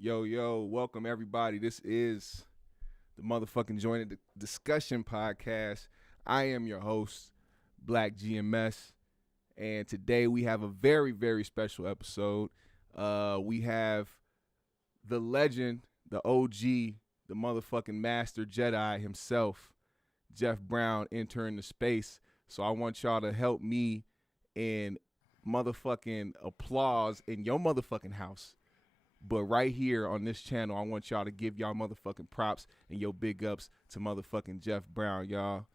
Yo, welcome everybody. This is the motherfucking Joint Discussion Podcast. I am your host, Black GMS, and today we have a very, very special episode. We have the legend, the OG, the motherfucking master Jedi himself, Geoff Brown, entering the space. So I want y'all to help me in motherfucking applause in your motherfucking house. But right here on this channel, I want y'all to give y'all motherfucking props and your big ups to motherfucking Geoff Brown, y'all.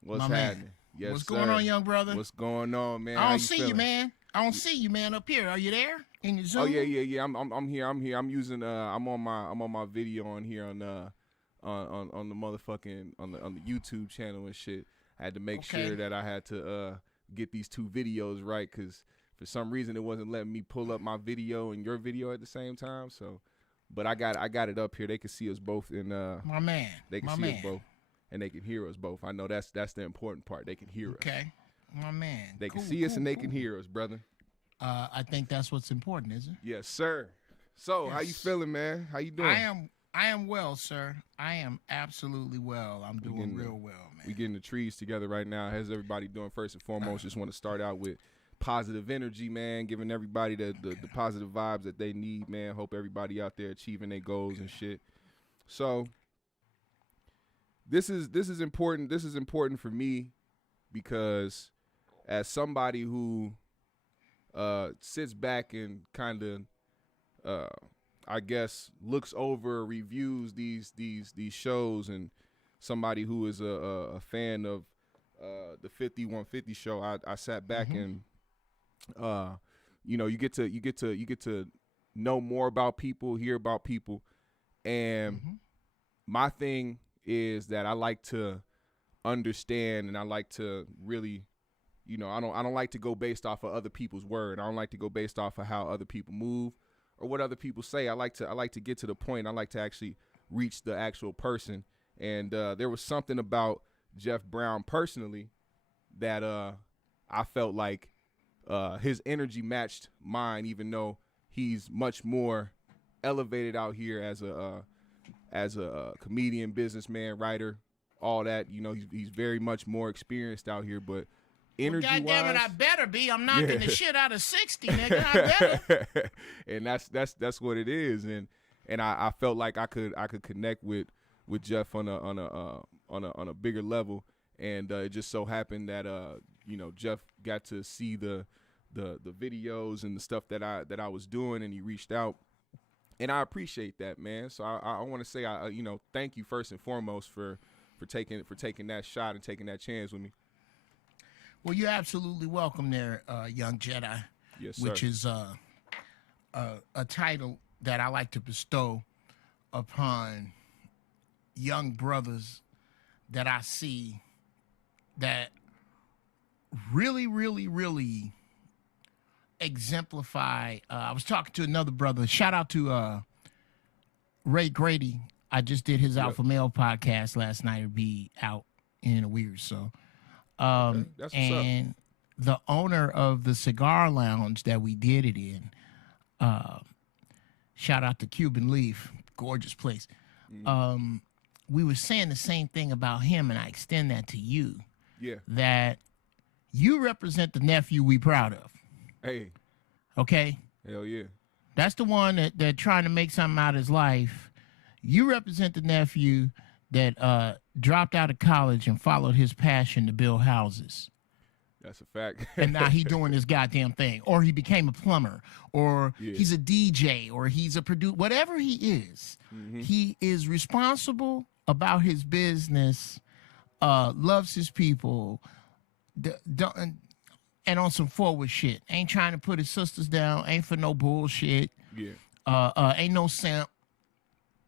What's happening? Yes, what's going on, young brother? What's going on, man? I don't see you, man. I don't see you, man, up here. Are you there in your Zoom? Oh yeah. I'm here. I'm using I'm on my video on here on the motherfucking on the YouTube channel and shit. I had to make sure that I had to get these two videos right, because for some reason it wasn't letting me pull up my video and your video at the same time. So, but I got it up here. They can see us both in my man. They can see us both, and they can hear us both. I know that's the important part. They can hear us. Okay, my man. They can see us and they can hear us, brother. I think that's what's important, isn't it? Yes, sir. So, how you feeling, man? How you doing? I am well, sir. I am absolutely well. I'm doing real well, man. We getting the trees together right now. How's everybody doing? First and foremost, just want to start out with positive energy, man, giving everybody the positive vibes that they need, man. Hope everybody out there achieving their goals and shit. So this is important. This is important for me because as somebody who sits back and kind of I guess looks over, reviews these shows, and somebody who is a fan of the 5150 show, I sat back and you get to know more about people, hear about people, and my thing is that I like to understand, and I like to really, I don't like to go based off of other people's word. I don't like to go based off of how other people move or what other people say. I like to get to the point. I like to actually reach the actual person. And there was something about Geoff Brown personally that I felt like his energy matched mine, even though he's much more elevated out here as a comedian, businessman, writer, all that. He's very much more experienced out here, but energy-wise, goddamn it, I better be. I'm knocking the shit out of 60, nigga. I better. And that's what it is. And I felt like I could connect with Geoff on a bigger level. And it just so happened that Geoff got to see the videos and the stuff that I was doing, and he reached out, and I appreciate that, man. So I want to say thank you first and foremost for taking that shot and taking that chance with me. Well, you're absolutely welcome there, young Jedi. Yes, sir. Which is a title that I like to bestow upon young brothers that I see that really, really, really exemplify. I was talking to another brother. Shout out to Ray Grady. I just did his Alpha Male podcast last night. It'll be out in a week or so. Okay. That's what's and up. The owner of the cigar lounge that we did it in, shout out to Cuban Leaf, gorgeous place. We were saying the same thing about him, and I extend that to you. Yeah. That you represent the nephew we proud of. Hey. Okay? Hell yeah. That's the one that trying to make something out of his life. You represent the nephew that dropped out of college and followed his passion to build houses. That's a fact. And now he doing this goddamn thing. Or he became a plumber. Or he's a DJ. Or he's a producer. Whatever he is, he is responsible about his business, loves his people, and on some forward shit. Ain't trying to put his sisters down. Ain't for no bullshit. Yeah. Ain't no simp.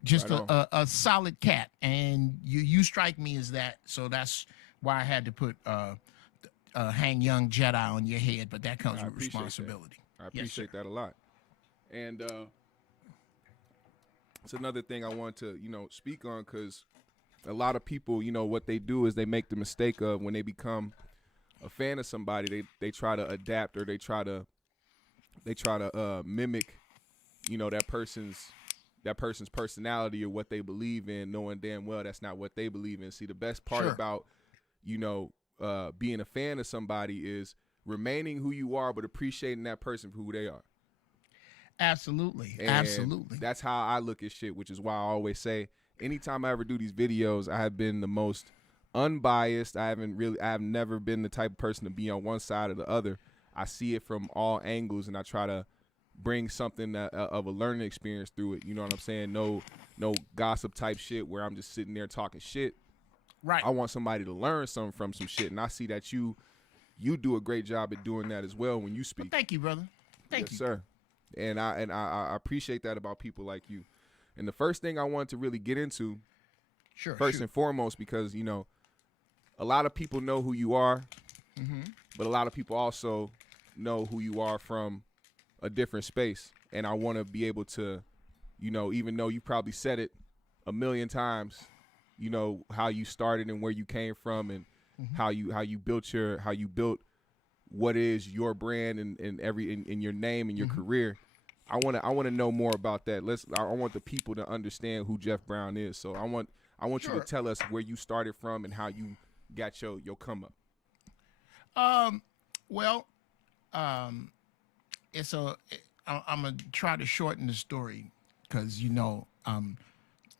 Just a solid cat, and you strike me as that, so that's why I had to put hang young Jedi on your head, but that comes with responsibility. I appreciate that a lot. And it's another thing I want to speak on, because a lot of people, what they do is they make the mistake of, when they become a fan of somebody, they try to adapt, or they try to mimic that that person's personality or what they believe in, knowing damn well that's not what they believe in. See, the best part about, you know, being a fan of somebody is remaining who you are, but appreciating that person for who they are. Absolutely. And absolutely. That's how I look at shit, which is why I always say anytime I ever do these videos, I have been the most unbiased. I have never been the type of person to be on one side or the other. I see it from all angles, and I try to bring something of a learning experience through it. You know what I'm saying? No gossip type shit where I'm just sitting there talking shit. Right. I want somebody to learn something from some shit, and I see that you do a great job at doing that as well when you speak. Well, thank you, brother. Thank you, yes, sir. And I appreciate that about people like you. And the first thing I wanted to really get into, first and foremost, because you know, a lot of people know who you are, but a lot of people also know who you are from a different space. And I want to be able to, you know, even though you probably said it a million times, you know, how you started and where you came from, and how you built what is your brand and in your name and your career. I want to know more about that. I want the people to understand who Geoff Brown is. So I want you to tell us where you started from and how you got your come up. I'm gonna try to shorten the story because you know I'm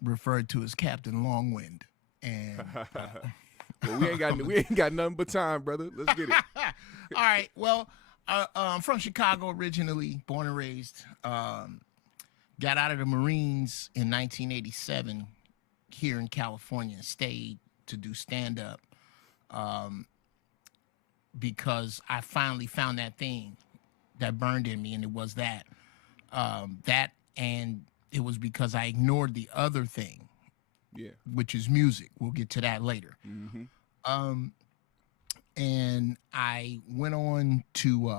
referred to as Captain Longwind, and well, we ain't got nothing but time, brother. Let's get it. All right. Well, I'm from Chicago originally, born and raised. Got out of the Marines in 1987 here in California. Stayed to do stand-up because I finally found that thing that burned in me, and it was that. And it was because I ignored the other thing, which is music. We'll get to that later. And I went on to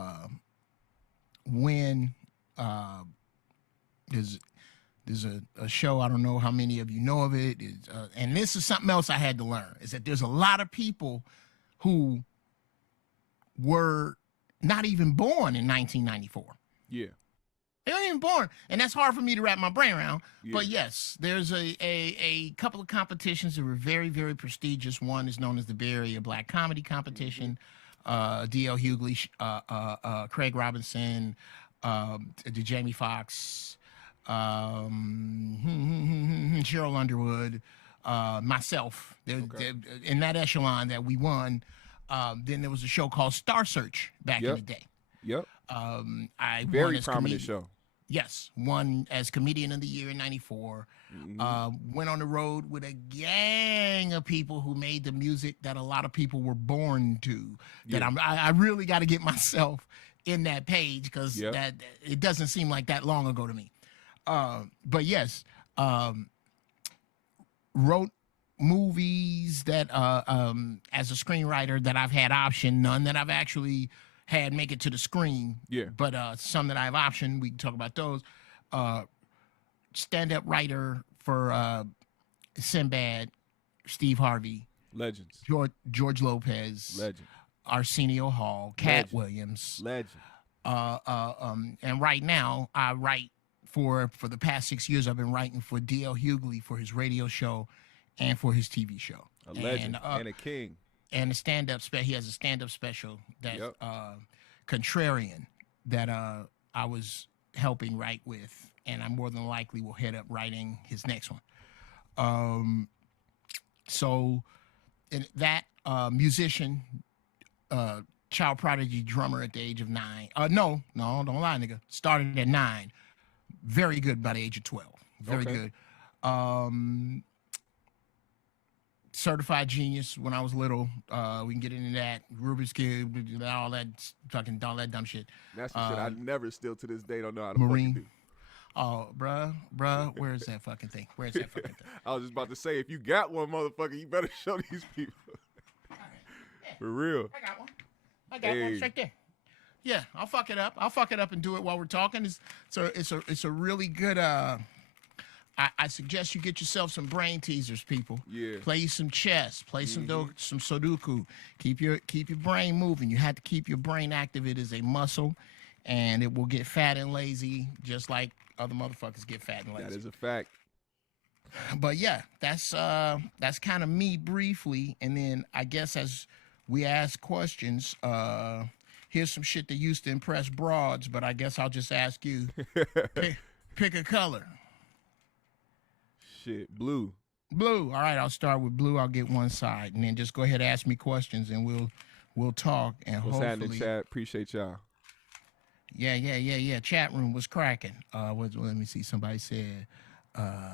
win. There's a show, I don't know how many of you know of it, and this is something else I had to learn, is that there's a lot of people who were not even born in 1994. Yeah. They weren't even born, and that's hard for me to wrap my brain around. Yeah. But yes, there's a couple of competitions that were very, very prestigious. One is known as the Bay Area Black Comedy Competition. D.L. Hughley, Craig Robinson, Jamie Foxx, Cheryl Underwood, myself. In that echelon that we won. Then there was a show called Star Search back in the day. Yep. I very won as prominent show. Yes, won as Comedian of the Year in '94. Went on the road with a gang of people who made the music that a lot of people were born to. That I really got to get myself in that page because that it doesn't seem like that long ago to me. But yes, wrote movies that as a screenwriter that I've had optioned, none that I've actually had make it to the screen. Yeah. But some that I've optioned, we can talk about those. Stand-up writer for Sinbad, Steve Harvey. Legends. George Lopez. Legend. Arsenio Hall. Cat Williams. Legend. And right now, I write for the past 6 years, I've been writing for D.L. Hughley for his radio show and for his TV show. A legend and a king. And he has a stand-up special that Contrarian that I was helping write with, and I more than likely will head up writing his next one. So in that musician, child prodigy drummer at the age of 9. No, don't lie, nigga. Started at 9. Very good by the age of 12. Very good. Certified genius when I was little. We can get into that. Rubik's Cube, all that dumb shit. That's the shit I never still to this day don't know how to Marine. fucking do. Oh, bruh, where's that fucking thing? I was just about to say, if you got one, motherfucker, you better show these people. Right. Yeah. For real. I got one. It's right there. Yeah, I'll fuck it up and do it while we're talking. It's a really good. I suggest you get yourself some brain teasers, people. Yeah. Play some chess. Play some Sudoku. Keep your brain moving. You have to keep your brain active. It is a muscle, and it will get fat and lazy, just like other motherfuckers get fat and lazy. That is a fact. But yeah, that's kind of me briefly, and then I guess as we ask questions, here's some shit that used to impress broads, but I guess I'll just ask you, pick a color. Shit, blue. Blue. All right, I'll start with blue. I'll get one side, and then just go ahead and ask me questions, and we'll talk. And what's hopefully, happening, chat? Appreciate y'all. Yeah. Chat room was cracking. Let me see. Somebody said,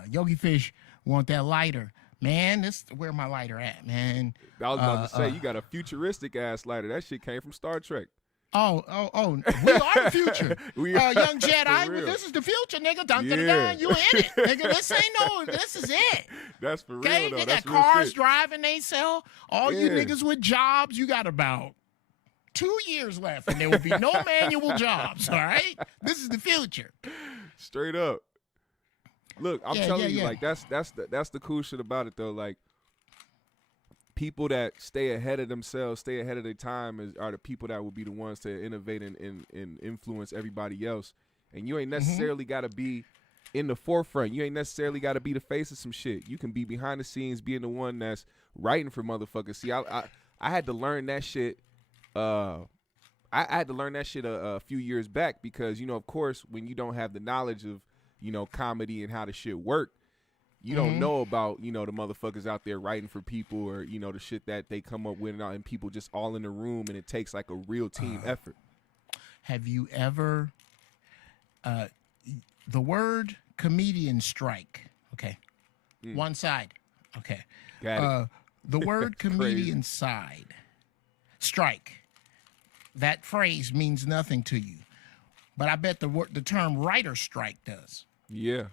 Yogi Fish want that lighter. Man, where my lighter at, man? I was about to say, you got a futuristic ass lighter. That shit came from Star Trek. Oh, we are the future. Young Jedi, this is the future, nigga. Dun, dun, dun, dun, you in it, nigga. This is it. That's for real, okay? though. They That's got cars shit. driving, they sell. All you niggas with jobs, you got about 2 years left, and there will be no manual jobs, all right? This is the future. Straight up. Look, I'm telling you, like, that's the cool shit about it, though. Like, people that stay ahead of themselves, stay ahead of their time are the people that will be the ones to innovate and influence everybody else. And you ain't necessarily got to be in the forefront. You ain't necessarily got to be the face of some shit. You can be behind the scenes, being the one that's writing for motherfuckers. See, I had to learn that shit. I had to learn that shit a few years back because, you know, of course, when you don't have the knowledge of, you know, comedy and how the shit work, you don't know about, you know, the motherfuckers out there writing for people or, you know, the shit that they come up with and people just all in the room and it takes like a real team effort. Have you ever, the word comedian strike, okay, one side, okay. Got it. The word comedian strike, that phrase means nothing to you. But I bet the term writer strike does. Yeah.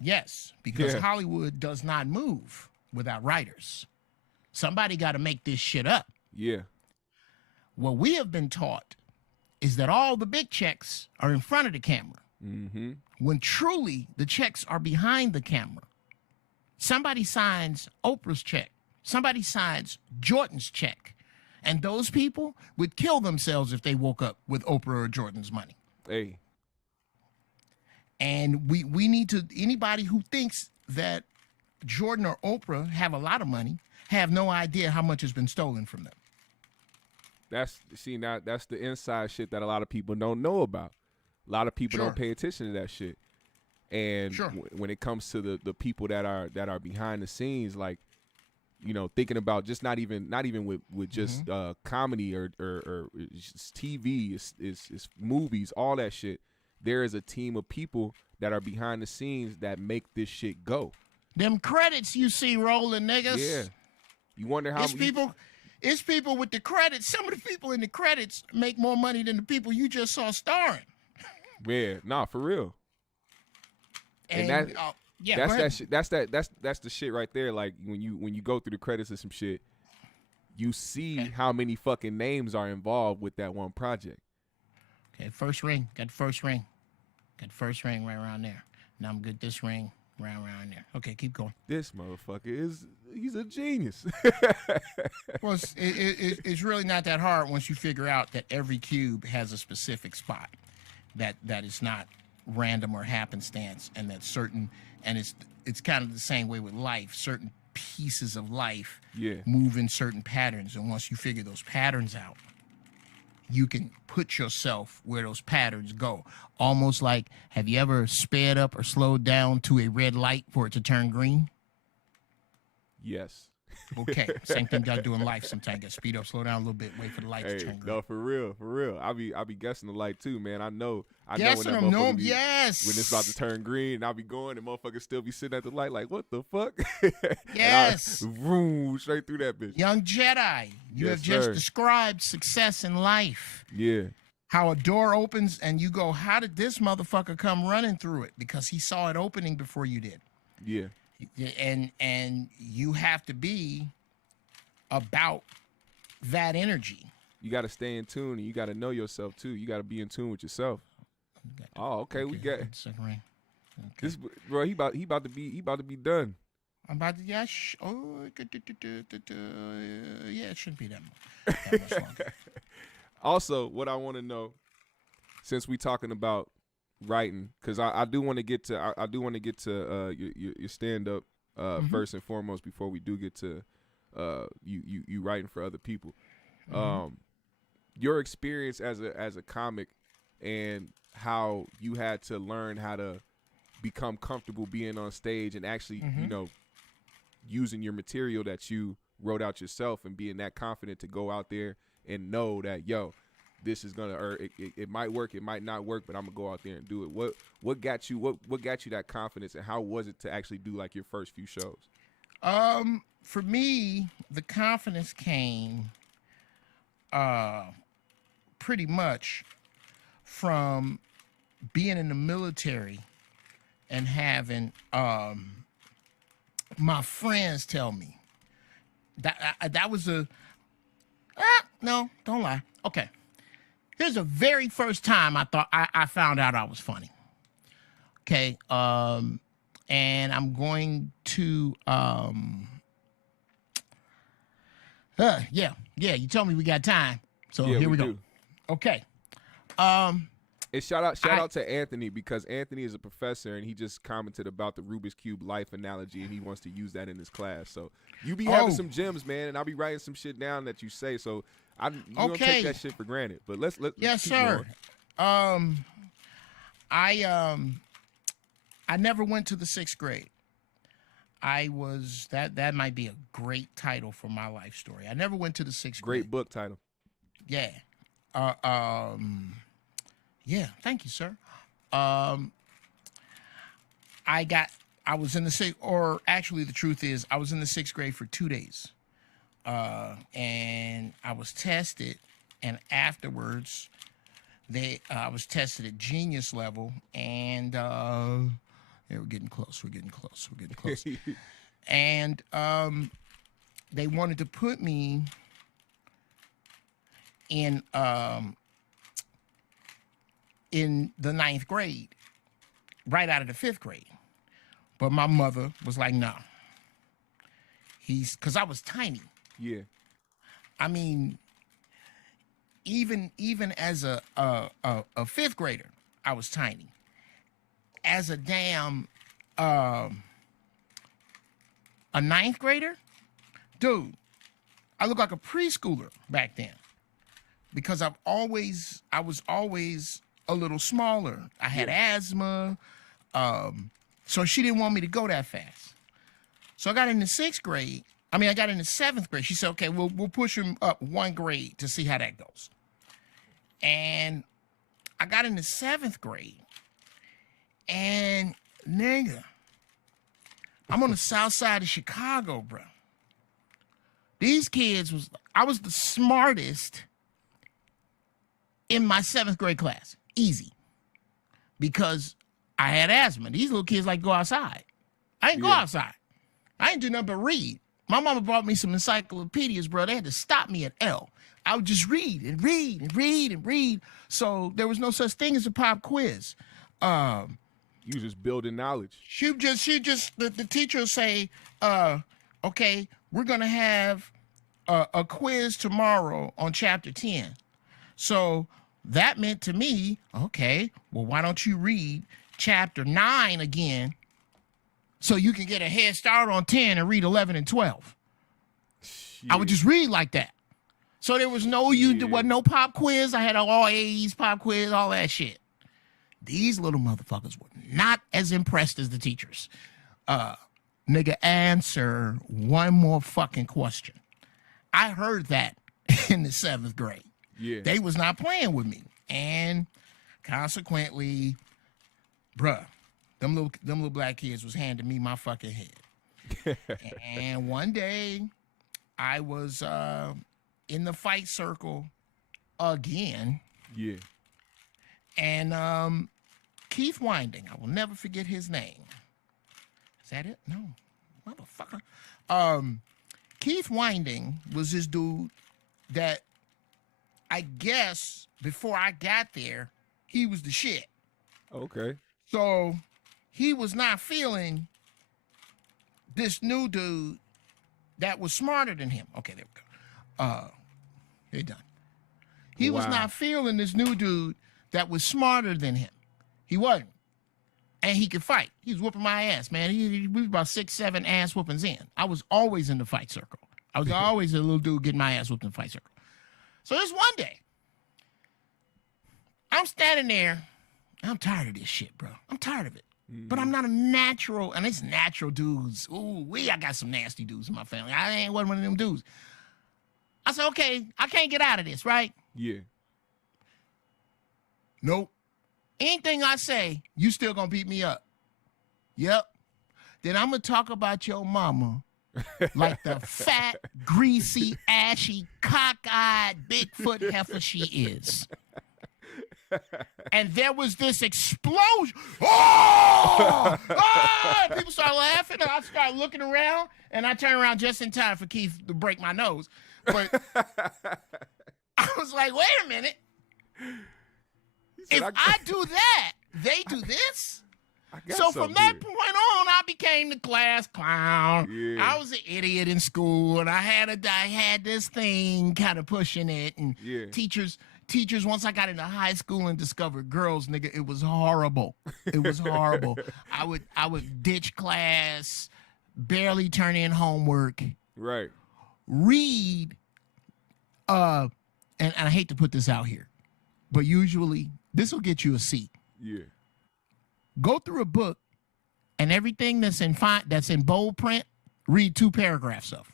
Yes, because Hollywood does not move without writers. Somebody got to make this shit up. Yeah. What we have been taught is that all the big checks are in front of the camera. Mm-hmm. When truly the checks are behind the camera. Somebody signs Oprah's check. Somebody signs Jordan's check. And those people would kill themselves if they woke up with Oprah or Jordan's money. Hey. And we need to, anybody who thinks that Jordan or Oprah have a lot of money, have no idea how much has been stolen from them. That's the inside shit that a lot of people don't know about. A lot of people don't pay attention to that shit. And when it comes to the people that are behind the scenes, like, you know, thinking about just not even with just comedy or just TV, it's movies, all that shit. There is a team of people that are behind the scenes that make this shit go. Them credits you see rolling, niggas. Yeah. You wonder how it's people with the credits. Some of the people in the credits make more money than the people you just saw starring. Yeah, nah, for real. And that's that shit. That's the shit right there. Like when you go through the credits of some shit, you see how many fucking names are involved with that one project. Okay, first ring. Got the first ring. Got the first ring right around there. Now I'm good. This ring around there. Okay, keep going. This motherfucker he's a genius. Well, it's really not that hard once you figure out that every cube has a specific spot. That is not random or happenstance, and that certain, and it's kind of the same way with life. Certain pieces of life move in certain patterns, and once you figure those patterns out, you can put yourself where those patterns go. Almost like, have you ever sped up or slowed down to a red light for it to turn green? Yes. Okay, same thing you gotta do in life sometimes. You gotta speed up, slow down a little bit, wait for the light to turn green. No, for real. I'll be guessing the light too, man. I know when yes. when it's about to turn green, and I'll be going, and motherfuckers still be sitting at the light like, what the fuck? Yes. Vroom, straight through that bitch. Young Jedi, you have just described success in life. Yeah. How a door opens and you go, how did this motherfucker come running through it? Because he saw it opening before you did. Yeah. And you have to be about that energy. You got to stay in tune, and you got to know yourself too. You got to be in tune with yourself. Okay. We got second ring. Okay. This bro. He about to be done. I'm about to yeah. It shouldn't be that much longer. Also, what I want to know, since we talking about writing, because I do want to get to I do want to get to your stand up first and foremost before we do get to you writing for other people. Your experience as a comic and how you had to learn how to become comfortable being on stage and actually you know, using your material that you wrote out yourself and being that confident to go out there and know that, yo, this is gonna, or it might work, it might not work, but I'm gonna go out there and do it. What got you that confidence, and how was it to actually do like your first few shows? For me, the confidence came pretty much from being in the military and having my friends tell me that was no, don't lie. Okay. Here's the very first time I thought I found out I was funny. Okay. And I'm going to, yeah, you told me we got time. So here we go. Do. Okay. And shout out to Anthony, because Anthony is a professor and he just commented about the Rubik's Cube life analogy and he wants to use that in his class. So you be having some gems, man, and I'll be writing some shit down that you say. So you don't take that shit for granted. But let's yes, keep sir. going. I never went to the 6th grade. I was that might be a great title for my life story. I never went to the 6th grade. Great book title. Yeah. Yeah, thank you, sir. I was in the 6th, or actually the truth is I was in the 6th grade for 2 days. And I was tested, and afterwards I was tested at genius level, and we're getting close. And they wanted to put me in the 9th grade, right out of the 5th grade. But my mother was like, no. Because I was tiny. Yeah. I mean, even as a 5th grader, I was tiny. As a damn a 9th grader, dude, I look like a preschooler back then, because I was always a little smaller. I had asthma, so she didn't want me to go that fast. So I got in the 6th grade. I got in the 7th grade. She said, okay, we'll push him up 1 grade to see how that goes. And I got in the 7th grade, and nigga, I'm on the south side of Chicago, bro. These kids I was the smartest in my 7th grade class. Easy. Because I had asthma. These little kids like go outside. I didn't go outside. I didn't do nothing but read. My mama brought me some encyclopedias, bro. They had to stop me at L. I would just read and read and read and read. So there was no such thing as a pop quiz. You just building knowledge. The teacher will say, okay, we're going to have a quiz tomorrow on chapter 10. So that meant to me, okay, well, why don't you read chapter 9 again so you can get a head start on 10 and read 11 and 12. Shit. I would just read like that. So there was there wasn't no pop quiz. I had all A's, pop quiz, all that shit. These little motherfuckers were not as impressed as the teachers. Nigga, answer one more fucking question. I heard that in the 7th grade. Yeah. They was not playing with me. And consequently, bruh, them little black kids was handing me my fucking head. And one day, I was in the fight circle again. Yeah. And Keith Winding, I will never forget his name. Is that it? No. Motherfucker. Keith Winding was this dude that I guess before I got there, he was the shit. Okay. So he was not feeling this new dude that was smarter than him. Okay, there we go. They're done. He was not feeling this new dude that was smarter than him. He wasn't. And he could fight. He was whooping my ass, man. We was about 6, 7 ass whoopings in. I was always in the fight circle. I was always a little dude getting my ass whooped in the fight circle. So this one day, I'm standing there. I'm tired of this shit, bro. I'm tired of it. Mm-hmm. But I'm not a natural, and it's natural dudes. Ooh, I got some nasty dudes in my family. I ain't one of them dudes. I said, okay, I can't get out of this, right? Yeah. Nope. Anything I say, you still gonna beat me up. Yep. Then I'm gonna talk about your mama like the fat, greasy, ashy, cockeyed, Bigfoot heifer she is. And there was this explosion. Oh! Oh! People start laughing, and I start looking around, and I turn around just in time for Keith to break my nose. But I was like, wait a minute. If I do that, they do this? So from that point on, I became the class clown. Yeah. I was an idiot in school, and I had this thing kind of pushing it. And teachers, once I got into high school and discovered girls, nigga, it was horrible. It was horrible. I would ditch class, barely turn in homework. Right. Read, and I hate to put this out here, but usually this will get you a seat. Yeah. Go through a book, and everything that's in bold print, read 2 paragraphs of.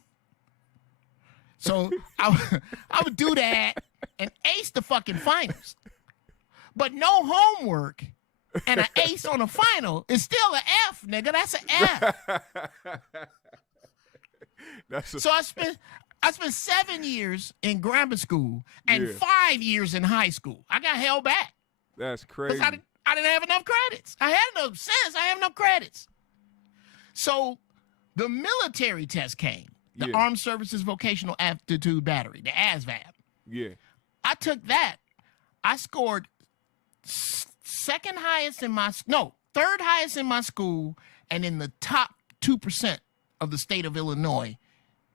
So I would do that and ace the fucking finals. But no homework and an ace on a final is still an F, nigga. That's an F. So I spent 7 years in grammar school and 5 years in high school. I got held back. That's crazy. I didn't have enough credits. I had enough sense. I have enough credits. So the military test came. The Armed Services Vocational Aptitude Battery, the ASVAB. Yeah. I took that. I scored third highest in my school, and in the top 2% of the state of Illinois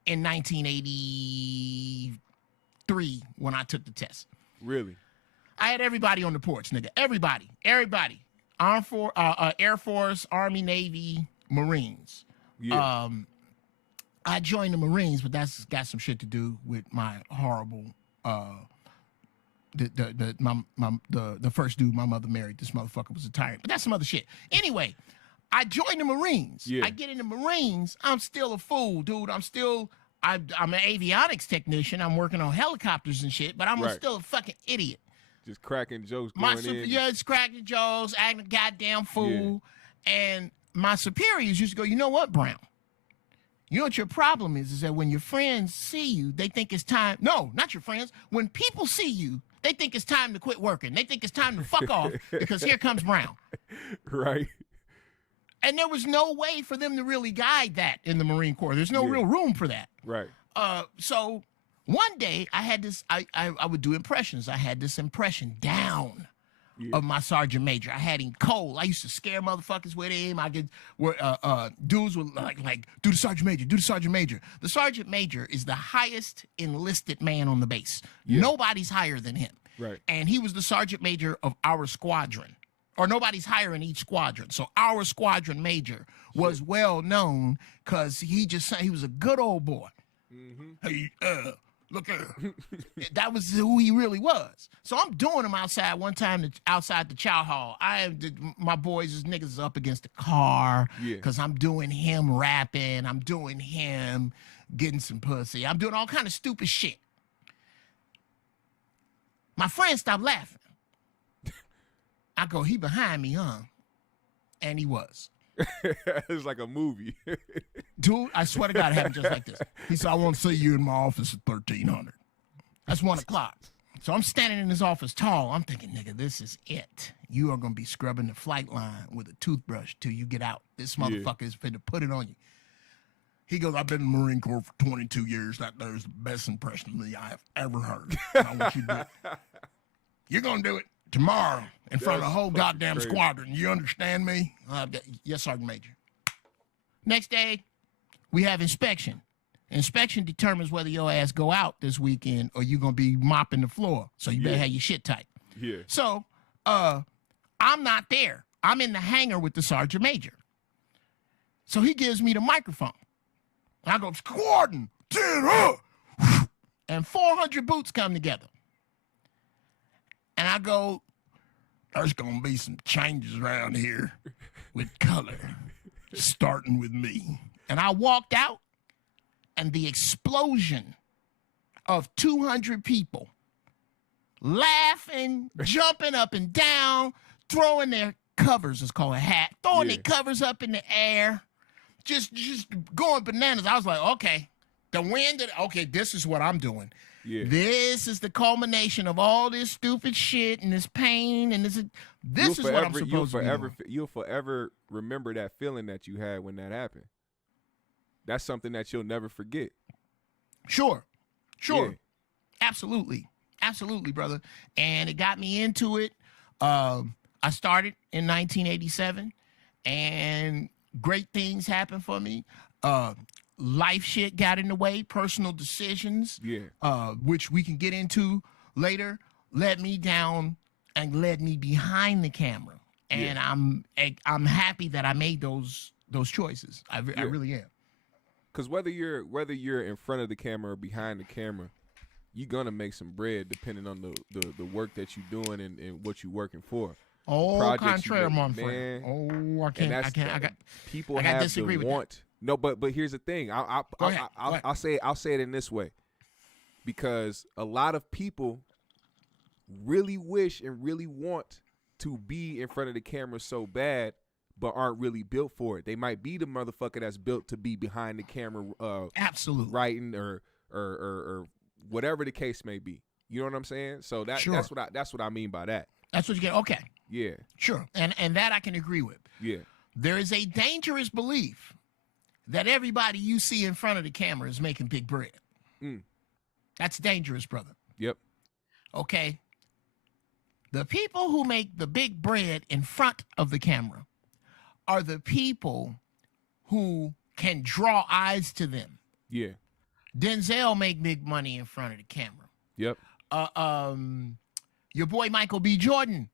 in 1983 when I took the test. Really? I had everybody on the porch, nigga. Everybody. Air Force, Army, Navy, Marines. Yeah. I joined the Marines, but that's got some shit to do with my horrible the first dude my mother married. This motherfucker was a tyrant, but that's some other shit. Anyway, I joined the Marines. Yeah. I get in the Marines. I'm still a fool, dude. I'm an avionics technician. I'm working on helicopters and shit, but I'm still a fucking idiot. Just cracking jokes. Just cracking jokes, acting a goddamn fool. Yeah. And my superiors used to go, you know what, Brown? You know what your problem is that when your friends see you, they think it's time. No, not your friends. When people see you, they think it's time to quit working. They think it's time to fuck off because here comes Brown. Right. And there was no way for them to really guide that in the Marine Corps. There's no real room for that. Right. So one day I had this, I would do impressions. I had this impression down of my sergeant major. I had him cold. I used to scare motherfuckers with him. I could, dudes would like, do the sergeant major, do the sergeant major. The sergeant major is the highest enlisted man on the base. Yeah. Nobody's higher than him. Right. And he was the sergeant major of our squadron. Or nobody's higher in each squadron. So our squadron major was well known because he was a good old boy. Mm-hmm. Hey, look here. That was who he really was. So I'm doing him outside one time outside the chow hall. My boys, niggas up against the car because I'm doing him rapping. I'm doing him getting some pussy. I'm doing all kind of stupid shit. My friend stopped laughing. I go, he behind me, huh? And he was. It's like a movie. Dude, I swear to God, it happened just like this. He said, I want to see you in my office at 1300. That's 1 o'clock. So I'm standing in his office tall. I'm thinking, nigga, this is it. You are going to be scrubbing the flight line with a toothbrush till you get out. This motherfucker is finna put it on you. He goes, I've been in the Marine Corps for 22 years. That there's the best impression of me I have ever heard. I want you to do it. You're going to do it tomorrow in front of the whole goddamn squadron. You understand me? Yes, Sergeant Major. Next day, we have inspection. Inspection determines whether your ass go out this weekend or you're going to be mopping the floor. So you better have your shit tight. Yeah. So I'm not there. I'm in the hangar with the sergeant major. So he gives me the microphone. I go, squadron, 10 up. And 400 boots come together. And I go, there's going to be some changes around here with color, starting with me. And I walked out, and the explosion of 200 people laughing, jumping up and down, throwing their covers, it's called a hat, throwing their covers up in the air, just going bananas. I was like, okay, the wind, okay, this is what I'm doing. Yeah. This is the culmination of all this stupid shit and this pain and this is what I'm supposed to be doing. You'll forever remember that feeling that you had when that happened. That's something that you'll never forget. Sure. Yeah. Absolutely, brother. And it got me into it. I started in 1987, and great things happened for me. Life shit got in the way, personal decisions, which we can get into later, led me down and led me behind the camera. And I'm happy that I made those choices. I really am. Because whether you're in front of the camera or behind the camera, you're gonna make some bread depending on the work that you're doing and what you're working for. Oh, contrary, my friend. Oh, I can't. People have disagree with want. That. No, but here's the thing. I'll say it in this way, because a lot of people really wish and really want to be in front of the camera so bad, but aren't really built for it. They might be the motherfucker that's built to be behind the camera, absolutely writing or whatever the case may be. You know what I'm saying? So that's what I mean by that. That's what you get. Okay. Yeah. Sure. And that I can agree with. Yeah. There is a dangerous belief that everybody you see in front of the camera is making big bread. That's dangerous, brother. Yep. Okay. The people who make the big bread in front of the camera are the people who can draw eyes to them. Yeah. Denzel make big money in front of the camera. Yep. Your boy Michael B. Jordan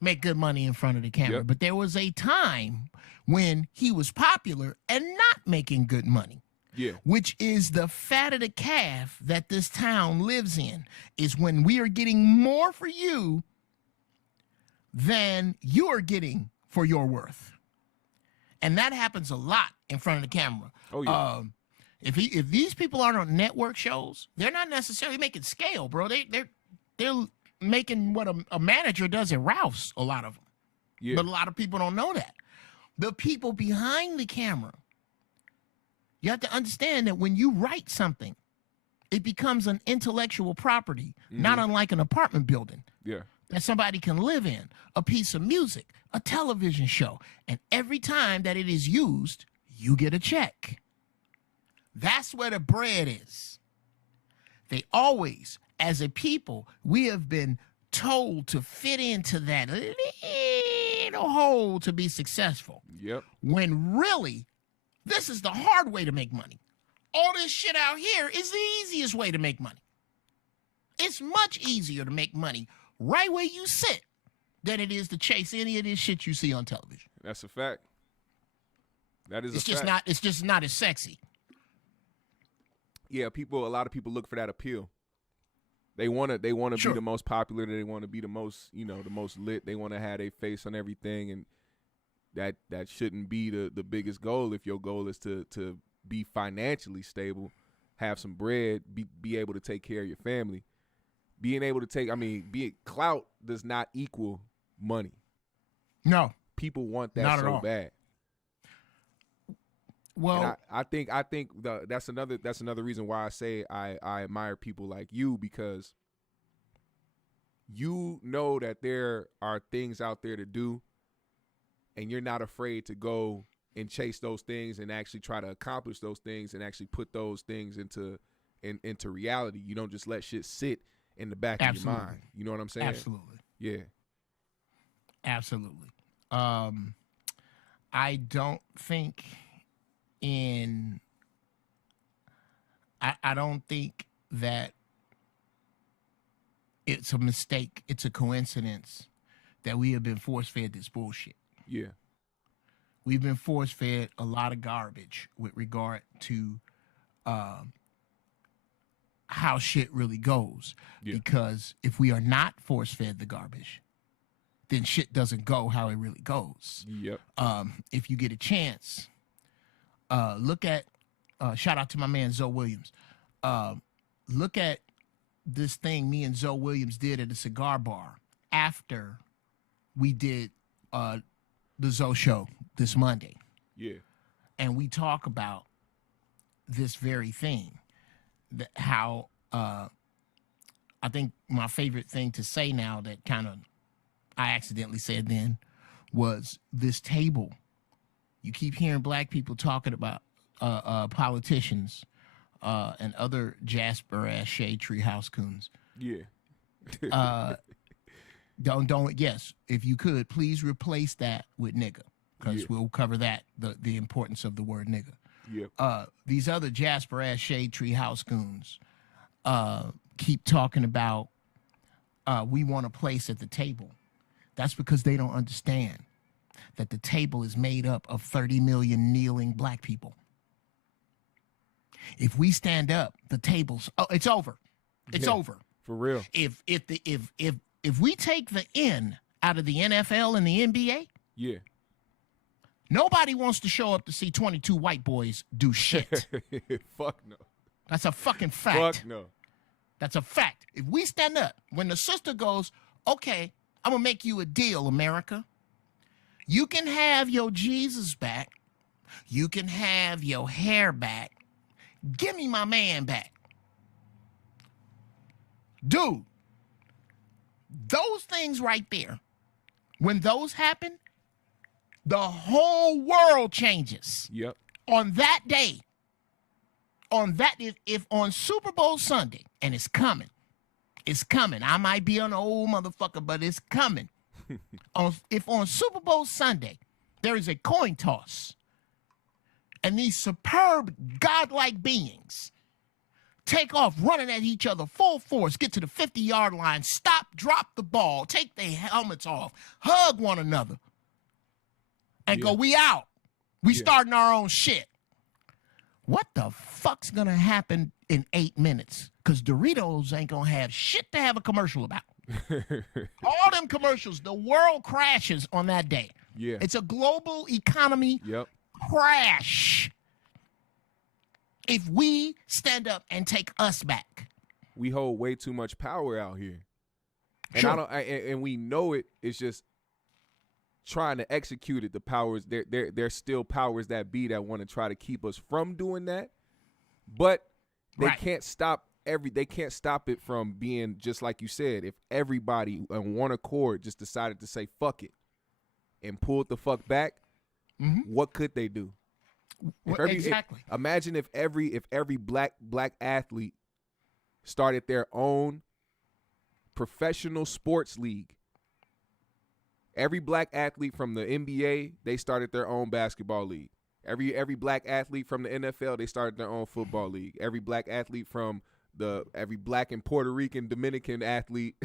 make good money in front of the camera. Yep. But there was a time when he was popular and not making good money. Yeah. Which is the fat of the calf that this town lives in, is when we are getting more for you than you are getting for your worth. And that happens a lot in front of the camera. Oh, yeah. If these people aren't on network shows, they're not necessarily making scale, bro. They're making what a manager does at Ralph's, a lot of them. Yeah. But a lot of people don't know that. The people behind the camera, you have to understand that when you write something, it becomes an intellectual property, not unlike an apartment building. Yeah. That somebody can live in, a piece of music, a television show. And every time that it is used, you get a check. That's where the bread is. They always, as a people, we have been told to fit into that little hole to be successful. Yep. When really, this is the hard way to make money. All this shit out here is the easiest way to make money. It's much easier to make money right where you sit than it is to chase any of this shit you see on television. That's a fact. That is it's just not as sexy. Yeah, a lot of people look for that appeal. They want to Sure. be the most popular. They want to be the most, the most lit. They want to have their face on everything, and that shouldn't be the biggest goal. If your goal is to be financially stable, have some bread, be able to take care of your family, being able to clout does not equal money. No, people want that so bad. Well, and I think that's another reason why I say I admire people like you, because you know that there are things out there to do, and you're not afraid to go and chase those things and actually try to accomplish those things and actually put those things into reality. You don't just let shit sit in the back of your mind. You know what I'm saying? Absolutely. Yeah. Absolutely. I don't think I don't think that it's a mistake. It's a coincidence that we have been force-fed this bullshit. Yeah. We've been force-fed a lot of garbage with regard to how shit really goes. Yeah. Because if we are not force-fed the garbage, then shit doesn't go how it really goes. Yep. If you get a chance, look at, shout out to my man Zoe Williams. Look at this thing me and Zoe Williams did at a cigar bar after we did the Zoe show this Monday. Yeah. And we talk about this very thing, that how I think my favorite thing to say now that kind of I accidentally said then was this table. You keep hearing black people talking about politicians and other Jasper-ass shade tree house coons. Yeah. Don't, yes, if you could, please replace that with nigga, because we'll cover that, the importance of the word nigga. Yep. These other Jasper-ass shade tree house coons keep talking about we want a place at the table. That's because they don't understand that the table is made up of 30 million kneeling black people. If we stand up, the table's it's over. It's over. For real. If we take the N out of the NFL and the NBA, Yeah. nobody wants to show up to see 22 white boys do shit. Fuck no. That's a fucking fact. Fuck no. That's a fact. If we stand up, when the sister goes, okay, I'm going to make you a deal, America. You can have your Jesus back. You can have your hair back. Give me my man back. Dude, those things right there, when those happen, the whole world changes. Yep. On that day, if on Super Bowl Sunday, and it's coming. I might be an old motherfucker, but it's coming. If on Super Bowl Sunday there is a coin toss, and these superb godlike beings take off running at each other full force, get to the 50-yard line, stop, drop the ball, take their helmets off, hug one another, and go, we out. We starting our own shit. What the fuck's gonna happen in 8 minutes? Because Doritos ain't gonna have shit to have a commercial about. All them commercials, the world crashes on that day. Yeah. It's a global economy crash. If we stand up and take us back. We hold way too much power out here. And Sure. and we know it. It's just trying to execute it. The powers, there's still powers that be that want to try to keep us from doing that. But they can't stop they can't stop it from being just like you said. If everybody on one accord just decided to say fuck it and pulled the fuck back, what could they do? Exactly. Imagine if every black athlete started their own professional sports league. Every black athlete from the NBA, they started their own basketball league. Every black athlete from the NFL, they started their own football league. Every black athlete from every black and Puerto Rican, Dominican athlete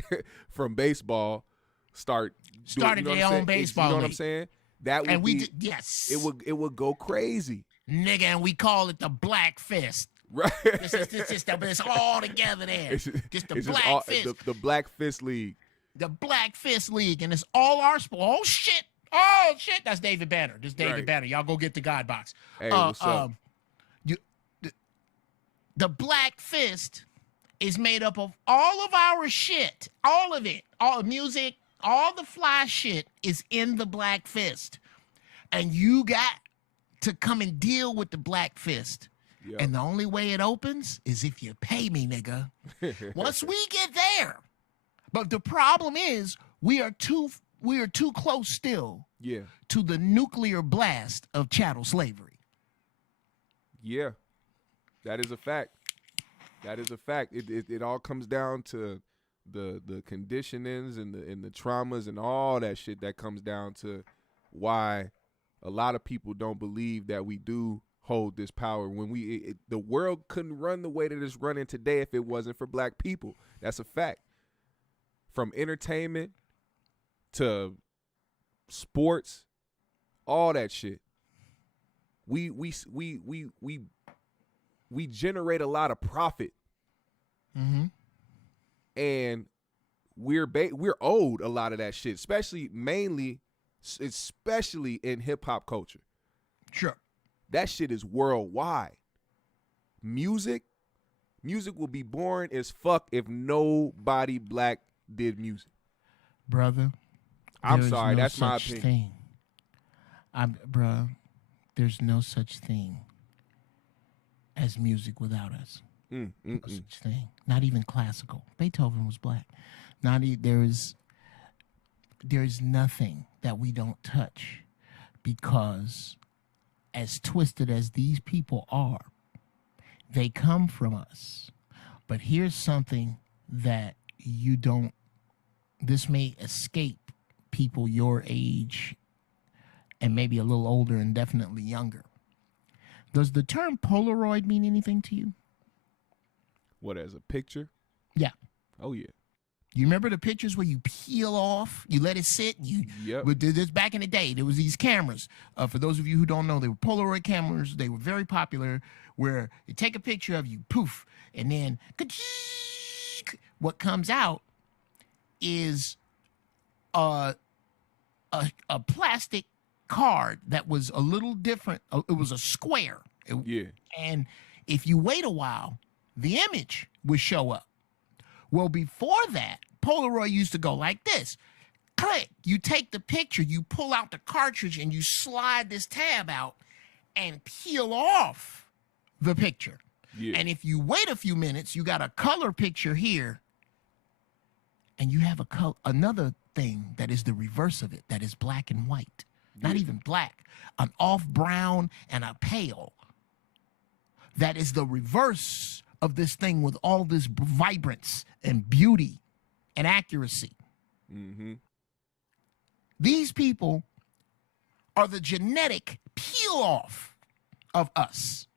from baseball started their own baseball league. You know what I'm saying? That would yes. It would go crazy. Nigga, and we call it the Black Fist. Right. It's all together there. Just the Black Fist. The Black Fist League. The Black Fist League, and it's all our sport. Oh shit, that's David Banner. This David Banner. Y'all go get the God box. Hey, what's up? The Black Fist is made up of all of our shit. All of it. All music, all the fly shit is in the Black Fist. And you got to come and deal with the Black Fist. Yep. And the only way it opens is if you pay me, nigga. Once we get there. But the problem is we are too close still to the nuclear blast of chattel slavery. Yeah. That is a fact. It all comes down to the conditionings and the traumas and all that shit that comes down to why a lot of people don't believe that we do hold this power. When the world couldn't run the way that it's running today if it wasn't for black people. That's a fact. from entertainment to sports, all that shit. We generate a lot of profit, and we're owed a lot of that shit, especially in hip hop culture. Sure, that shit is worldwide. Music will be boring as fuck if nobody black did music. Brother, I'm sorry, that's my opinion. Bruh, there's no such thing as music without us. No such thing. Not even classical. Beethoven was black. There is nothing that we don't touch, because as twisted as these people are, they come from us. But here's something that this may escape people your age and maybe a little older and definitely younger. Does the term Polaroid mean anything to you? What, as a picture? Yeah. Oh, yeah. You remember the pictures where you peel off, you let it sit? Yep. This back in the day, there was these cameras. For those of you who don't know, they were Polaroid cameras. They were very popular, where you take a picture of you, poof, and then what comes out is a plastic card that was a little different. It was a square. Yeah. And if you wait a while, the image would show up. Well, before that, Polaroid used to go like this. Click. You take the picture, you pull out the cartridge, and you slide this tab out and peel off the picture. Yeah. And if you wait a few minutes, you got a color picture here, and you have another thing that is the reverse of it, that is black and white. Not even black, an off brown and a pale. That is the reverse of this thing with all this vibrance and beauty and accuracy. These people are the genetic peel-off of us.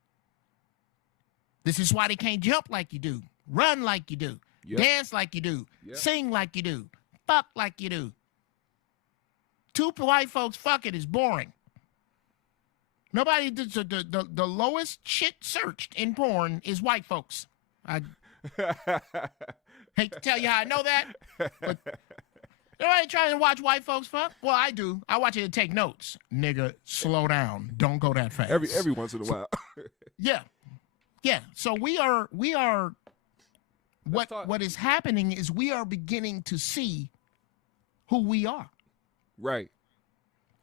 This is why they can't jump like you do, run like you do, dance like you do, sing like you do, fuck like you do. Two white folks fucking is boring. Nobody did the lowest shit searched in porn is white folks. I hate to tell you how I know that, but nobody trying to watch white folks fuck. Well, I do. I watch it and take notes. Nigga, slow down. Don't go that fast. Every once in a while. Yeah. So we are. What is happening is we are beginning to see who we are. Right.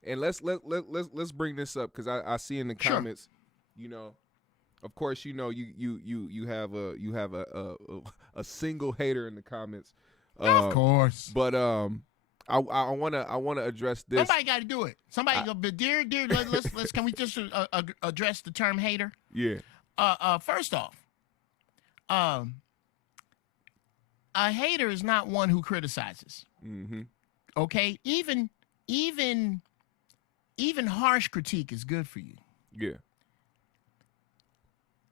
And let's bring this up, because I see in the comments, you know, of course, you know, you have a single hater in the comments. Of course. But I wanna address this. Somebody got to do it. Somebody go, but dear, let's can we just address the term hater? Yeah. First off, a hater is not one who criticizes. Okay, even harsh critique is good for you. Yeah.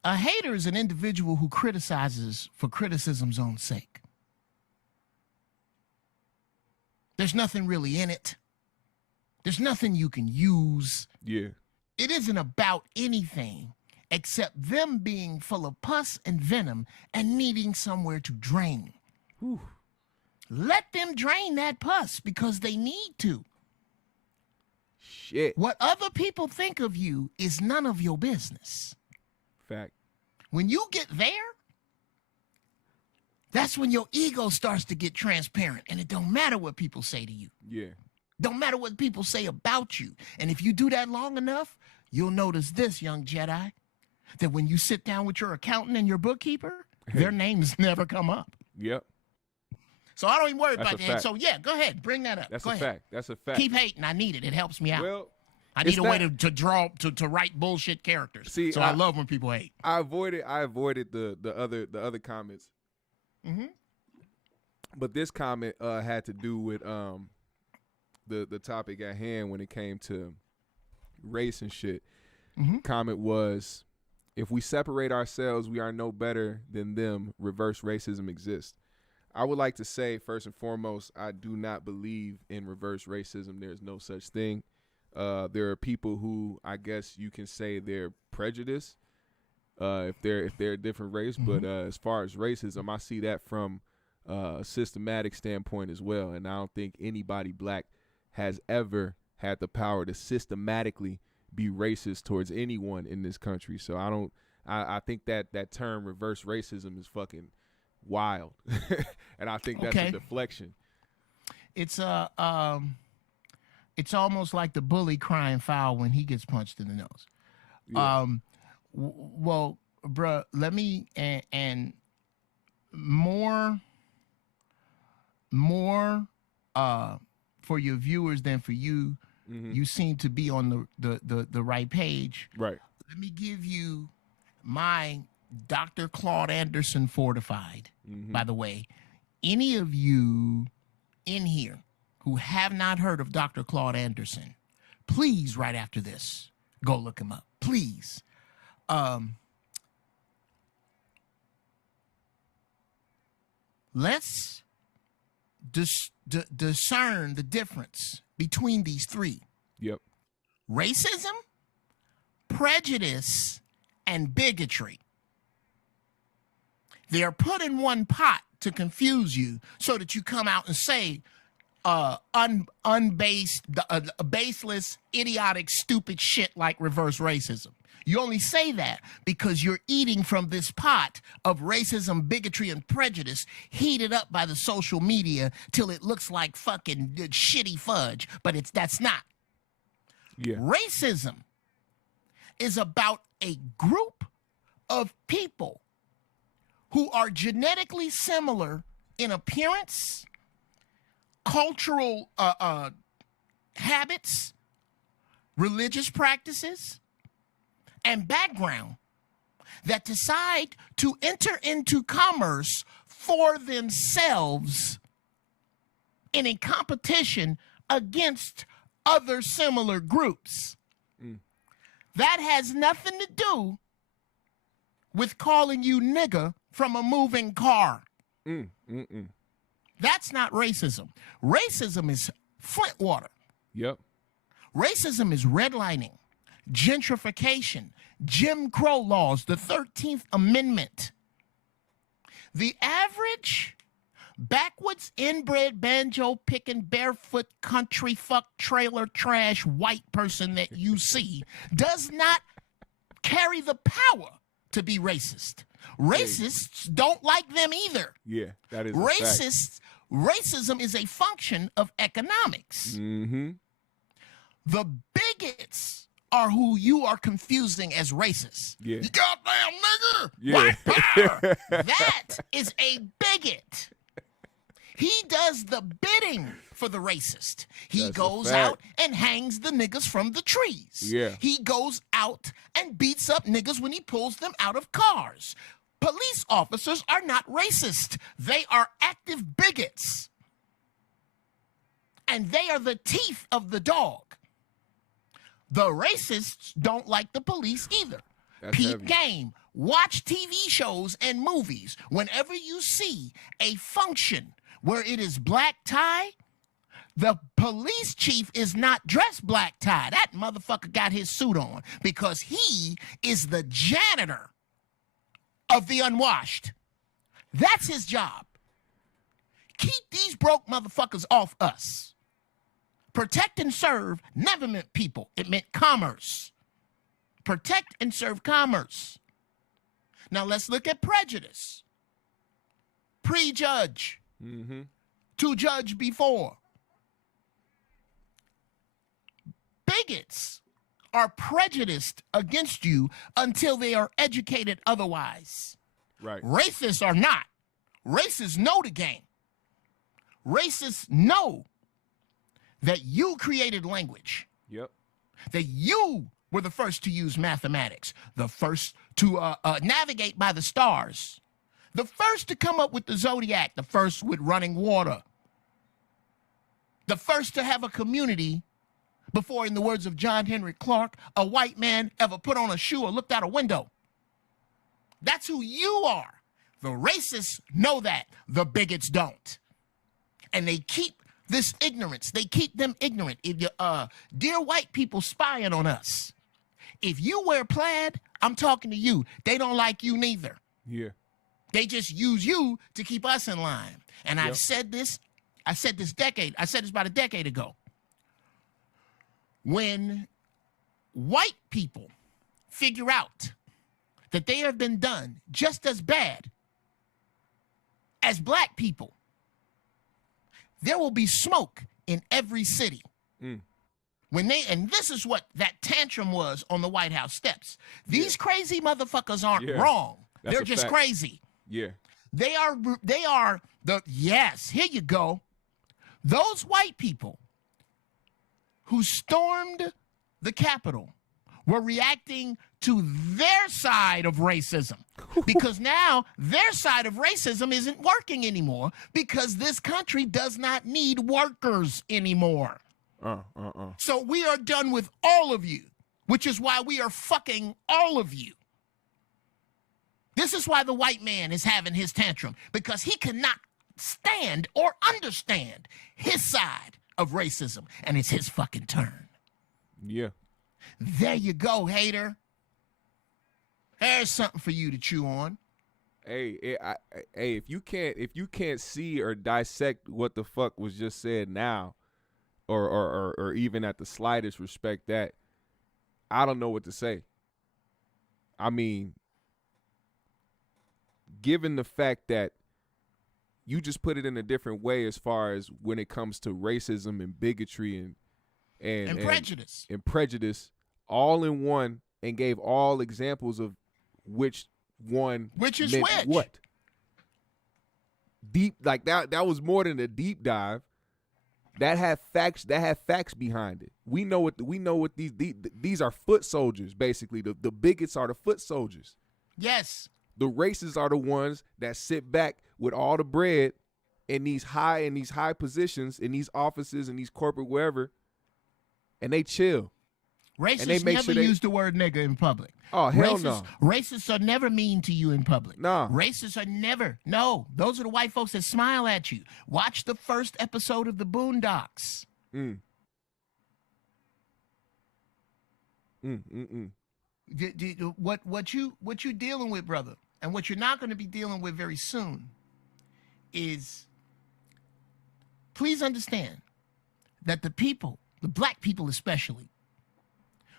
A hater is an individual who criticizes for criticism's own sake. There's nothing really in it. There's nothing you can use. Yeah. It isn't about anything except them being full of pus and venom and needing somewhere to drain. Whew. Let them drain that pus because they need to. Shit. What other people think of you is none of your business. Fact. When you get there, that's when your ego starts to get transparent, and it don't matter what people say to you. Yeah. Don't matter what people say about you. And if you do that long enough, you'll notice this, young Jedi, that when you sit down with your accountant and your bookkeeper, their names never come up. Yep. So I don't even worry about that. So yeah, go ahead, bring that up. That's go a ahead. fact. That's a fact. Keep hating. I need it. It helps me out. Well, I need a way to write bullshit characters. See, so I love when people hate. I avoided the other comments. But this comment had to do with the topic at hand when it came to race and shit. Comment was, if we separate ourselves, we are no better than them. Reverse racism exists. I would like to say, first and foremost, I do not believe in reverse racism. There's no such thing. There are people who I guess you can say they're prejudiced if they're a different race. But as far as racism, I see that from a systematic standpoint as well. And I don't think anybody black has ever had the power to systematically be racist towards anyone in this country. So I think that term reverse racism is fucking wild. And I think that's a deflection. It's it's almost like the bully crying foul when he gets punched in the nose. Yeah. Well, bruh, let me and more for your viewers than for you. You seem to be on the right page. Right. Let me give you my Dr. Claude Anderson fortified. By the way, any of you in here who have not heard of Dr. Claude Anderson, please, right after this, go look him up. Please. Let's discern the difference between these three. Yep. Racism, prejudice, and bigotry. They are put in one pot to confuse you so that you come out and say baseless, idiotic, stupid shit like reverse racism. You only say that because you're eating from this pot of racism, bigotry, and prejudice heated up by the social media till it looks like fucking shitty fudge, but that's not. Yeah. Racism is about a group of people who are genetically similar in appearance, cultural habits, religious practices, and background that decide to enter into commerce for themselves in a competition against other similar groups. That has nothing to do with calling you nigga from a moving car. That's not racism. Racism is Flint water. Yep. Racism is redlining, gentrification, Jim Crow laws, the 13th Amendment. The average backwoods, inbred, banjo-picking, barefoot, country fuck, trailer trash white person that you see does not carry the power to be racist. Racists don't like them either. Yeah, that is Racism is a function of economics. The bigots are who you are confusing as racist. Yeah. You goddamn nigger! Yeah. White power! That is a bigot. He does the bidding for the racist. He That's goes out and hangs the niggas from the trees. Yeah. He goes out and beats up niggas when he pulls them out of cars. Police officers are not racist. They are active bigots. And they are the teeth of the dog. The racists don't like the police either. That's Peep heavy. game. Watch TV shows and movies. Whenever you see a function where it is black tie, the police chief is not dressed black tie. That motherfucker got his suit on because he is the janitor of the unwashed. That's his job. Keep these broke motherfuckers off us. Protect and serve never meant people. It meant commerce. Protect and serve commerce. Now let's look at prejudice. Prejudge. To judge before. Bigots are prejudiced against you until they are educated otherwise. Right. Racists are not. Racists know the game. Racists know that you created language. Yep. That you were the first to use mathematics, the first to navigate by the stars, the first to come up with the zodiac, the first with running water, the first to have a community before, in the words of John Henry Clark, a white man ever put on a shoe or looked out a window. That's who you are. The racists know that. The bigots don't. And they keep this ignorance. They keep them ignorant. If you, dear white people spying on us. If you wear plaid, I'm talking to you. They don't like you neither. Yeah. They just use you to keep us in line. And I've said this. I said this about a decade ago. When white people figure out that they have been done just as bad as black people, there will be smoke in every city. And this is what that tantrum was on the White House steps. These crazy motherfuckers aren't wrong. They're just crazy. Yeah. They are here you go. Those white people who stormed the Capitol were reacting to their side of racism because now their side of racism isn't working anymore because this country does not need workers anymore. So we are done with all of you, which is why we are fucking all of you. This is why the white man is having his tantrum, because he cannot stand or understand his side of racism, and it's his fucking turn. Yeah. There you go, hater. There's something for you to chew on. Hey, if you can't see or dissect what the fuck was just said now, or even at the slightest respect that, I don't know what to say. I mean, given the fact that you just put it in a different way as far as when it comes to racism and bigotry and prejudice. And prejudice all in one, and gave all examples of which is meant which. What? Deep, like that was more than a deep dive. That had facts behind it. We know what these are foot soldiers, basically. The bigots are the foot soldiers. Yes. The racists are the ones that sit back with all the bread in these high positions, in these offices, in these corporate wherever, and they chill. Racists never use the word nigga in public. Oh, hell no. Racists are never mean to you in public. No. Racists are never. No. Those are the white folks that smile at you. Watch the first episode of the Boondocks. What you dealing with, brother, and what you're not going to be dealing with very soon is, please understand that the people, the black people especially,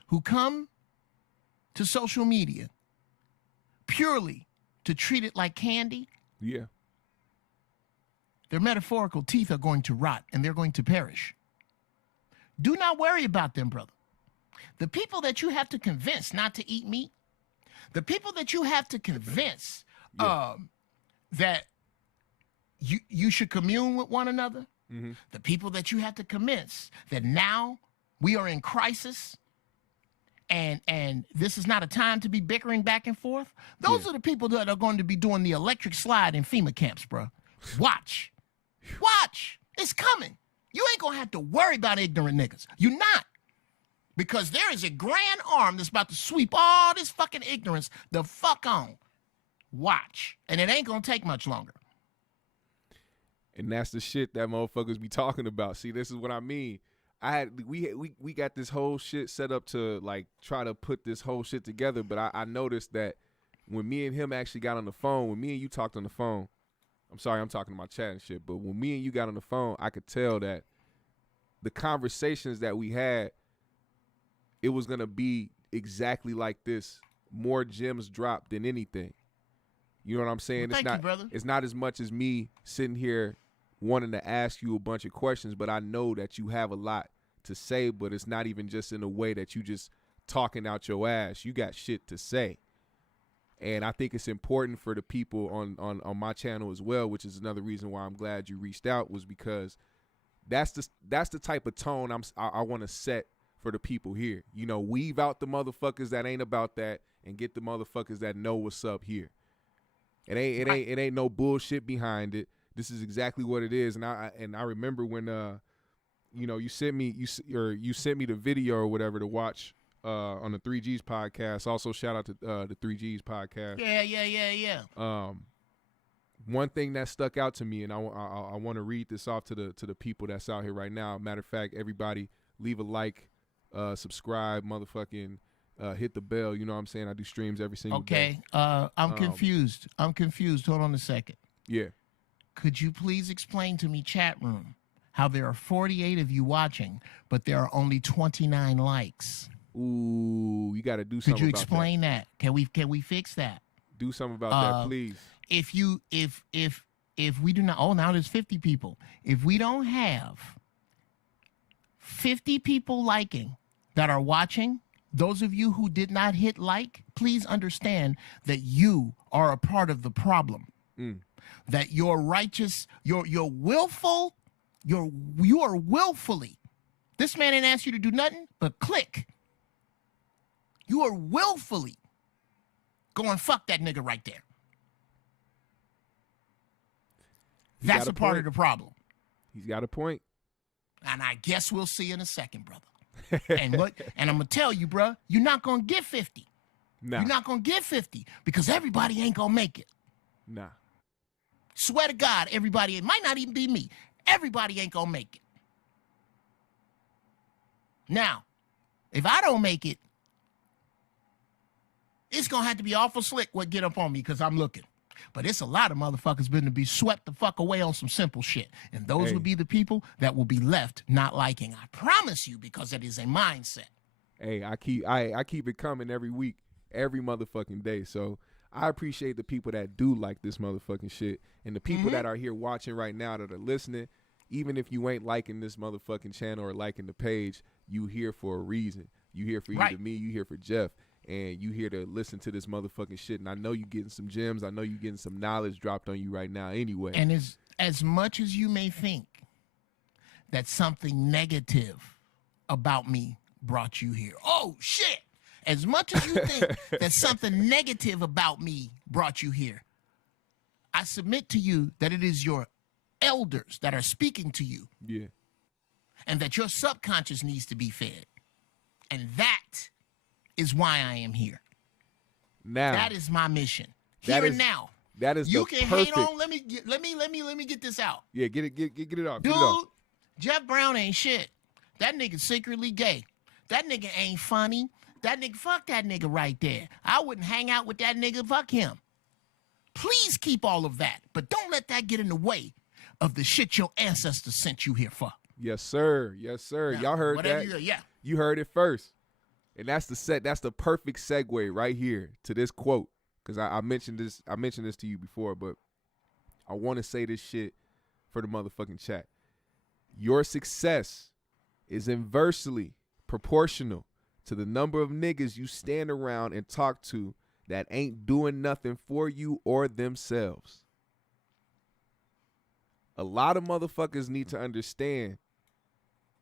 who come to social media purely to treat it like candy, their metaphorical teeth are going to rot and they're going to perish. Do not worry about them, brother. The people that you have to convince not to eat meat, the people that you have to convince that you should commune with one another, the people that you have to convince that now we are in crisis, and this is not a time to be bickering back and forth. Those are the people that are going to be doing the electric slide in FEMA camps, bro. Watch. It's coming. You ain't going to have to worry about ignorant niggas. You're not. Because there is a grand arm that's about to sweep all this fucking ignorance the fuck on. Watch. And it ain't going to take much longer. And that's the shit that motherfuckers be talking about. See, this is what I mean. We got this whole shit set up to like try to put this whole shit together, but I noticed that when me and him actually got on the phone, when me and you talked on the phone, I'm sorry, I'm talking to my chat and shit, but when me and you got on the phone, I could tell that the conversations that we had, it was gonna be exactly like this. More gems dropped than anything. You know what I'm saying? Well, thank you, brother. It's not as much as me sitting here wanting to ask you a bunch of questions, but I know that you have a lot to say, but it's not even just in a way that you just talking out your ass. You got shit to say. And I think it's important for the people on my channel as well, which is another reason why I'm glad you reached out, was because that's the type of tone I want to set for the people here. You know, weave out the motherfuckers that ain't about that and get the motherfuckers that know what's up here. It ain't no bullshit behind it. This is exactly what it is. And I remember when you sent me the video or whatever to watch on the 3Gs podcast. Also shout out to the 3Gs podcast. Yeah. one thing that stuck out to me, and I want to read this off to the people that's out here right now. Matter of fact, everybody leave a like, subscribe, motherfucking hit the bell. You know what I'm saying? I do streams every single day. Okay. I'm confused. Hold on a second. Yeah. Could you please explain to me, chat room, how there are 48 of you watching, but there are only 29 likes? Ooh, you got to do something. Could you explain that? Can we fix that? Do something about that, please. If we do not, now there's 50 people. If we don't have 50 people liking that are watching, those of you who did not hit like, please understand that you are a part of the problem. That you're righteous, you're willful, you are willfully. This man didn't ask you to do nothing but click. You are willfully going fuck that nigga right there. That's a part of the problem. He's got a point. And I guess we'll see in a second, brother. And I'm gonna tell you, bro, you're not gonna get 50. Nah. You're not gonna get 50 because everybody ain't gonna make it. Nah. Swear to God, everybody, it might not even be me. Everybody ain't gonna make it. Now, if I don't make it, it's gonna have to be awful slick what get up on me because I'm looking. But it's a lot of motherfuckers been to be swept the fuck away on some simple shit. And those would be the people that will be left not liking. I promise you, because it is a mindset. Hey, I keep it coming every week, every motherfucking day. So I appreciate the people that do like this motherfucking shit. And the people that are here watching right now that are listening, even if you ain't liking this motherfucking channel or liking the page, you here for a reason. You here for either me, you here for Geoff, and you here to listen to this motherfucking shit. And I know you getting some gems. I know you getting some knowledge dropped on you right now anyway. And as much as you may think that something negative about me brought you here. Oh, shit. As much as you think that something negative about me brought you here, I submit to you that it is your elders that are speaking to you. Yeah. And that your subconscious needs to be fed. And that is why I am here. Now. That is my mission. Here and now. That is you the can perfect. hate on. Let me get this out. Yeah, get it off. Dude, get it off. Geoff Brown ain't shit. That nigga secretly gay. That nigga ain't funny. That nigga, fuck that nigga right there. I wouldn't hang out with that nigga. Fuck him. Please keep all of that, but don't let that get in the way of the shit your ancestors sent you here for. Yes, sir. Yes, sir. Now, y'all heard that? You heard it first. And that's the perfect segue right here to this quote. Because I mentioned this to you before, but I want to say this shit for the motherfucking chat. Your success is inversely proportional to the number of niggas you stand around and talk to that ain't doing nothing for you or themselves. A lot of motherfuckers need to understand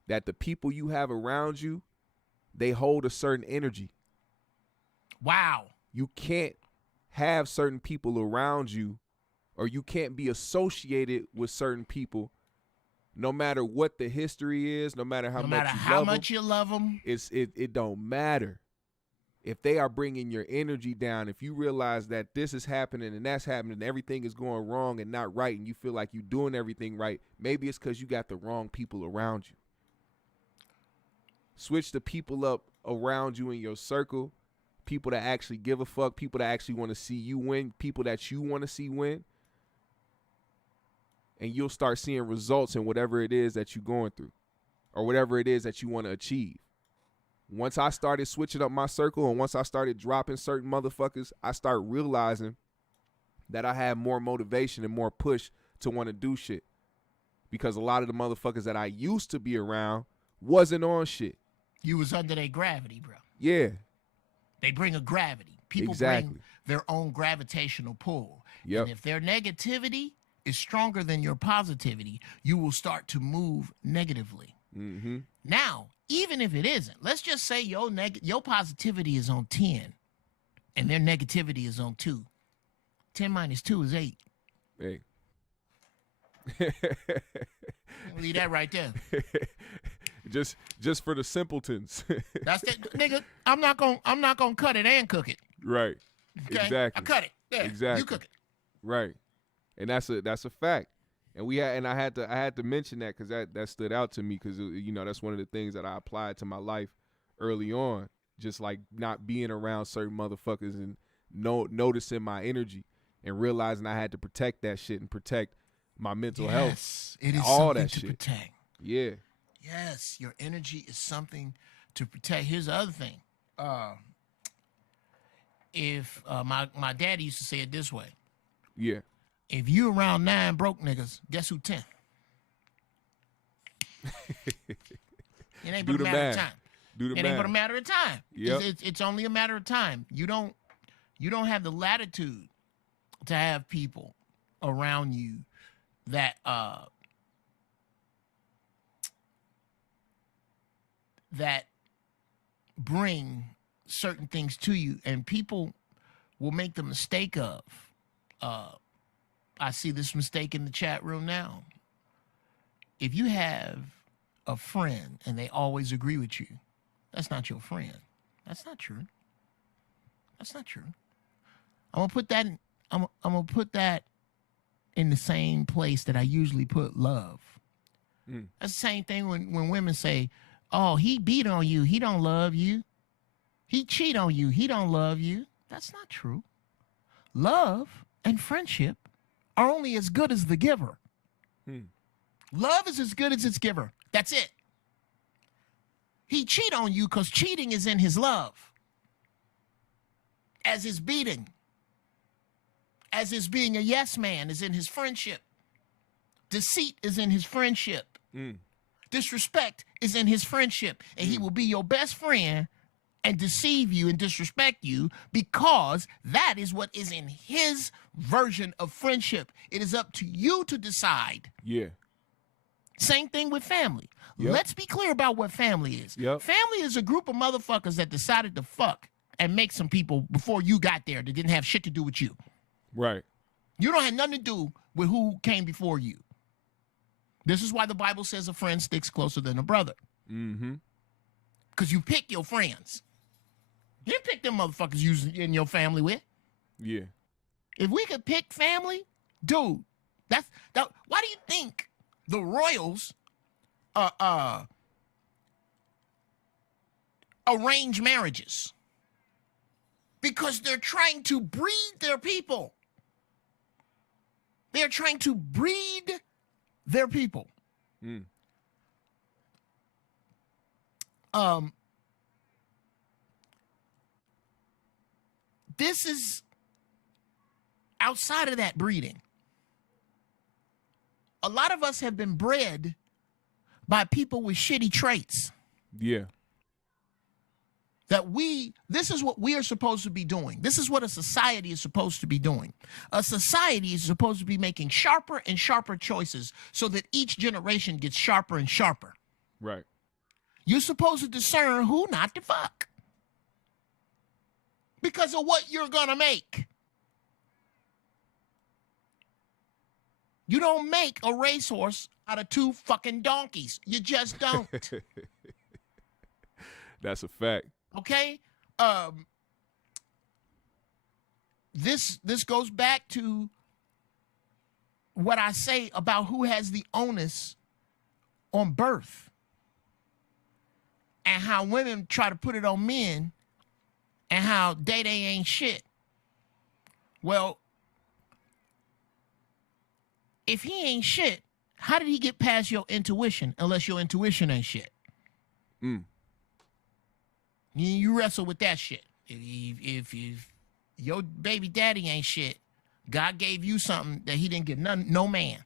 that the people you have around you, they hold a certain energy. Wow. You can't have certain people around you, or you can't be associated with certain people, no matter what the history is, no matter how much you love them. It don't matter. If they are bringing your energy down, if you realize that this is happening and that's happening and everything is going wrong and not right, and you feel like you're doing everything right, maybe it's because you got the wrong people around you. Switch the people up around you in your circle, people that actually give a fuck, people that actually want to see you win, people that you want to see win, and you'll start seeing results in whatever it is that you're going through or whatever it is that you want to achieve. Once I started switching up my circle and once I started dropping certain motherfuckers, I started realizing that I had more motivation and more push to want to do shit. Because a lot of the motherfuckers that I used to be around wasn't on shit. You was under their gravity, bro. Yeah. They bring a gravity. People bring their own gravitational pull. Yep. And if their negativity is stronger than your positivity, you will start to move negatively. Mm-hmm. Now, even if it isn't, let's just say your positivity is on 10 and their negativity is on 2. 10 minus 2 is 8. Hey. Leave that right there. Just for the simpletons. That's that, nigga. I'm not gonna cut it and cook it. Right. Okay? Exactly. I cut it. Yeah. Exactly. You cook it. Right. And that's a fact. And I had to mention that because that stood out to me because that's one of the things that I applied to my life early on, just like not being around certain motherfuckers and noticing my energy and realizing I had to protect that shit and protect my mental health. Yes, it is all something that to shit. protect. Yeah. Yes, your energy is something to protect. Here's the other thing. If my daddy used to say it this way. Yeah. If you around 9 broke niggas, guess who 10? It ain't but a matter of time. It ain't but a matter of time. Yep. It's only a matter of time. You don't have the latitude to have people around you that that bring certain things to you, and people will make the mistake of I see this mistake in the chat room now. If you have a friend and they always agree with you, that's not your friend. That's not true. That's not true. I'm gonna put that in the same place that I usually put love. That's the same thing when women say, "Oh, he beat on you. He don't love you. He cheat on you. He don't love you." That's not true. Love and friendship are only as good as the giver. Love is as good as its giver. That's it. He cheat on you because cheating is in his love. As his beating. As his being a yes man is in his friendship. Deceit is in his friendship. Disrespect is in his friendship. And he will be your best friend and deceive you and disrespect you because that is what is in his version of friendship. It is up to you to decide. Yeah. Same thing with family. Yep. Let's be clear about what family is. Yep. Family is a group of motherfuckers that decided to fuck and make some people before you got there that didn't have shit to do with you. Right. You don't have nothing to do with who came before you. This is why the Bible says a friend sticks closer than a brother. Because you pick your friends. You didn't pick them motherfuckers you in your family with. Yeah. If we could pick family, dude, why do you think the royals arrange marriages? Because they're trying to breed their people. They're trying to breed their people. This is outside of that breeding. A lot of us have been bred by people with shitty traits. Yeah. This is what we are supposed to be doing. This is what a society is supposed to be doing. A society is supposed to be making sharper and sharper choices so that each generation gets sharper and sharper. Right. You're supposed to discern who not to fuck because of what you're gonna make. You don't make a racehorse out of 2 fucking donkeys. You just don't. That's a fact. Okay? This goes back to what I say about who has the onus on birth and how women try to put it on men and how they ain't shit. Well, if he ain't shit, how did he get past your intuition unless your intuition ain't shit? You wrestle with that shit. If your baby daddy ain't shit, God gave you something that he didn't give no man.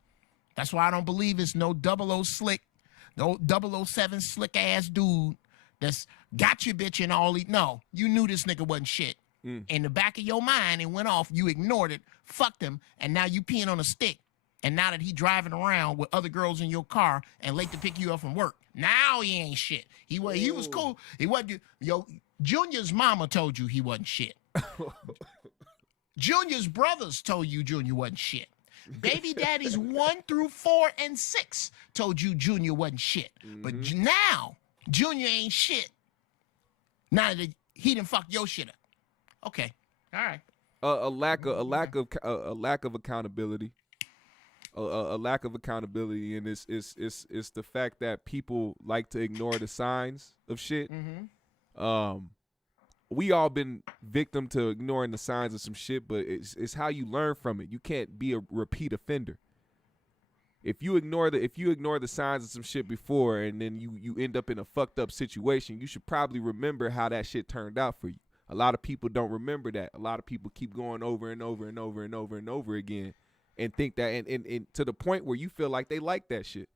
That's why I don't believe it's no 007 slick ass dude that's got you bitch and all these. No, you knew this nigga wasn't shit. In the back of your mind, it went off. You ignored it, fucked him, and now you peeing on a stick. And now that he driving around with other girls in your car and late to pick you up from work, now he ain't shit. He was cool. He wasn't. Junior's mama told you he wasn't shit. Junior's brothers told you Junior wasn't shit. Baby daddies 1 through 4 and 6 told you Junior wasn't shit. But now Junior ain't shit. Now that he done fucked your shit up. Okay, all right. A lack of accountability. a lack of accountability, and it's the fact that people like to ignore the signs of shit. We all been victim to ignoring the signs of some shit, but it's how you learn from it. You can't be a repeat offender. If you ignore the signs of some shit before, and then you end up in a fucked up situation, you should probably remember how that shit turned out for you. A lot of people don't remember that. A lot of people keep going over and over and over and over and over again, and think that, and to the point where you feel like they like that shit.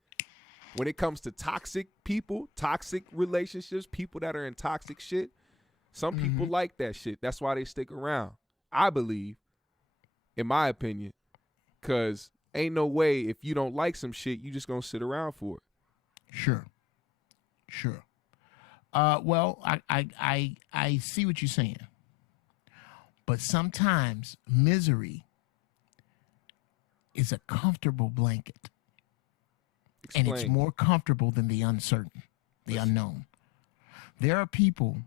When it comes to toxic people, toxic relationships, people that are in toxic shit, some people like that shit. That's why they stick around. I believe, in my opinion, because ain't no way if you don't like some shit, you just gonna sit around for it. Sure. Well, I see what you're saying, but sometimes misery is a comfortable blanket. Explain. And it's more comfortable than the uncertain, the unknown. There are people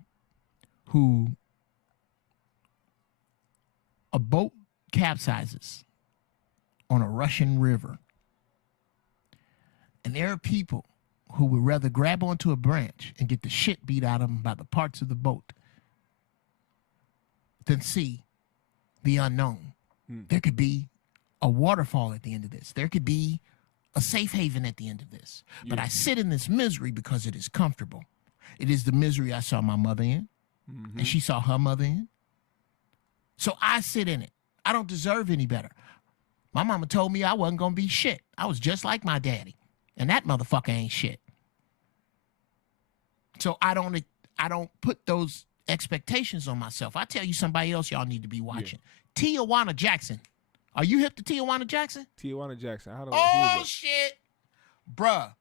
who a boat capsizes on a Russian river, and there are people who would rather grab onto a branch and get the shit beat out of them by the parts of the boat than see the unknown. There could be a waterfall at the end of this. There could be a safe haven at the end of this. But I sit in this misery because it is comfortable. It is the misery I saw my mother in, and she saw her mother in. So I sit in it. I don't deserve any better. My mama told me I wasn't going to be shit. I was just like my daddy. And that motherfucker ain't shit. So I don't put those expectations on myself. I tell you somebody else y'all need to be watching. Tijuana Jackson. Are you hip to Tijuana Jackson? Tijuana Jackson. Oh shit. Bruh.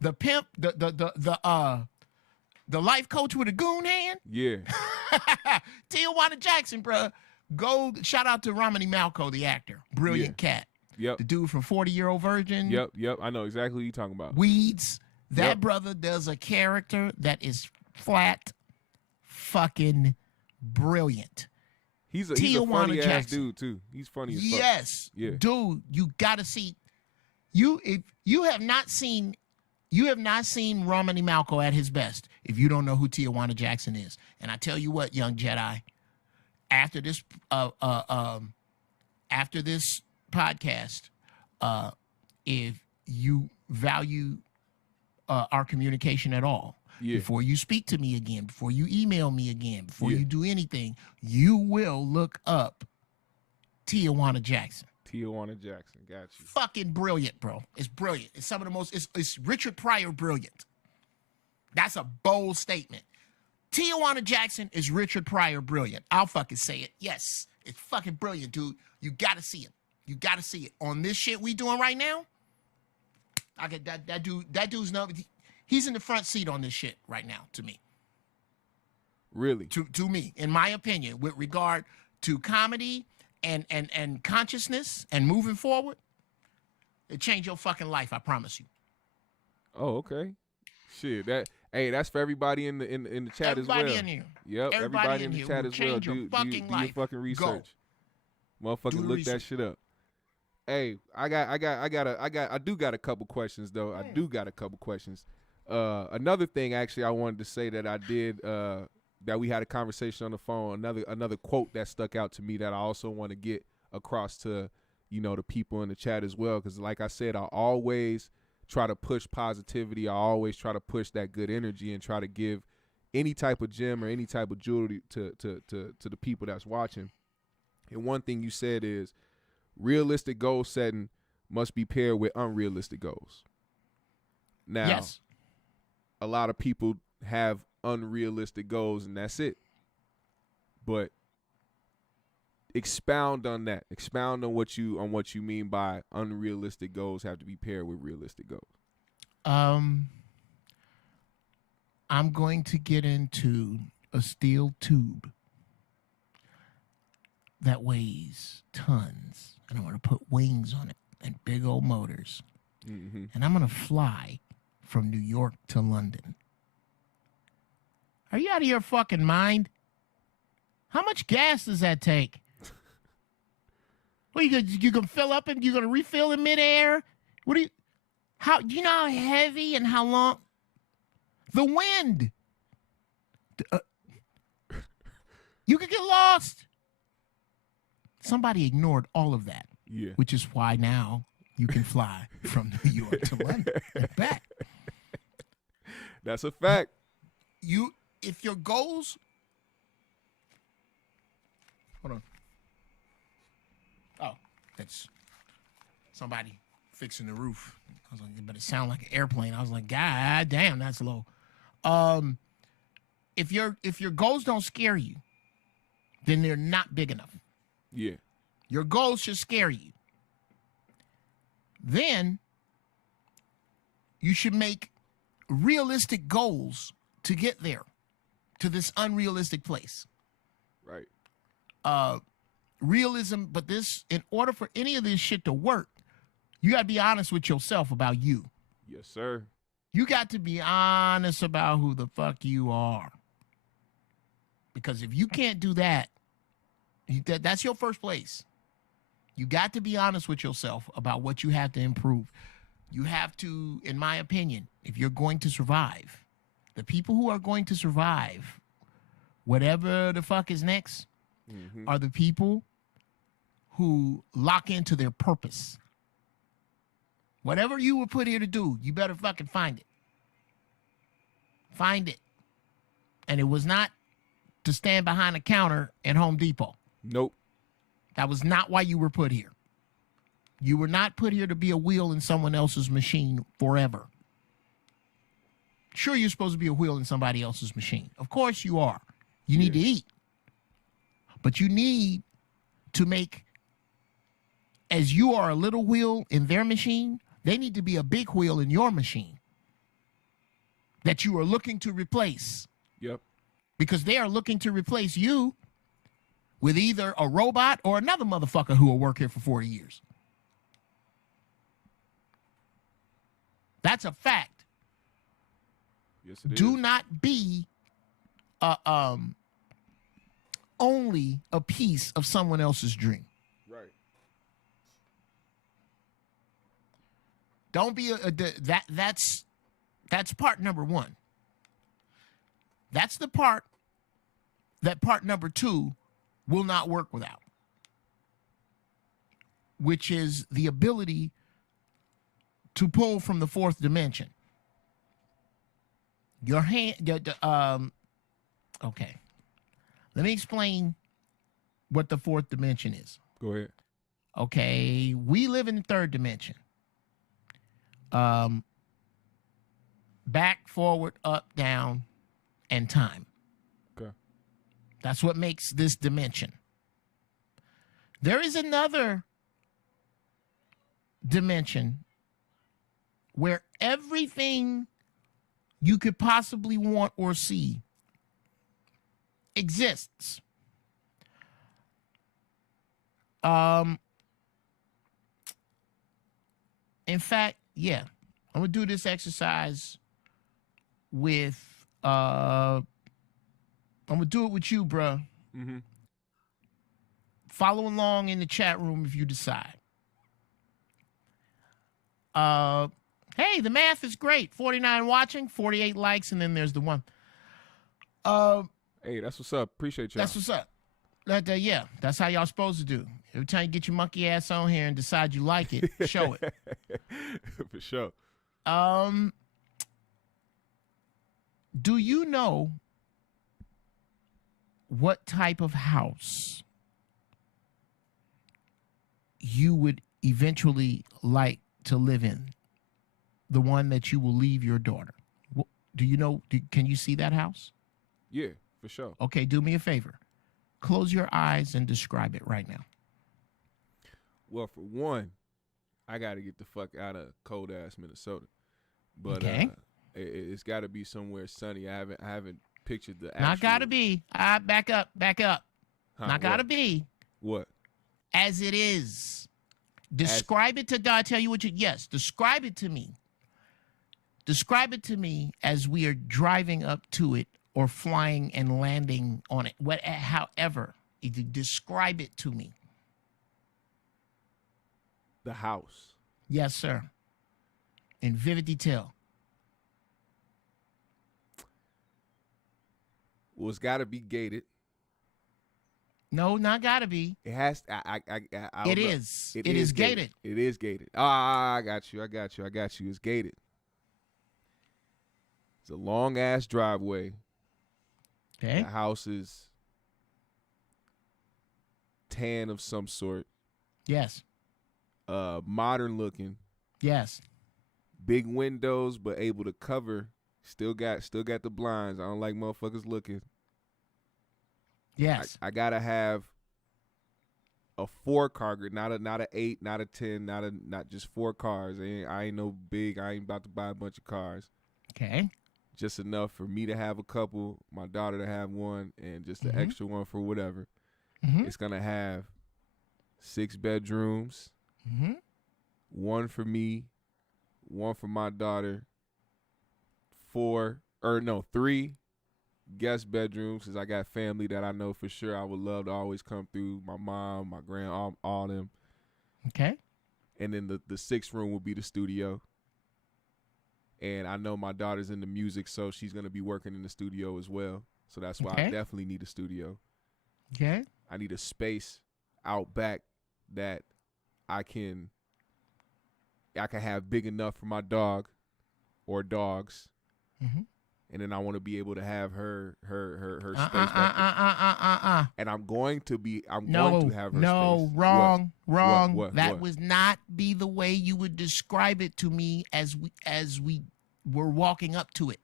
The pimp, the life coach with a goon hand? Yeah. Tijuana Jackson, bruh. Go shout out to Romany Malco, the actor. Brilliant cat. Yep. The dude from 40-Year-Old Virgin. Yep. I know exactly what you're talking about. Weeds. That brother does a character that is flat fucking brilliant. He's a funny ass dude too. He's funny as fuck. Yes. Yeah. Dude, you gotta see. If you have not seen Romany Malco at his best if you don't know who Tijuana Jackson is. And I tell you what, young Jedi, after this podcast, if you value our communication at all, before you speak to me again, before you email me again, before you do anything, you will look up Tijuana Jackson. Tijuana Jackson, got you. Fucking brilliant, bro. It's brilliant. It's some of the most, it's Richard Pryor brilliant. That's a bold statement. Tijuana Jackson is Richard Pryor brilliant. I'll fucking say it. Yes, it's fucking brilliant, dude. You gotta see it. You gotta see it. On this shit we doing right now, I get that dude's no, he's in the front seat on this shit right now, to me. Really? To me, in my opinion, with regard to comedy and consciousness and moving forward, it changed your fucking life, I promise you. Oh, okay. Shit, that's for everybody in the chat as well. Everybody in here. Yep, everybody in the chat as well. Do your fucking research. Motherfucking look that shit up. Hey, I do got a couple questions though. I do got a couple questions. Another thing actually I wanted to say that I did that we had a conversation on the phone. Another quote that stuck out to me that I also want to get across to the people in the chat as well, because like I said, I always try to push positivity. I always try to push that good energy and try to give any type of gem or any type of jewelry to the people that's watching. And one thing you said is realistic goal setting must be paired with unrealistic goals. Now, yes, a lot of people have unrealistic goals and that's it. But expound on that. Expound on what you mean by unrealistic goals have to be paired with realistic goals. I'm going to get into a steel tube that weighs tons, and I'm going to put wings on it and big old motors. Mm-hmm. And I'm going to fly from New York to London. Are you out of your fucking mind? How much gas does that take? Well, you gonna fill up and you're gonna refill in midair? What do you? How do you know how heavy and how long? The wind. You could get lost. Somebody ignored all of that. Yeah. Which is why now you can fly from New York to London and back. That's a fact. If your goals. Hold on. Oh, that's somebody fixing the roof. I was like, but it sounded like an airplane. I was like, God damn, that's low. If your goals don't scare you, then they're not big enough. Yeah. Your goals should scare you. Then you should make realistic goals to get there, to this unrealistic place. Right. Realism, but in order for any of this shit to work, you got to be honest with yourself about you. Yes, sir. You got to be honest about who the fuck you are. Because if you can't do that, that's your first place. You got to be honest with yourself about what you have to improve. You have to, in my opinion, if you're going to survive, the people who are going to survive, whatever the fuck is next, are the people who lock into their purpose. Whatever you were put here to do, you better fucking find it. Find it. And it was not to stand behind a counter at Home Depot. Nope. That was not why you were put here. You were not put here to be a wheel in someone else's machine forever. Sure, you're supposed to be a wheel in somebody else's machine. Of course you are. You need to eat. But you need to make, as you are a little wheel in their machine, they need to be a big wheel in your machine that you are looking to replace. Yep. Because they are looking to replace you with either a robot or another motherfucker who will work here for 40 years. That's a fact. Yes, it is. Do not be only a piece of someone else's dream. Right. Don't be that's part number one. That's the part that part number two will not work without, which is the ability to pull from the fourth dimension. Your hand, okay. Let me explain what the fourth dimension is. Go ahead. Okay, we live in the third dimension. Back, forward, up, down, and time. Okay. That's what makes this dimension. There is another dimension where everything you could possibly want or see exists. In fact, yeah, I'm gonna do this exercise with I'm gonna do it with you, bruh. Mm-hmm. Follow along in the chat room if you decide. Hey, the math is great. 49 watching, 48 likes, and then there's the one. Hey, that's what's up. Appreciate y'all. That's what's up. Yeah, that's how y'all supposed to do. Every time you get your monkey ass on here and decide you like it, show it. For sure. Do you know what type of house you would eventually like to live in? The one that you will leave your daughter. Do you know? Can you see that house? Yeah, for sure. Okay, do me a favor. Close your eyes and describe it right now. Well, for one, I got to get the fuck out of cold ass Minnesota. But okay. It's got to be somewhere sunny. I haven't pictured the actual. Not got to be. Back up. Huh, Not got to be. What? As it is. Describe it to God. Tell you what you. Yes. Describe it to me. Describe it to me as we are driving up to it or flying and landing on it. However, describe it to me. The house. Yes, sir. In vivid detail. Well, it's got to be gated. No, not gotta be. It has. It is. It is gated. It is gated. Ah, I got you. It's gated. It's a long ass driveway. Okay. The house is tan of some sort. Yes. Modern looking. Yes. Big windows, but able to cover. Still got the blinds. I don't like motherfuckers looking. Yes. I gotta have a 4-car, not a 8, not a 10, not just 4 cars. I ain't no big. I ain't about to buy a bunch of cars. Okay. Just enough for me to have a couple, my daughter to have one, and just the extra one for whatever. It's gonna have 6 bedrooms, 1 for me, 1 for my daughter, 3 guest bedrooms, because I got family that I know for sure I would love to always come through. My mom, my grand, all them. Okay. And then the 6th room will be the studio. And I know my daughter's into music, so she's going to be working in the studio as well. So that's why I definitely need a studio. Okay. I need a space out back that I can have big enough for my dog or dogs. And then I want to be able to have her space. And I'm going to have her space. No, wrong. What? That would not be the way you would describe it to me as we were walking up to it.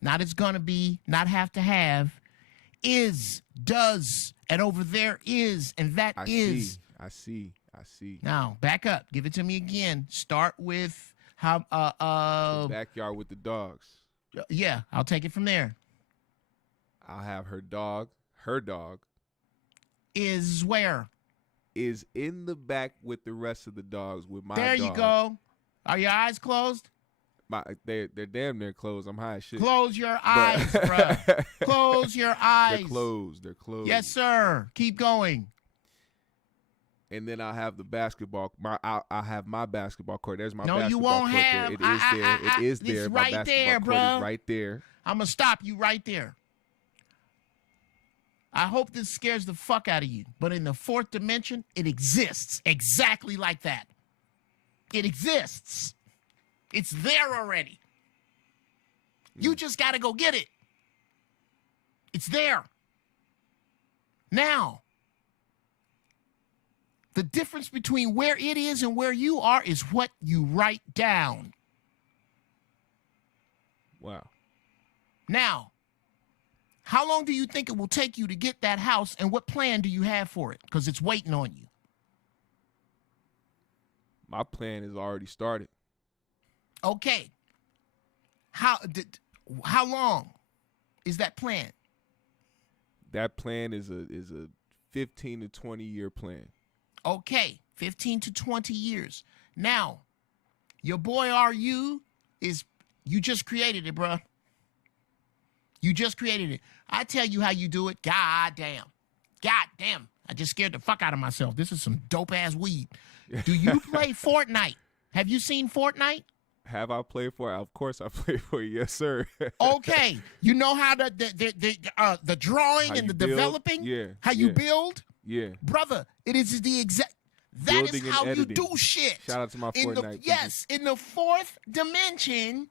Not it's gonna be, not have to have, is, does, and over there is, and that is. I see. Now, back up. Give it to me again. Start with how the backyard with the dogs. Yeah, I'll take it from there. I'll have her dog. Her dog is where? Is in the back with the rest of the dogs with my There dog. You go. Are your eyes closed? They're damn near closed. I'm high as shit. Close your eyes, bro. Close your eyes. They're closed. Yes, sir. Keep going. And then I'll have the basketball. I'll have my basketball court. There's my basketball court. You won't have. There. It is there. It's my right basketball there, court bro. is right there. I'm gonna stop you right there. I hope this scares the fuck out of you. But in the 4th dimension, it exists exactly like that. It exists. It's there already. You just got to go get it. It's there. Now, the difference between where it is and where you are is what you write down. Wow. Now, how long do you think it will take you to get that house, and what plan do you have for it? Because it's waiting on you. My plan is already started. Okay. How long is that plan? That plan is a 15 to 20 year plan. Okay, 15 to 20 years. Now, your boy RU you just created it, bruh. You just created it. I tell you how you do it. God damn. I just scared the fuck out of myself. This is some dope ass weed. Do you play Fortnite? Have you seen Fortnite? Have I played for it? Of course I played for it. Yes, sir. Okay. You know how the drawing how and the build? developing? Yeah. How you build? Yeah. Brother, it is the exact. That Building is how you editing. do shit. Shout out to my Fortnite. Yes, in the 4th dimension,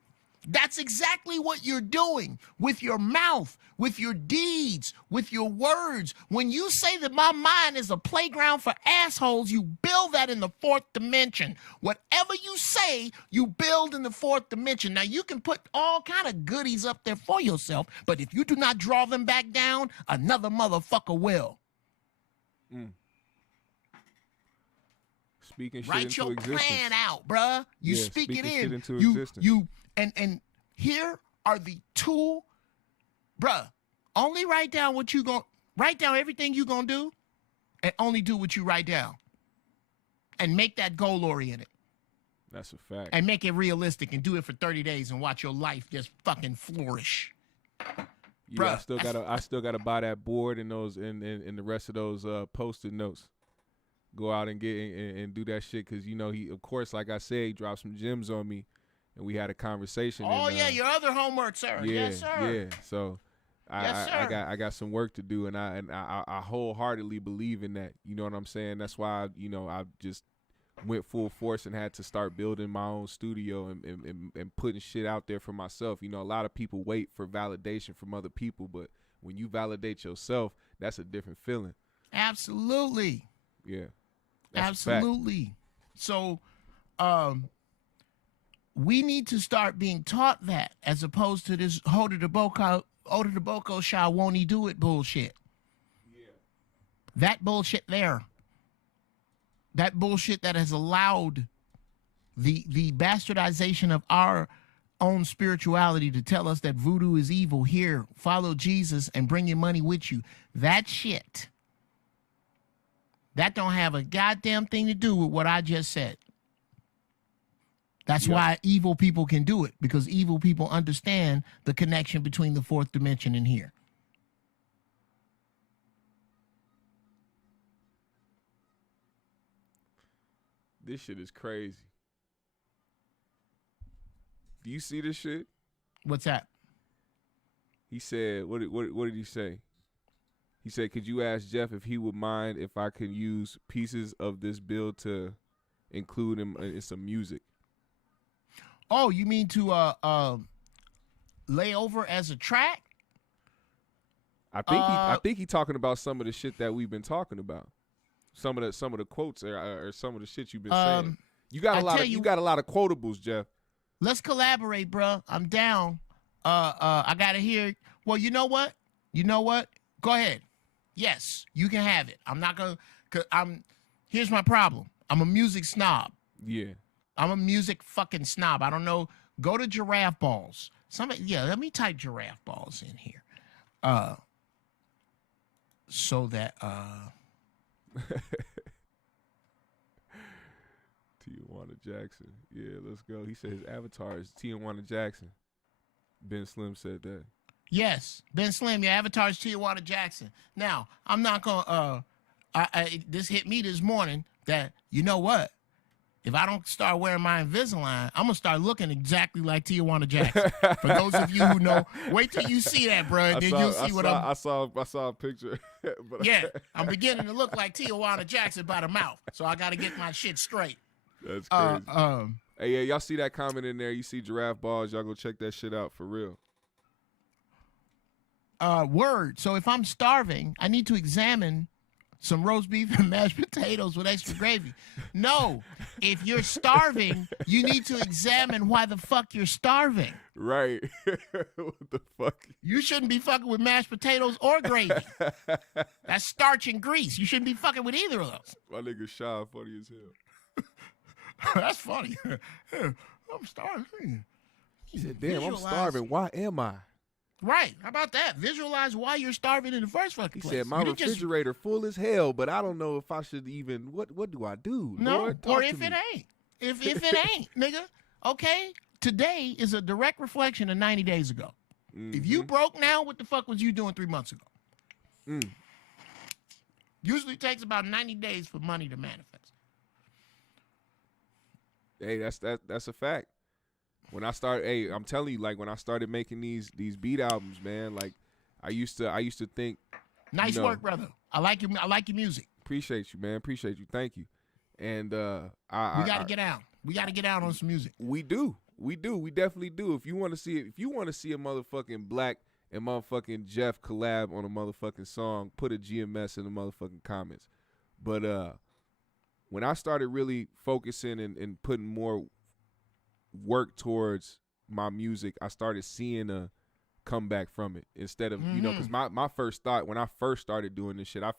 that's exactly what you're doing with your mouth, with your deeds, with your words. When you say that my mind is a playground for assholes, you build that in the 4th dimension. Whatever you say, you build in the 4th dimension. Now, you can put all kind of goodies up there for yourself, but if you do not draw them back down, another motherfucker will. Speaking shit Write into your existence. plan out, bruh. You speak it in. Shit into you existence. and here are the 2, bruh. Only write down write down everything you gonna do, and only do what you write down. And make that goal oriented. That's a fact. And make it realistic and do it for 30 days and watch your life just fucking flourish. Yeah, Bruh, I still gotta buy that board and those and the rest of those Post-it notes. go out and get and do that shit because he, of course, like I said, he dropped some gems on me, and we had a conversation. Oh yeah, your other homework, sir. Yeah, Yes, sir. Yeah. So Yes, sir. I got some work to do, and I wholeheartedly believe in that. You know what I'm saying? That's why I just went full force and had to start building my own studio and putting shit out there for myself. A lot of people wait for validation from other people, but when you validate yourself, that's a different feeling. Absolutely. Yeah. Absolutely. So, we need to start being taught that as opposed to this Hoda the Boko Shah won't he do it bullshit. Yeah. That bullshit there. That bullshit that has allowed the bastardization of our own spirituality to tell us that voodoo is evil. Here, follow Jesus and bring your money with you. That shit. That don't have a goddamn thing to do with what I just said. That's why evil people can do it, because evil people understand the connection between the fourth dimension and here. This shit is crazy. Do you see this shit? What's that? He said, what did he say? He said, could you ask Geoff if he would mind if I could use pieces of this build to include him in some music? Oh, you mean to lay over as a track? I think he talking about some of the shit that we've been talking about. Some of the quotes or some of the shit you've been saying. You got a lot of quotables, Geoff. Let's collaborate, bro. I'm down. I gotta hear. Well, you know what? Go ahead. Yes, you can have it. I'm not gonna. Here's my problem. I'm a music snob. Yeah. I'm a music fucking snob. I don't know. Go to Giraffe Balls. Let me type Giraffe Balls in here. So that Tijuana Jackson. Yeah, let's go. He said his avatar is Tijuana Jackson. Ben Slim said that. Yes, Ben Slim, your avatar is Tijuana Jackson. Now, I'm not gonna this hit me this morning that, you know what? If I don't start wearing my Invisalign, I'm gonna start looking exactly like Tijuana Jackson. For those of you who know, wait till you see that, bro. Then you'll see what I'm. I saw a picture. Yeah, I'm beginning to look like Tijuana Jackson by the mouth, so I got to get my shit straight. That's crazy. Hey, yeah, y'all see that comment in there? You see Giraffe Balls? Y'all go check that shit out for real. Word. So if I'm starving, I need to examine some roast beef and mashed potatoes with extra gravy. No, if you're starving, you need to examine why the fuck you're starving. Right. What the fuck? You shouldn't be fucking with mashed potatoes or gravy. That's starch and grease. You shouldn't be fucking with either of those. My nigga Shy funny as hell. That's funny. I'm starving. He said, damn, I'm starving. Why am I? Right. How about that? Visualize why you're starving in the first fucking place. He said, my refrigerator full as hell, but I don't know if I should even, what do I do? No, Lord, or if it ain't. If it ain't, nigga, okay, today is a direct reflection of 90 days ago. Mm-hmm. If you broke now, what the fuck was you doing 3 months ago? Usually takes about 90 days for money to manifest. Hey, that's a fact. When I started, I'm telling you, like when I started making these beat albums, man, like I used to think. Nice work, brother. I like your music. Appreciate you, man. Appreciate you. Thank you. And we gotta get out. We gotta get out on some music. We do. We definitely do. If you want to see a motherfucking Black and motherfucking Geoff collab on a motherfucking song, put a GMS in the motherfucking comments. But when I started really focusing and putting more work towards my music, I started seeing a comeback from it instead of, because my first thought when I first started doing this shit, I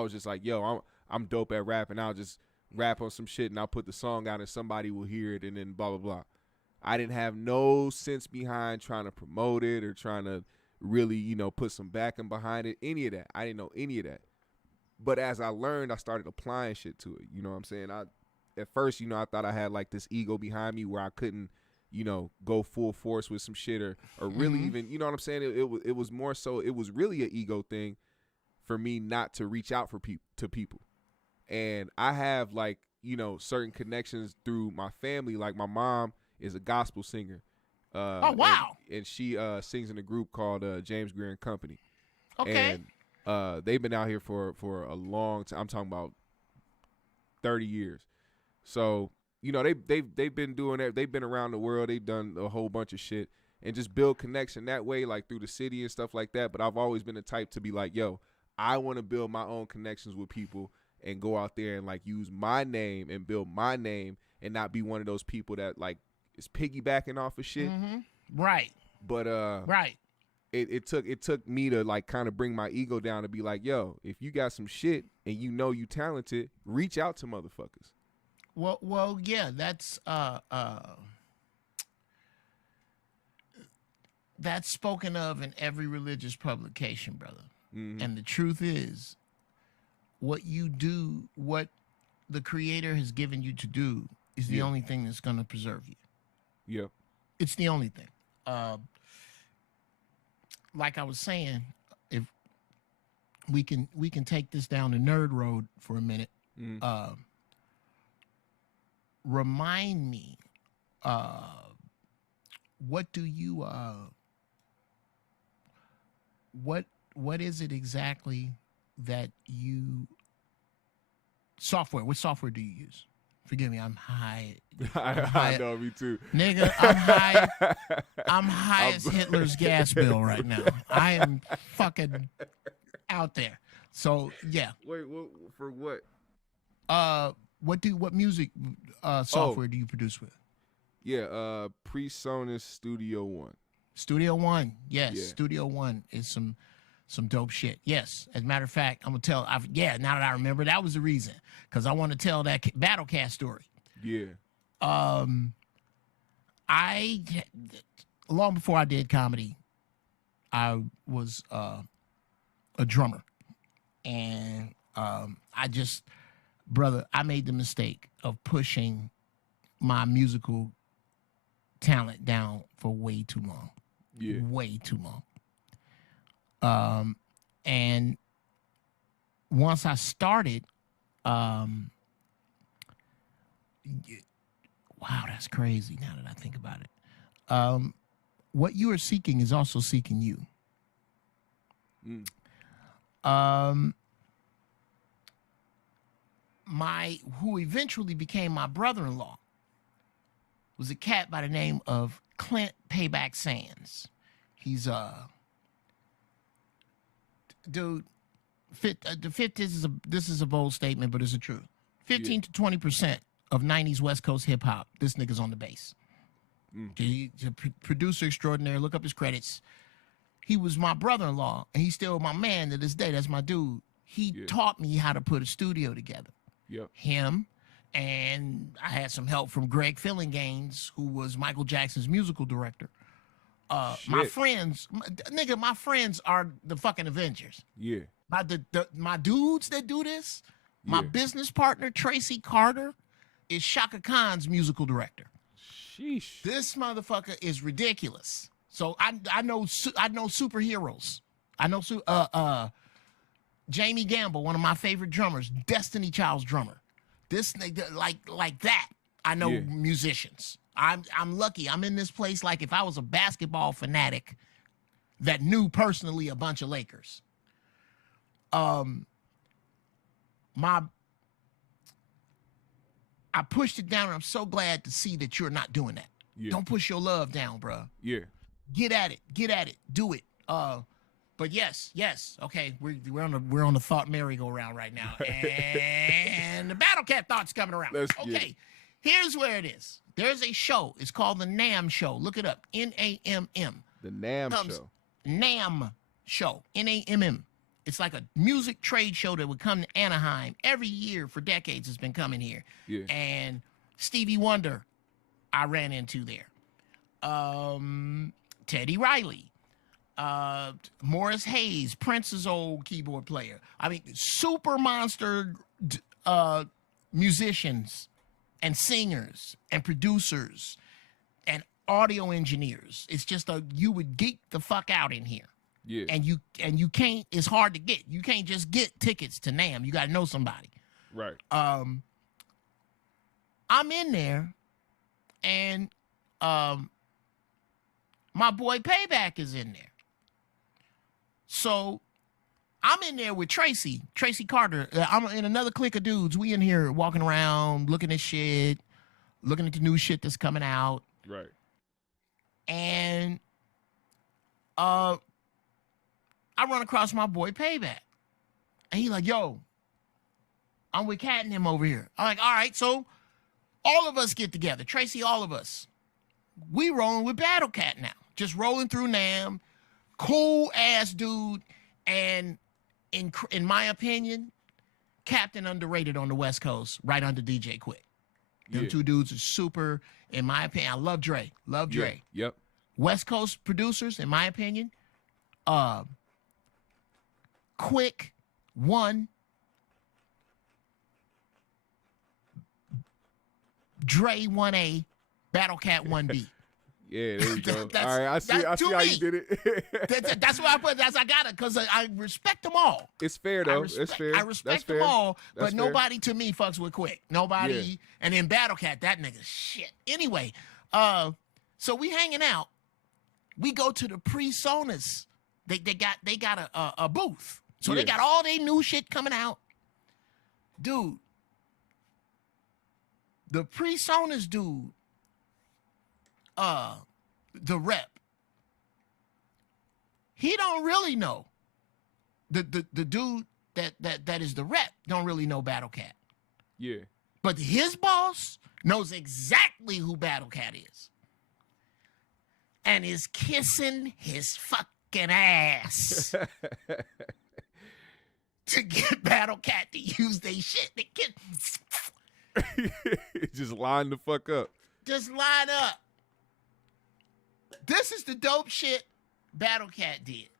was just like, yo, I'm dope at rapping. I'll just rap on some shit and I'll put the song out and somebody will hear it and then blah, blah, blah. I didn't have no sense behind trying to promote it or trying to really, put some backing behind it, any of that. I didn't know any of that. But as I learned, I started applying shit to it. You know what I'm saying? At first, I thought I had like this ego behind me where I couldn't, go full force with some shit or really even, you know what I'm saying? It was more so, it was really an ego thing for me not to reach out to people. And I have like, you know, certain connections through my family. Like my mom is a gospel singer. Oh, wow. And she sings in a group called James Greer and Company. Okay. And they've been out here for a long time. I'm talking about 30 years. So, you know, they've been doing that. They've been around the world. They've done a whole bunch of shit and just build connection that way, like through the city and stuff like that. But I've always been the type to be like, yo, I want to build my own connections with people and go out there and like use my name and build my name and not be one of those people that like is piggybacking off of shit. Mm-hmm. Right. But right. It took me to like kind of bring my ego down to be like, yo, if you got some shit and you know you talented, reach out to motherfuckers. Well, yeah, that's spoken of in every religious publication, brother. Mm-hmm. And the truth is, what you do, what the Creator has given you to do, is the only thing that's going to preserve you. Yeah. It's the only thing. Like I was saying, if we can take this down the nerd road for a minute. Mm-hmm. Remind me, what do you what is it exactly that you software? What software do you use? Forgive me, I'm high. I know, me too. Nigga, I'm high. I'm high as Hitler's gas bill right now. I am fucking out there. So yeah. Wait, for what? What music software do you produce with? Yeah, PreSonus Studio One. Studio One, yes. Yeah. Studio One is some dope shit. Yes, as a matter of fact, I'm gonna tell. Now that I remember, that was the reason, because I want to tell that Battlecast story. Yeah. I long before I did comedy, I was a drummer, and brother, I made the mistake of pushing my musical talent down for way too long. Yeah. Way too long. And once I started, wow, that's crazy now that I think about it. What you are seeking is also seeking you. Who eventually became my brother-in-law was a cat by the name of Clint Payback Sands. He's dude. This is a bold statement, but it's the truth. 15 to 20% of '90s West Coast hip hop. This nigga's on the bass. He's a producer extraordinaire. Look up his credits. He was my brother-in-law, and he's still my man to this day. That's my dude. He taught me how to put a studio together. Yep. Him, and I had some help from Greg Fillinganes, who was Michael Jackson's musical director. My friends are the fucking Avengers. Yeah. My dudes that do this, my business partner, Tracy Carter, is Shaka Khan's musical director. Sheesh. This motherfucker is ridiculous. So I know superheroes. I know Jamie Gamble, one of my favorite drummers, Destiny Child's drummer. This nigga, like that. I know musicians. I'm lucky. I'm in this place like if I was a basketball fanatic that knew personally a bunch of Lakers. I pushed it down, and I'm so glad to see that you're not doing that. Yeah. Don't push your love down, bro. Yeah. Get at it. Do it. But yes. Okay, we're on the thought merry-go-round right now, and the Battlecat thought's coming around. Okay, here's where it is. There's a show. It's called the NAMM Show. Look it up. NAMM. The NAMM Show. NAMM Show. NAMM. It's like a music trade show that would come to Anaheim every year for decades. It's been coming here. Yeah. And Stevie Wonder, I ran into there. Teddy Riley. Morris Hayes, Prince's old keyboard player. I mean, super monster musicians and singers and producers and audio engineers. It's just you would geek the fuck out in here. Yeah. And you can't, it's hard to get. You can't just get tickets to NAMM. You got to know somebody. Right. I'm in there, and my boy Payback is in there. So I'm in there with Tracy Carter. I'm in another clique of dudes. We in here walking around, looking at shit, looking at the new shit that's coming out. Right. And I run across my boy Payback. And he like, yo, I'm with Cat and him over here. I'm like, all right, so all of us get together. Tracy, all of us. We rolling with Battle Cat now. Just rolling through NAMM. Cool ass dude. And in my opinion, Captain underrated on the West Coast, right under DJ Quick. Them two dudes are super, in my opinion. I love Dre. Love Dre. Yeah. Yep. West Coast producers, in my opinion, Quick 1, Dre 1A, Battle Cat 1B. Yeah, there you go. All right, I see how you did it. That's why I put that. I got it because I respect them all. It's fair though. It's fair. I respect them all, but nobody to me fucks with Quick. Nobody. Yeah. And then Battle Cat, that nigga shit. Anyway, so we hanging out. We go to the PreSonus. They got a booth, so they got all their new shit coming out, dude. The PreSonus dude. The rep, he don't really know. The dude that is the rep don't really know Battle Cat. Yeah. But his boss knows exactly who Battle Cat is. And is kissing his fucking ass to get Battle Cat to use their shit. They just line the fuck up. Just line up. This is the dope shit Battle Cat did.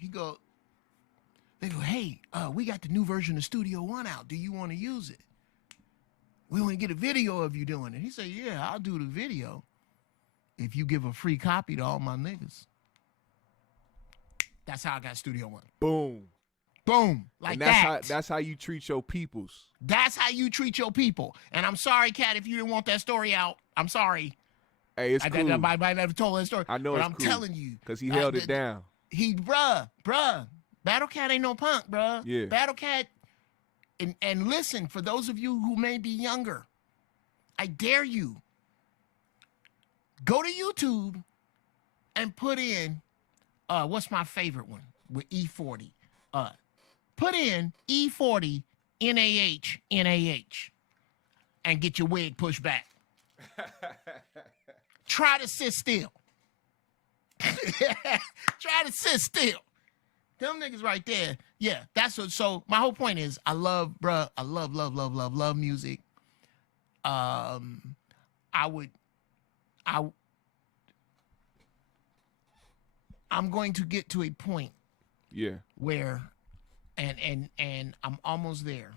They go, hey, we got the new version of Studio One out. Do you want to use it? We want to get a video of you doing it. He said, yeah, I'll do the video if you give a free copy to all my niggas. That's how I got Studio One. Boom. Boom. Like and that's how you treat your peoples. That's how you treat your people. And I'm sorry, Cat, if you didn't want that story out. I'm sorry. Hey, it's cool. I might never told that story. I know, but it's I'm cool. telling you. Because he held it down. Bruh. Battle Cat ain't no punk, bruh. Yeah. Battle Cat, and listen, for those of you who may be younger, I dare you, go to YouTube and put in, what's my favorite one with E40? Put in E40 NAH and get your wig pushed back. Try to sit still. Try to sit still. Them niggas right there. Yeah, that's what. So my whole point is, I love music. I'm going to get to a point. Yeah. Where, and I'm almost there.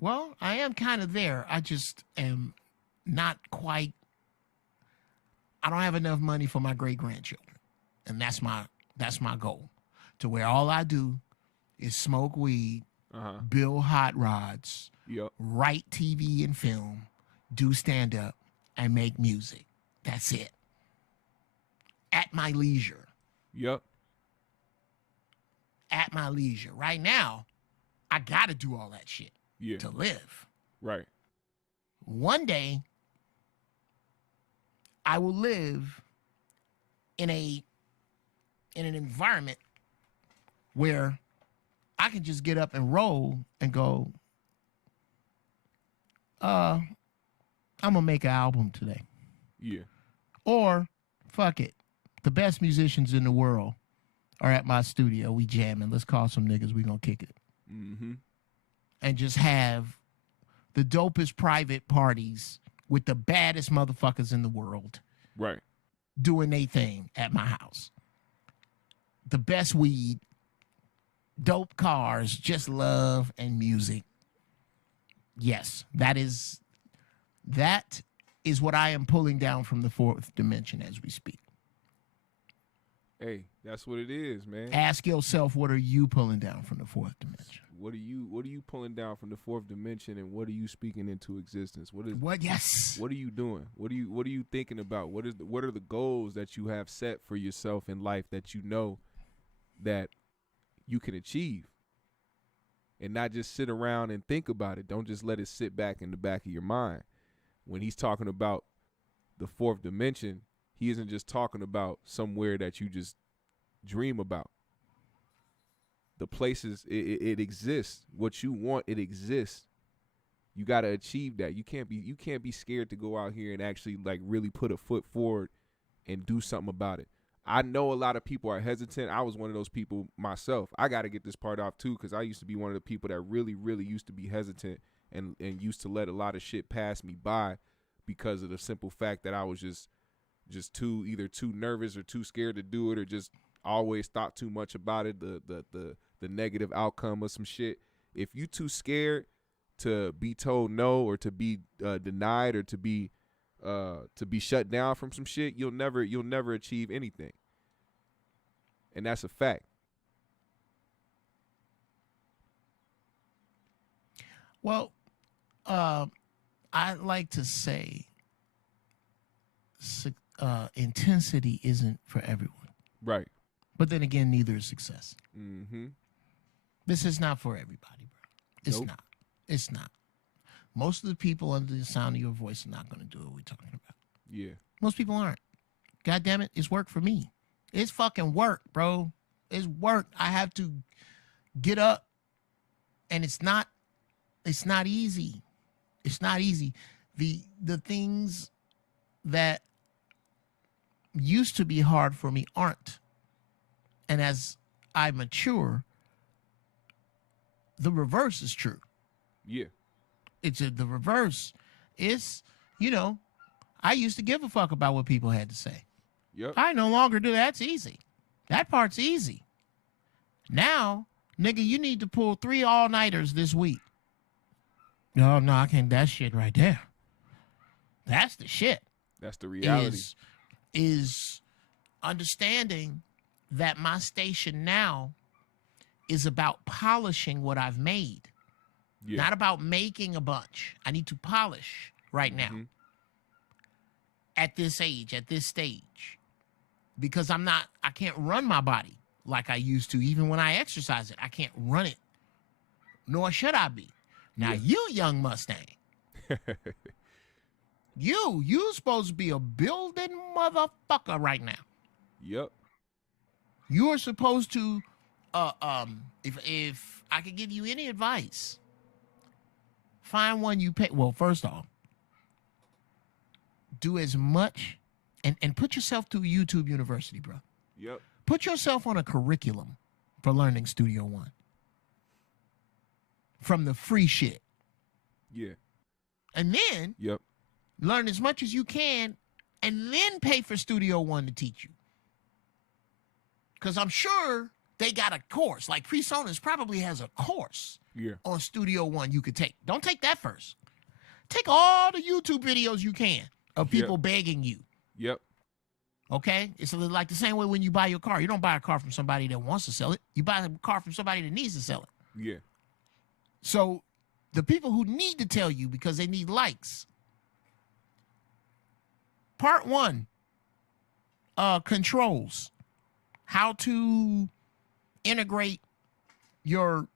Well, I am kind of there. I just am not quite. I don't have enough money for my great-grandchildren. And that's my goal. To where all I do is smoke weed, build hot rods, write TV and film, do stand-up, and make music. That's it. At my leisure. Yep. At my leisure. Right now, I got to do all that shit to live. Right. One day, I will live in an environment where I can just get up and roll and go, I'm going to make an album today. Yeah. Or, fuck it. The best musicians in the world are at my studio. We jamming. Let's call some niggas. We going to kick it. Mm-hmm. And just have the dopest private parties with the baddest motherfuckers in the world. Right. Doing their thing at my house. The best weed, dope cars, just love and music. Yes, that is what I am pulling down from the fourth dimension as we speak. Hey, that's what it is, man. Ask yourself, what are you pulling down from the fourth dimension? What are you pulling down from the fourth dimension, and what are you speaking into existence? Yes. What are you doing? What are you thinking about? What are the goals that you have set for yourself in life that you know that you can achieve? And not just sit around and think about it. Don't just let it sit back in the back of your mind. When he's talking about the fourth dimension, he isn't just talking about somewhere that you just dream about. The places, it exists. What you want, it exists. You got to achieve that. You can't be scared to go out here and actually like really put a foot forward and do something about it. I know a lot of people are hesitant. I was one of those people myself. I got to get this part off too, because I used to be one of the people that really, really used to be hesitant and used to let a lot of shit pass me by because of the simple fact that I was just either too nervous or too scared to do it, or just always thought too much about it, the negative outcome of some shit. If you too scared to be told no, or to be denied, or to be shut down from some shit, you'll never achieve anything. And that's a fact. Well, I like to say intensity isn't for everyone. Right. But then again, neither is success. Mm-hmm. This is not for everybody, bro. It's not. It's not. Most of the people under the sound of your voice are not going to do what we're talking about. Yeah. Most people aren't. God damn it, it's work for me. It's fucking work, bro. It's work. I have to get up, and it's not easy. It's not easy. The things that used to be hard for me aren't. And as I mature, the reverse is true. Yeah. The reverse is, I used to give a fuck about what people had to say. Yep. I no longer do. That's easy. That part's easy. Now, nigga, you need to pull 3 all-nighters this week. No, I can't. That shit right there. That's the shit. That's the reality. Is understanding that my station now is about polishing what I've made. Yeah. Not about making a bunch. I need to polish right now. At this age, at this stage. Because I can't run my body like I used to. Even when I exercise it, I can't run it. Nor should I be. Now, you young Mustang. You supposed to be a building motherfucker right now. Yep. You are supposed to, if I could give you any advice, find one you pay. Well, first off, do as much and put yourself through YouTube University, bro. Yep. Put yourself on a curriculum for learning Studio One. From the free shit. Yeah. And then learn as much as you can and then pay for Studio One to teach you. Because I'm sure they got a course. Like PreSonus probably has a course on Studio One you could take. Don't take that first. Take all the YouTube videos you can of people begging you. Yep. Okay? It's like the same way when you buy your car. You don't buy a car from somebody that wants to sell it. You buy a car from somebody that needs to sell it. Yeah. So the people who need to tell you because they need likes. Part 1, controls. How to integrate your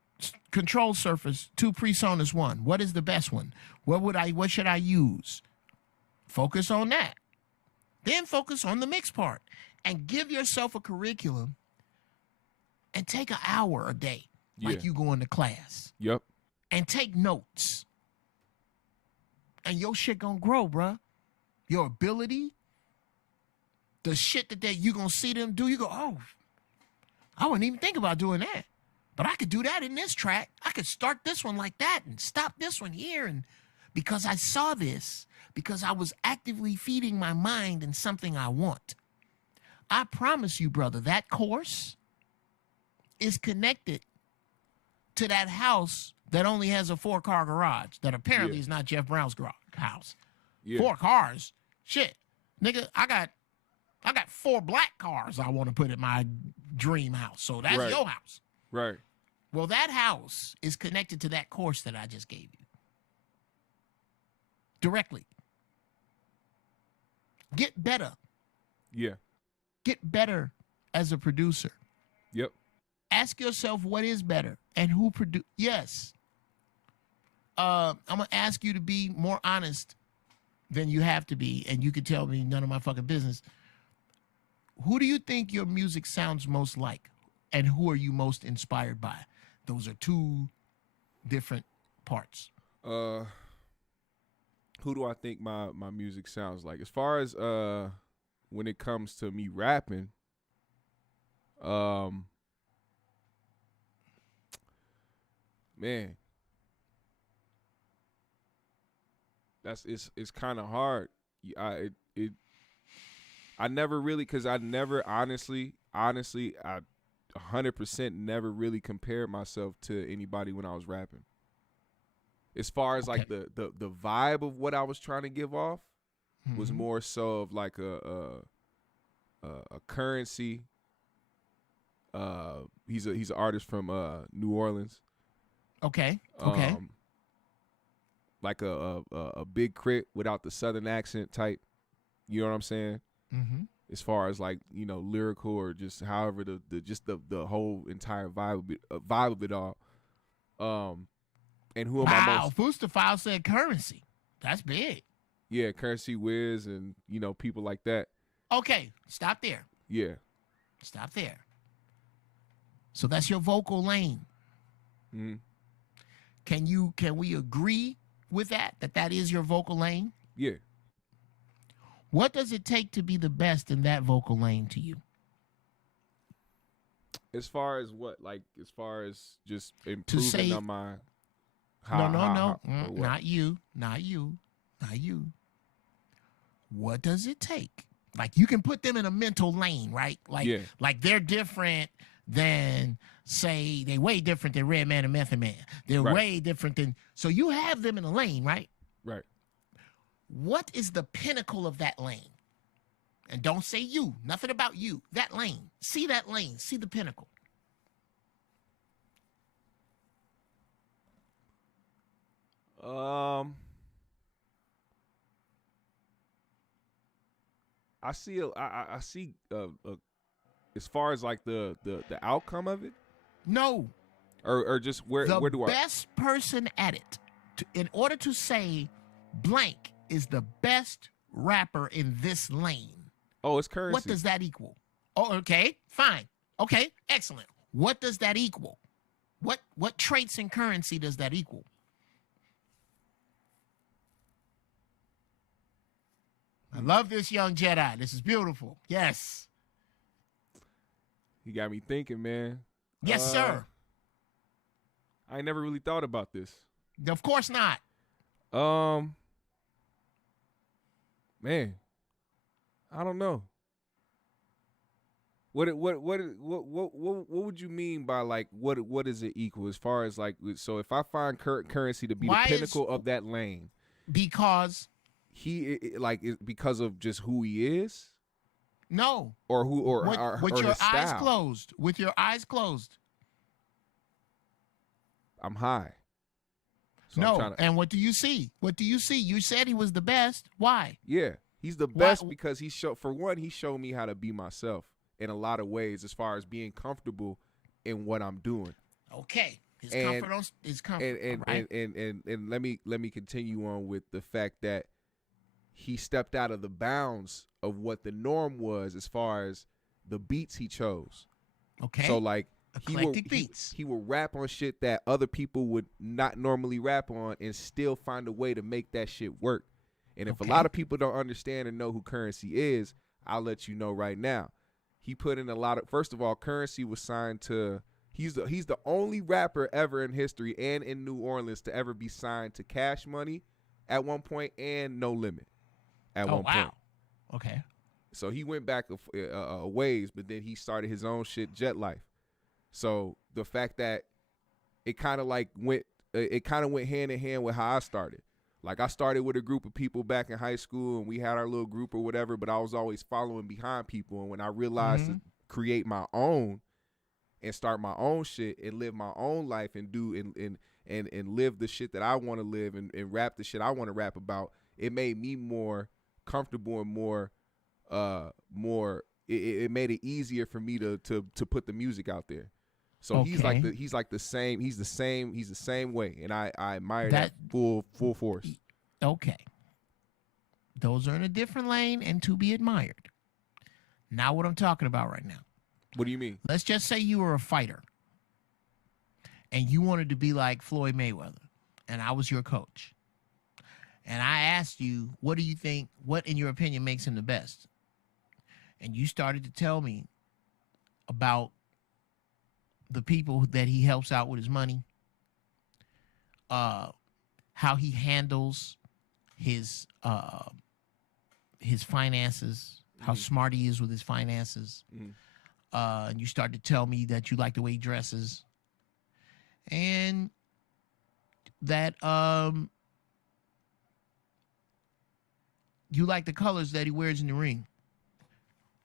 control surface to PreSonus One. What is the best one? What should I use? Focus on that. Then focus on the mix part. And give yourself a curriculum and take an hour a day like you go into class. Yep. And take notes. And your shit gonna grow, bruh. Your ability, the shit that you gonna see them do, you go, oh, I wouldn't even think about doing that. But I could do that in this track. I could start this one like that and stop this one here. And because I saw this, because I was actively feeding my mind in something I want. I promise you, brother, that course is connected to that house that only has a 4-car garage that apparently is not Geoff Brown's house. Yeah. 4 cars? Shit. Nigga, I got 4 black cars I want to put in my dream house. So that's your house. Right. Well, that house is connected to that course that I just gave you. Directly. Get better. Yeah. Get better as a producer. Yep. Ask yourself what is better and who produce. Yes. I'm going to ask you to be more honest than you have to be, and you can tell me none of my fucking business. Who do you think your music sounds most like, and who are you most inspired by? Those are two different parts. Who do I think my music sounds like? As far as when it comes to me rapping, man, it's kind of hard. I never really, because I never honestly I 100% never really compared myself to anybody when I was rapping. As far as like the vibe of what I was trying to give off was more so of like a Currency. He's an artist from New Orleans. Okay. Like a Big Crit without the Southern accent type. You know what I'm saying? Mm-hmm. As far as like, you know, lyrical or just however the whole entire vibe of it all. And who am I most? Fustafile said Currency. That's big. Yeah, Currency, Wiz, and you know, people like that. Okay, stop there. Yeah. Stop there. So that's your vocal lane. Mm-hmm. Can we agree with that is your vocal lane? Yeah. What does it take to be the best in that vocal lane to you? As far as what? Like as far as just improving on my No. Not you. What does it take? Like you can put them in a mental lane, right? Like they're different than, say, they way different than Redman and Method Man. They're way different than, so you have them in a lane, right? Right. What is the pinnacle of that lane? And don't say you, nothing about you. That lane. See that lane. See the pinnacle. I see as far as like the outcome of it. No. Or just where do I? The best person at it, in order to say blank is the best rapper in this lane. Oh, it's Currency. What does that equal? Oh, okay, fine. Okay, excellent. What does that equal? What traits in Currency does that equal? I love this young Jedi. This is beautiful. Yes. You got me thinking, man. Yes, sir. I never really thought about this. Of course not. Man, I don't know. What would you mean by like what is it equal as far as like, so if I find Currency to be the pinnacle of that lane, because because of just who he is? No. Or who with your his style. eyes closed. With your eyes closed. I'm high. So no. And what do you see? What do you see? You said he was the best. Why? Yeah. He's the best because he showed me how to be myself in a lot of ways as far as being comfortable in what I'm doing. Okay. His comfort. And let me continue on with the fact that he stepped out of the bounds of what the norm was as far as the beats he chose. Okay. So like eclectic beats. He will rap on shit that other people would not normally rap on and still find a way to make that shit work. And if a lot of people don't understand and know who Currency is, I'll let you know right now. He put in a lot of, first of all, Currency was signed to, he's the only rapper ever in history and in New Orleans to ever be signed to Cash Money at one point and No Limit at one point. Okay. So he went back a ways, but then he started his own shit, Jet Life. So the fact that it kind of went hand in hand with how I started. Like I started with a group of people back in high school and we had our little group or whatever, but I was always following behind people. And when I realized to create my own and start my own shit and live my own life and do and live the shit that I want to live and rap the shit I want to rap about, it made me more comfortable and more it made it easier for me to put the music out there. So he's the same way, and I admire that full force. Okay. Those are in a different lane and to be admired. Now what I'm talking about right now. What do you mean? Let's just say you were a fighter and you wanted to be like Floyd Mayweather and I was your coach. And I asked you, what do you think, what in your opinion makes him the best? And you started to tell me about the people that he helps out with his money, how he handles his finances, how smart he is with his finances. And you started to tell me that you like the way he dresses and that you like the colors that he wears in the ring.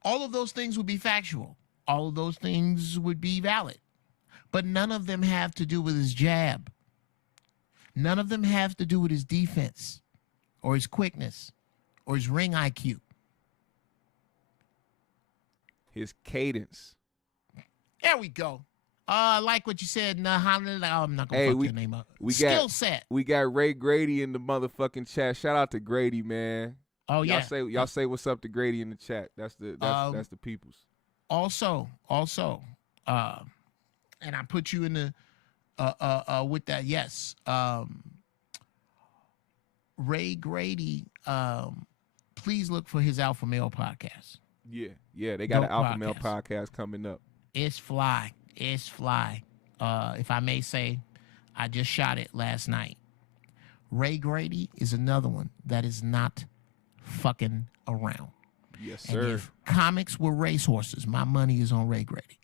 All of those things would be factual. All of those things would be valid. But none of them have to do with his jab. None of them have to do with his defense or his quickness or his ring IQ. His cadence. There we go. I like what you said. I'm not going to fuck your name up. Skill set. We got Ray Grady in the motherfucking chat. Shout out to Grady, man. Oh, yeah. Y'all say what's up to Grady in the chat. That's the people's. Also, and I put you in the with that. Yes, Ray Grady. Please look for his Alpha Male podcast. Yeah, they got an Alpha Male podcast coming up. It's fly. If I may say, I just shot it last night. Ray Grady is another one that is not fucking around. Yes, sir. And if comics were racehorses, my money is on Ray Grady.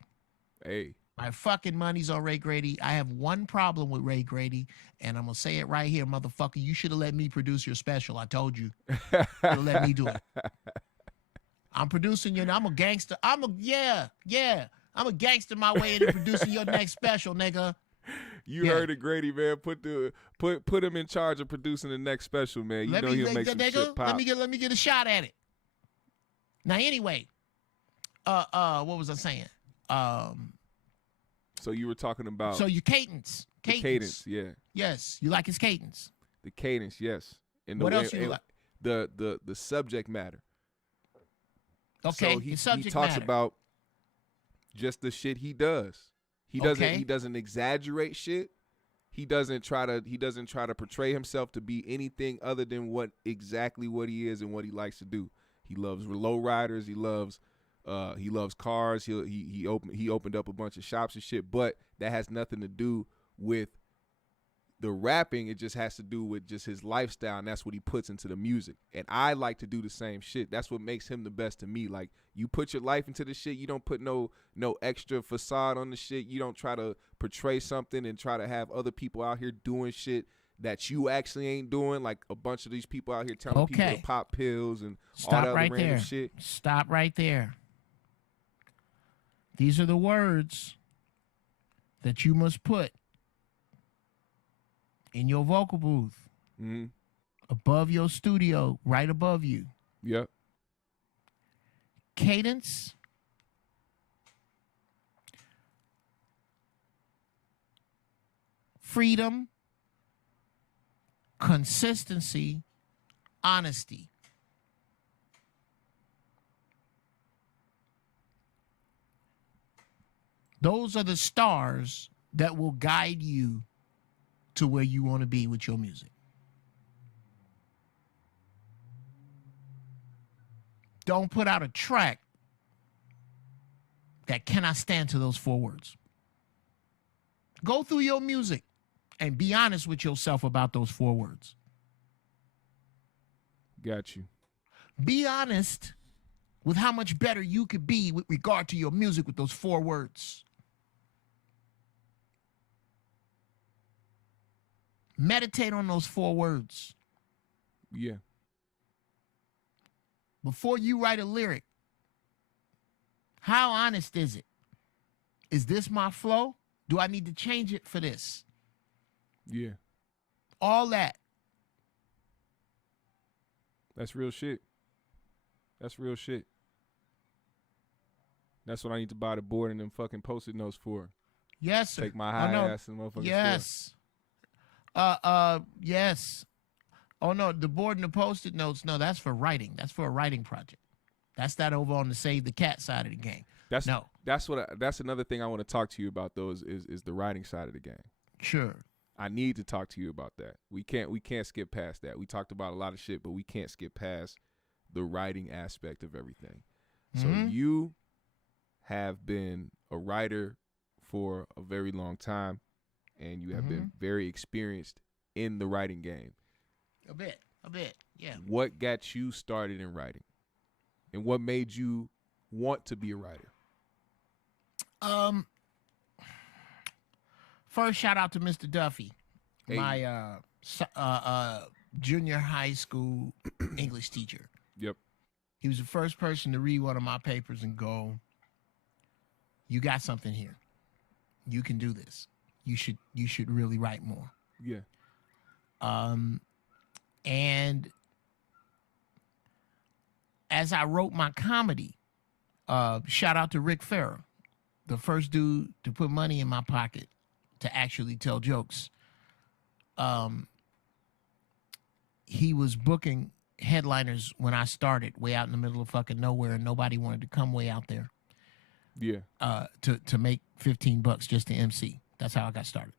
Hey. My fucking money's on Ray Grady. I have one problem with Ray Grady, and I'm going to say it right here, motherfucker. You should have let me produce your special. I told you. You should have let me do it. I'm producing you, and I'm a gangster. I'm a gangster my way into producing your next special, nigga. You heard it, Grady, man. Put him in charge of producing the next special, man. You know he'll make some shit pop. Let me get a shot at it. Now, anyway, what was I saying? So you were talking about. So your cadence. The cadence, yeah. Yes, you like his cadence. The cadence, yes. And what else you like? The subject matter. Okay, so he talks about just the shit he does. He doesn't exaggerate shit. He doesn't try to portray himself to be anything other than what he is and what he likes to do. He loves lowriders. He loves cars. He opened up a bunch of shops and shit. But that has nothing to do with the rapping. It just has to do with just his lifestyle, and that's what he puts into the music. And I like to do the same shit. That's what makes him the best to me. Like, you put your life into the shit. You don't put no extra facade on the shit. You don't try to portray something and try to have other people out here doing shit that you actually ain't doing. Like a bunch of these people out here telling people to pop pills and all that other random shit. Stop right there. These are the words that you must put in your vocal booth, above your studio, right above you. Yep. Cadence, freedom, consistency, honesty. Those are the stars that will guide you to where you want to be with your music. Don't put out a track that cannot stand to those 4 words. Go through your music and be honest with yourself about those 4 words. Got you. Be honest with how much better you could be with regard to your music with those 4 words. Meditate on those 4 words. Yeah. Before you write a lyric, how honest is it? Is this my flow? Do I need to change it for this? Yeah. All that. That's real shit. That's real shit. That's what I need to buy the board and them fucking Post-it notes for. Yes, sir. Take my high ass and motherfucking Yes. Yes. Oh no, the board and the Post-it notes. No, that's for writing. That's for a writing project. That's that over on the Save the Cat side of the game. That's another thing I want to talk to you about. Though is the writing side of the game. Sure. I need to talk to you about that. We can't skip past that. We talked about a lot of shit, but we can't skip past the writing aspect of everything. Mm-hmm. So you have been a writer for a very long time, and you have been very experienced in the writing game. A bit, yeah. What got you started in writing, and what made you want to be a writer? First, shout out to Mr. Duffy, Hey. my junior high school English teacher. Yep. He was the first person to read one of my papers and go, "You got something here. You can do this. You should really write more." Yeah. And as I wrote my comedy, shout out to Rick Farrah, the first dude to put money in my pocket to actually tell jokes. He was booking headliners when I started way out in the middle of fucking nowhere, and nobody wanted to come way out there. Yeah. To make $15 just to MC. That's how I got started.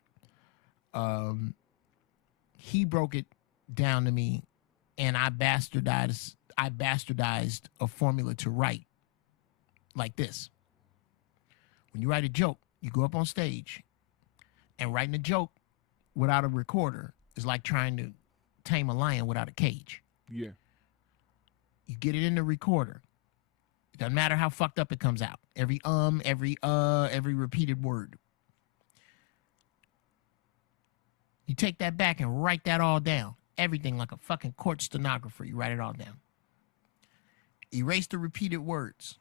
He broke it down to me, and I bastardized a formula to write like this. When you write a joke, you go up on stage, and writing a joke without a recorder is like trying to tame a lion without a cage. Yeah. You get it in the recorder. It doesn't matter how fucked up it comes out. Every every repeated word. You take that back and write that all down. Everything like a fucking court stenographer. You write it all down. Erase the repeated words.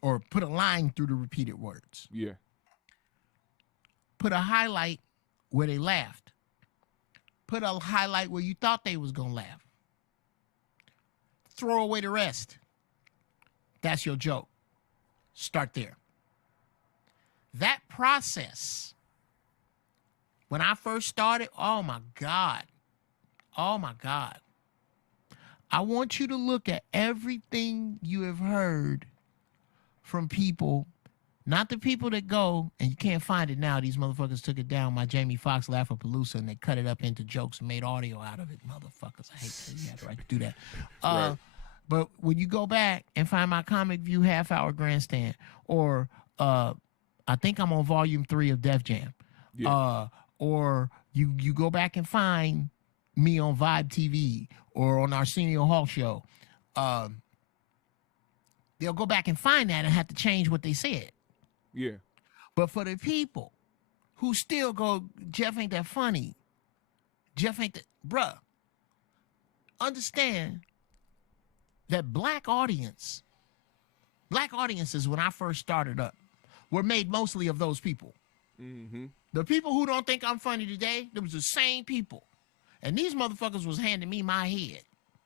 Or put a line through the repeated words. Yeah. Put a highlight where they laughed. Put a highlight where you thought they was going to laugh. Throw away the rest. That's your joke. Start there. That process, when I first started, oh my God. Oh my God. I want you to look at everything you have heard from people, not the people that go, and you can't find it now. These motherfuckers took it down, my Jamie Foxx Laugh-A-Palooza, and they cut it up into jokes and made audio out of it. Motherfuckers, I hate that you had the right to do that. Right. But when you go back and find my Comic View half-hour grandstand, or I think I'm on volume 3 of Def Jam, or you go back and find me on Vibe TV or on Arsenio Hall show, they'll go back and find that and have to change what they said. Yeah. But for the people who still go, Geoff ain't that funny, Geoff ain't that, bruh, understand that black audiences, when I first started up, were made mostly of those people. Mm-hmm. The people who don't think I'm funny today, there was the same people. And these motherfuckers was handing me my head.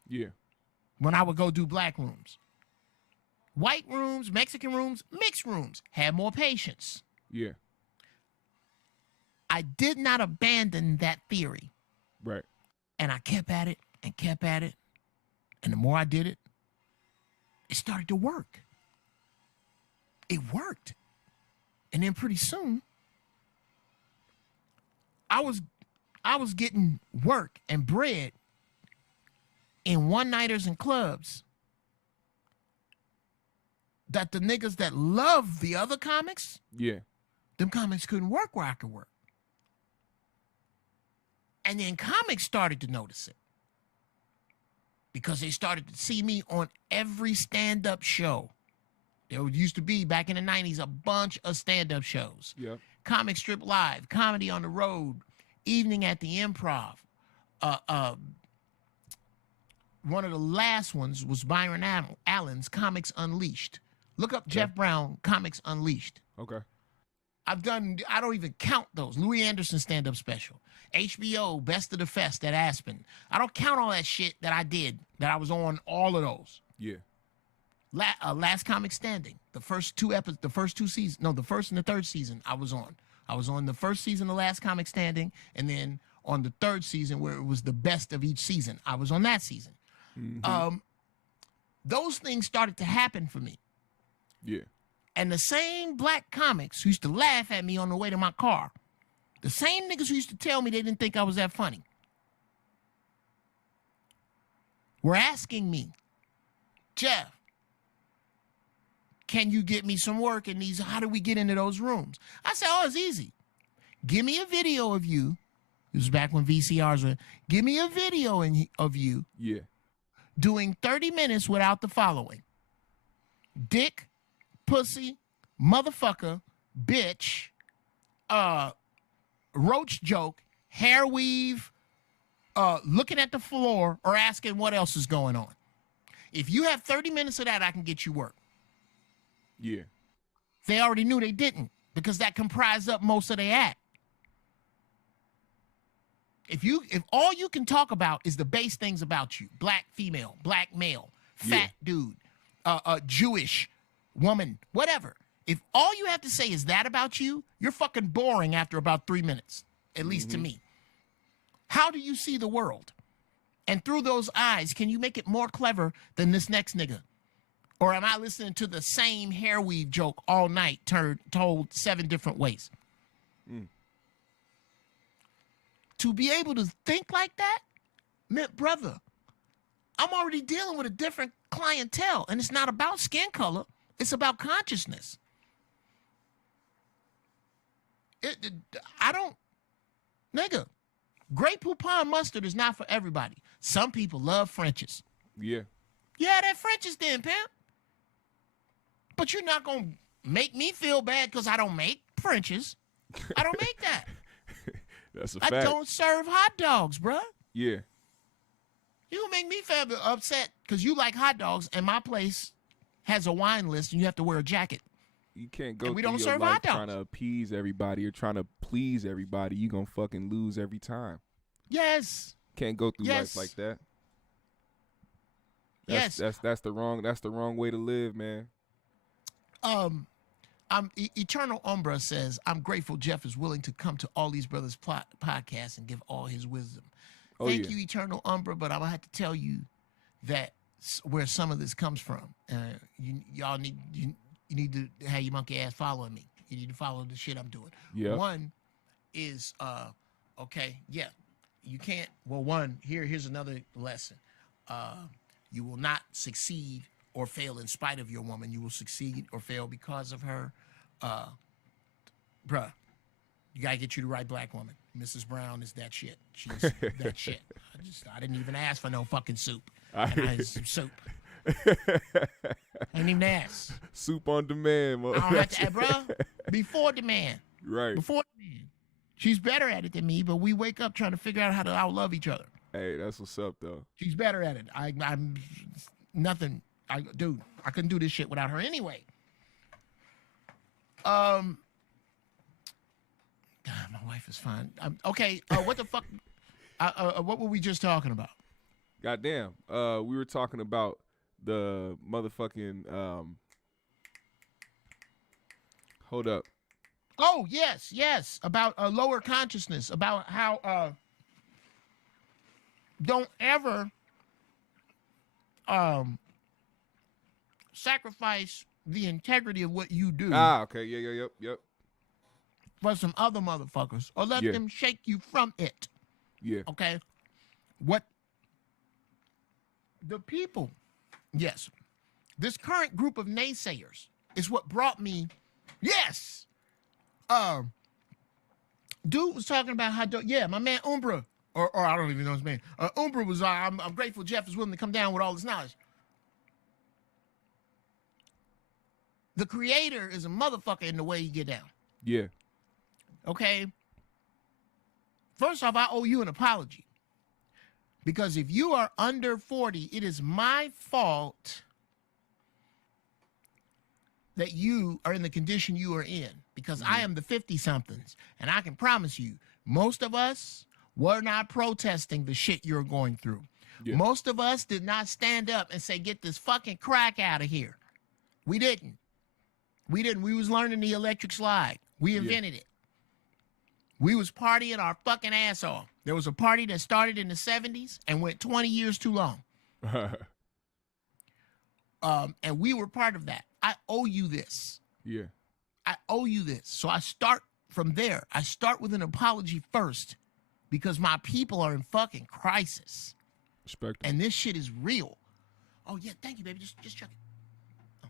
Yeah. When I would go do black rooms. White rooms, Mexican rooms, mixed rooms had more patience. Yeah. I did not abandon that theory. Right. And I kept at it and kept at it. And the more I did it, it started to work. It worked. And then pretty soon, I was getting work and bread in one-nighters and clubs that the niggas that love the other comics, them comics couldn't work where I could work. And then comics started to notice it because they started to see me on every stand-up show. There used to be, back in the 90s, a bunch of stand-up shows. Yeah. Comic Strip Live, Comedy on the Road, Evening at the Improv. One of the last ones was Byron Allen's Comics Unleashed. Look up Geoff Brown, Comics Unleashed. Okay. I've done, I don't even count those. Louis Anderson stand-up special. HBO, Best of the Fest at Aspen. I don't count all that shit that I did, that I was on all of those. Yeah. Last Comic Standing. The first two seasons. No, the first and the third season I was on. I was on the first season of Last Comic Standing, and then on the third season where it was the best of each season. I was on that season. Mm-hmm. Those things started to happen for me. Yeah. And the same black comics who used to laugh at me on the way to my car, the same niggas who used to tell me they didn't think I was that funny, were asking me, Geoff, can you get me some work in these? How do we get into those rooms? I said, oh, it's easy. Give me a video of you. This was back when VCRs were. Give me a video of you. Yeah. Doing 30 minutes without the following: dick, pussy, motherfucker, bitch, roach joke, hair weave, looking at the floor, or asking what else is going on. If you have 30 minutes of that, I can get you work. Yeah. They already knew they didn't, because that comprised up most of their act. If all you can talk about is the base things about you, black female, black male, fat dude, Jewish woman, whatever. If all you have to say is that about you, you're fucking boring after about 3 minutes, at least to me. How do you see the world? And through those eyes, can you make it more clever than this next nigga? Or am I listening to the same hair weave joke all night told 7 different ways? To be able to think like that meant, brother, I'm already dealing with a different clientele, and it's not about skin color. It's about consciousness. Nigga, Great Poupon mustard is not for everybody. Some people love French's. Yeah. Yeah, that French's then, pimp. But you're not going to make me feel bad because I don't make French's. I don't make that. That's a fact. I don't serve hot dogs, bruh. Yeah. You gonna make me feel upset because you like hot dogs and my place has a wine list and you have to wear a jacket. You can't go we through don't your serve life hot dogs. trying to appease everybody or trying to please everybody. You gonna fucking lose every time. Yes. Can't go through life like that. That's the wrong way to live, man. Eternal Umbra says, I'm grateful Geoff is willing to come to All These Brothers podcast and give all his wisdom. Thank you, Eternal Umbra, but I'm going to have to tell you that where some of this comes from. Y'all need to have your monkey ass following me. You need to follow the shit I'm doing. Yeah. One is, you can't, here's another lesson. You will not succeed or fail in spite of your woman. You will succeed or fail because of her. Bruh, you got to get you the right black woman. Mrs. Brown is that shit. She's that shit. I didn't even ask for no fucking soup. I had some soup. I didn't even ask. Soup on demand, I don't have to, bruh. Before demand. Right. Before demand. She's better at it than me, but we wake up trying to figure out how to outlove each other. Hey, that's what's up, though. She's better at it. I'm nothing. Dude, I couldn't do this shit without her anyway. God, my wife is fine. Okay, what the fuck? What were we just talking about? Goddamn. We were talking about the motherfucking. Hold up. Oh, yes. About lower consciousness. About how don't ever sacrifice the integrity of what you do. Okay. Yep. For some other motherfuckers, or let them shake you from it. Yeah. Okay. What the people? Yes. This current group of naysayers is what brought me. Yes. Dude was talking about how. My man Umbra, or I don't even know his name. Umbra was. I'm grateful Geoff is willing to come down with all this knowledge. The creator is a motherfucker in the way you get down. Yeah. Okay? First off, I owe you an apology. Because if you are under 40, it is my fault that you are in the condition you are in. because I am the 50-somethings. And I can promise you, most of us were not protesting the shit you're going through. Yeah. Most of us did not stand up and say, get this fucking crack out of here. We didn't. We was learning the electric slide. We invented it. We was partying our fucking ass off. There was a party that started in the 70s and went 20 years too long. And we were part of that. I owe you this. Yeah. I owe you this. So I start from there. I start with an apology first because my people are in fucking crisis. Respect. And this shit is real. Oh, yeah. Thank you, baby. Just check it. Oh,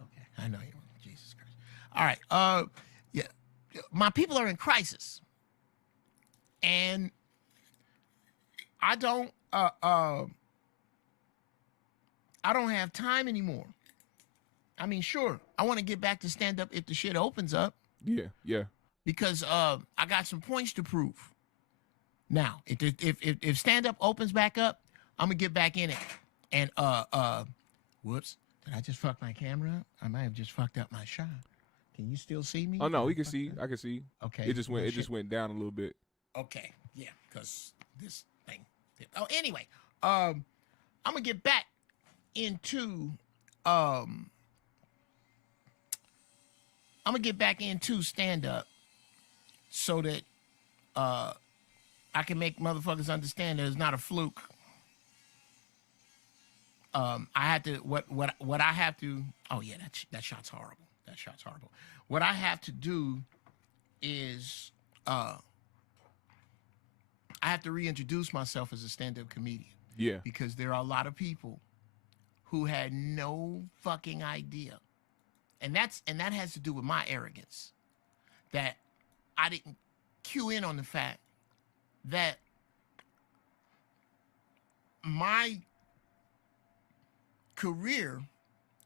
okay. I know you. Jesus Christ. All right. Yeah. My people are in crisis. And I don't have time anymore. I mean, sure, I want to get back to stand up if the shit opens up. Yeah, yeah. Because I got some points to prove. Now, if stand up opens back up, I'm gonna get back in it. And whoops, did I just fuck my camera up? I might have just fucked up my shot. Can you still see me? Oh no, we can see. I can see. Okay. It just went down a little bit. Okay, yeah, because this thing. Oh, anyway, I'm gonna get back into stand up so that I can make motherfuckers understand that it's not a fluke. I had to what I have to. Oh yeah, that shot's horrible. That shot's horrible. What I have to do is I have to reintroduce myself as a stand-up comedian. Yeah. Because there are a lot of people who had no fucking idea. And that has to do with my arrogance. That I didn't cue in on the fact that my career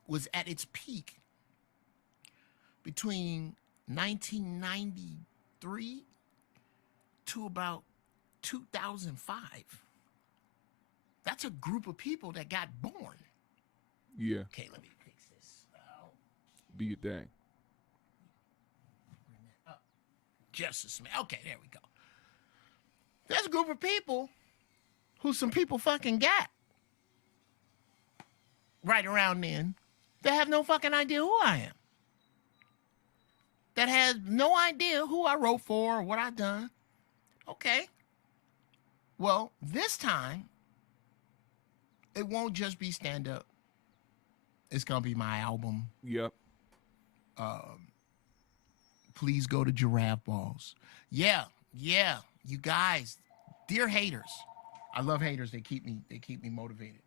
was at its peak between 1993 to about 2005. That's a group of people that got born. Yeah. Okay, let me fix this. Do your thing. Just a smell. Okay, there we go. There's a group of people who some people fucking got right around then that have no fucking idea who I am. That has no idea who I wrote for or what I done. Okay. Well, this time, it won't just be stand-up. It's going to be my album. Yep. Please go to Giraffe Balls. Yeah. You guys, dear haters. I love haters. They keep me motivated.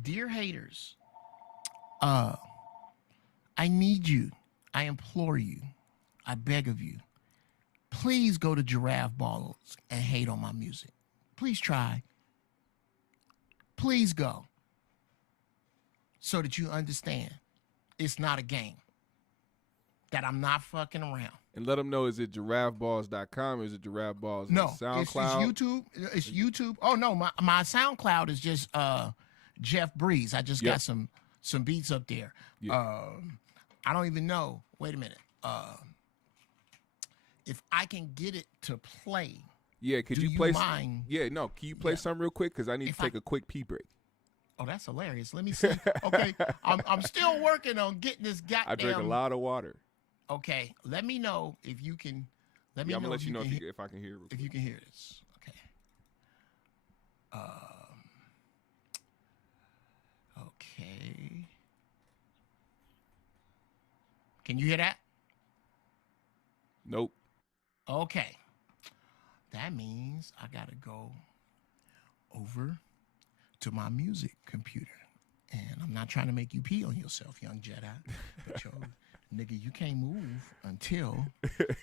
Dear haters, I need you. I implore you. I beg of you. Please go to Giraffe Balls and hate on my music. Please try. Please go. So that you understand it's not a game. That I'm not fucking around. And let them know, is it giraffeballs.com or is it giraffeballs no, SoundCloud? It's YouTube. It's YouTube. Oh, no, my SoundCloud is just Jeff Breeze. I just got some beats up there. Yeah. I don't even know. Wait a minute. If I can get it to play. Yeah, could you play? Can you play some real quick? Because I need to take a quick pee break. Oh, that's hilarious. Let me see. Okay, I'm still working on getting this goddamn. I drink a lot of water. Okay, let me know if you can. Let me know. I'm gonna let you know if if I can hear it. If you can hear this. Okay. Okay. Can you hear that? Nope. Okay. That means I gotta go over to my music computer. And I'm not trying to make you pee on yourself, young Jedi. But yo, nigga, you can't move until.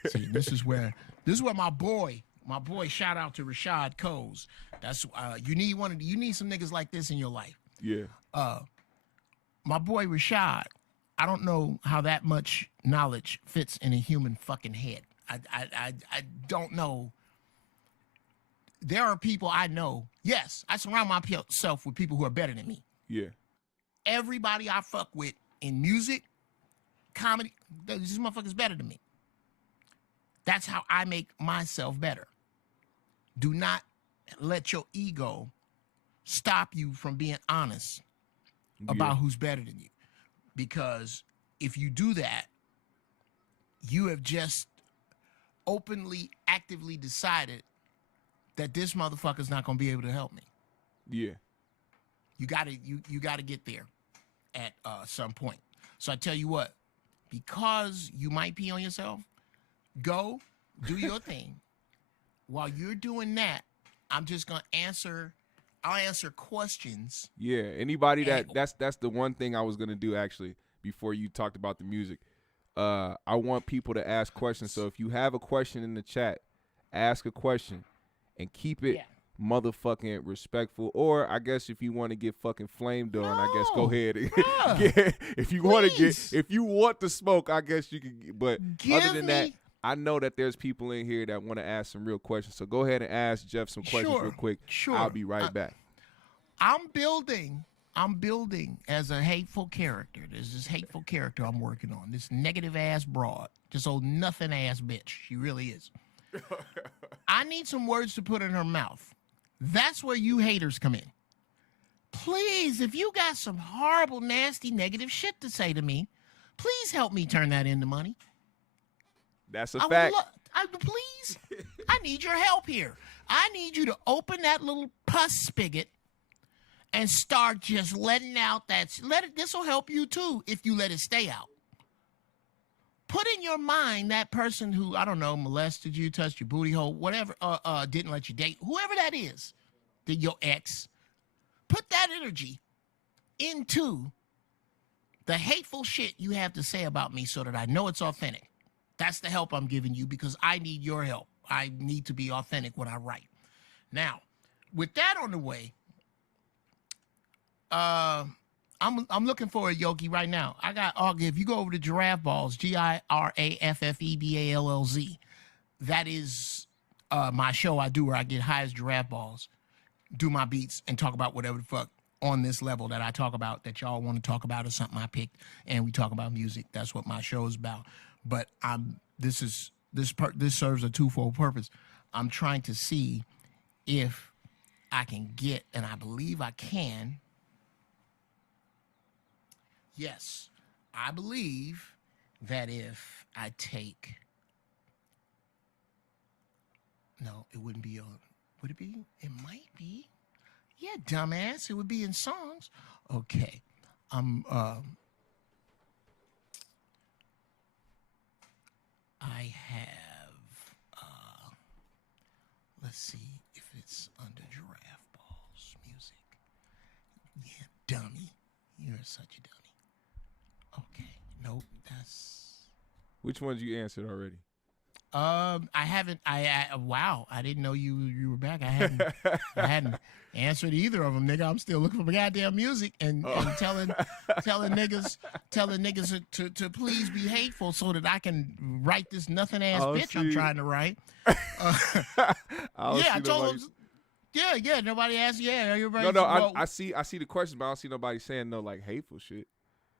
See, this is where my boy, shout out to Rashad Coles. That's you need some niggas like this in your life. Yeah. My boy Rashad, I don't know how that much knowledge fits in a human fucking head. I don't know. There are people I know. Yes, I surround myself with people who are better than me. Yeah. Everybody I fuck with in music, comedy, This motherfucker's better than me. That's how I make myself better. Do not let your ego stop you from being honest about who's better than you. Because if you do that, you have just openly, actively decided that this motherfucker's not going to be able to help me. Yeah. You gotta get there at some point. So I tell you what, because you might pee on yourself, go do your thing. While you're doing that, I'm just gonna I'll answer questions. Yeah. Anybody that's the one thing I was gonna do actually before you talked about the music. I want people to ask questions. So if you have a question in the chat, ask a question and keep it motherfucking respectful. Or I guess if you want to get fucking flamed on, I guess go ahead and if you want to smoke, I guess you can. But other than that, I know that there's people in here that want to ask some real questions. So go ahead and ask Geoff some questions real quick. Sure. I'll be right back. I'm building as a hateful character. There's this hateful character I'm working on. This negative ass broad. This old nothing ass bitch. She really is. I need some words to put in her mouth. That's where you haters come in. Please, if you got some horrible, nasty, negative shit to say to me, please help me turn that into money. That's a fact. Please, I need your help here. I need you to open that little pus spigot and start just letting out this will help you too if you let it stay out. Put in your mind that person who, I don't know, molested you, touched your booty hole, whatever, didn't let you date, whoever that is, your ex. Put that energy into the hateful shit you have to say about me so that I know it's authentic. That's the help I'm giving you because I need your help. I need to be authentic when I write. Now, with that on the way, I'm looking for a yogi right now. If you go over to Giraffe Balls, GIRAFFEBALLZ, that is my show I do where I get high as giraffe balls, do my beats, and talk about whatever the fuck on this level that I talk about that y'all want to talk about or something I picked, and we talk about music. That's what my show is about. But this serves a twofold purpose. I'm trying to see if I can get, and I believe I can. Yes, I believe that if I take, no, it wouldn't be would it be? It might be. Yeah, dumbass, it would be in songs. Okay, I have, let's see if it's under Giraffe Balls music. Yeah, dummy, you're such a dummy. Okay. Nope. That's. Which ones you answered already? I haven't. Wow. I didn't know you were back. I hadn't answered either of them, nigga. I'm still looking for goddamn music and telling niggas to please be hateful so that I can write this nothing ass bitch I'm trying to write. I told him. Yeah. Nobody asked. Yeah. Everybody. No. I see the question, but I don't see nobody saying no like hateful shit.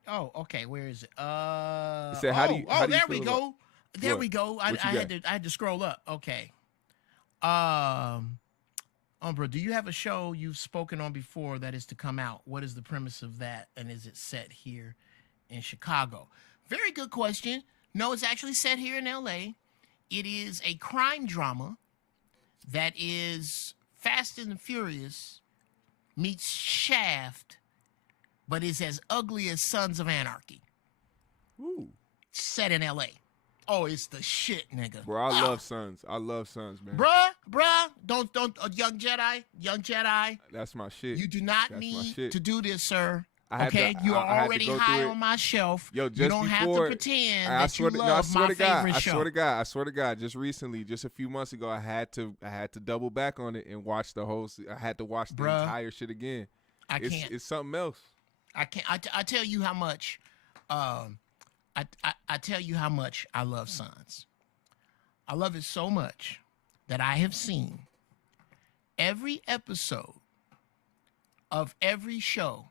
Oh, okay. Where is it? It said, how do you there we go. There we go. I had to scroll up. Okay. Bro, do you have a show you've spoken on before that is to come out? What is the premise of that, and is it set here in Chicago? Very good question. No, it's actually set here in L.A. It is a crime drama that is Fast and the Furious meets Shaft, but is as ugly as Sons of Anarchy. Ooh. Set in L.A. Oh, it's the shit, nigga. Bro, I love Sons. I love Sons, man. Bruh, don't, Young Jedi. That's my shit. You do not need to do this, sir. You are I already high on my shelf. Yo, just you don't have to pretend that you love my favorite show. I swear to God, just recently, just a few months ago, I had to double back on it and watch the whole. I had to watch the entire shit again. I can't. It's something else. I can't. I tell you how much. I tell you how much I love Sons. I love it so much that I have seen every episode of every show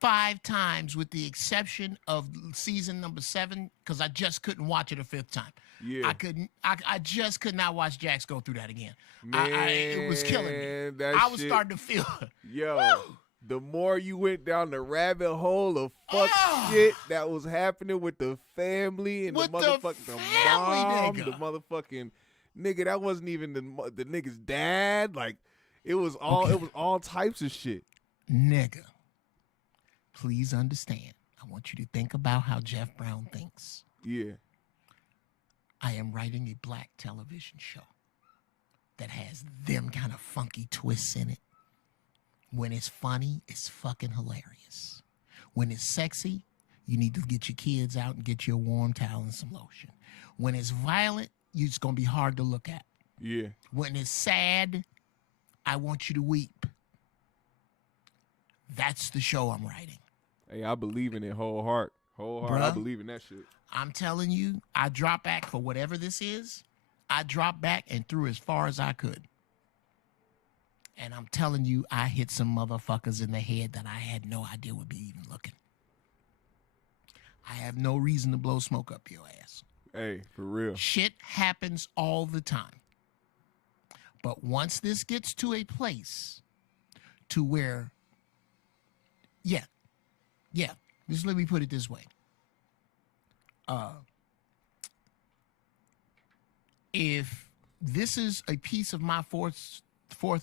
5 times, with the exception of season number 7, because I just couldn't watch it a 5th time. Yeah. I just could not watch Jax go through that again. Man, It was killing me. I was starting to feel. Yo, Woo! the more you went down the rabbit hole of shit that was happening with the family and with the motherfucking mom, nigga. the motherfucking nigga that wasn't even the nigga's dad. Like, it was all types of shit. Nigga, please understand. I want you to think about how Geoff Brown thinks. Yeah. I am writing a black television show that has them kind of funky twists in it. When it's funny, it's fucking hilarious. When it's sexy, you need to get your kids out and get you a warm towel and some lotion. When it's violent, it's going to be hard to look at. Yeah. When it's sad, I want you to weep. That's the show I'm writing. Hey, I believe in it whole heart. Bruh, I believe in that shit. I'm telling you, I dropped back for whatever this is. I dropped back and threw as far as I could. And I'm telling you, I hit some motherfuckers in the head that I had no idea would be even looking. I have no reason to blow smoke up your ass. Hey, for real. Shit happens all the time. But once this gets to a place to where, yeah, just let me put it this way. If this is a piece of my fourth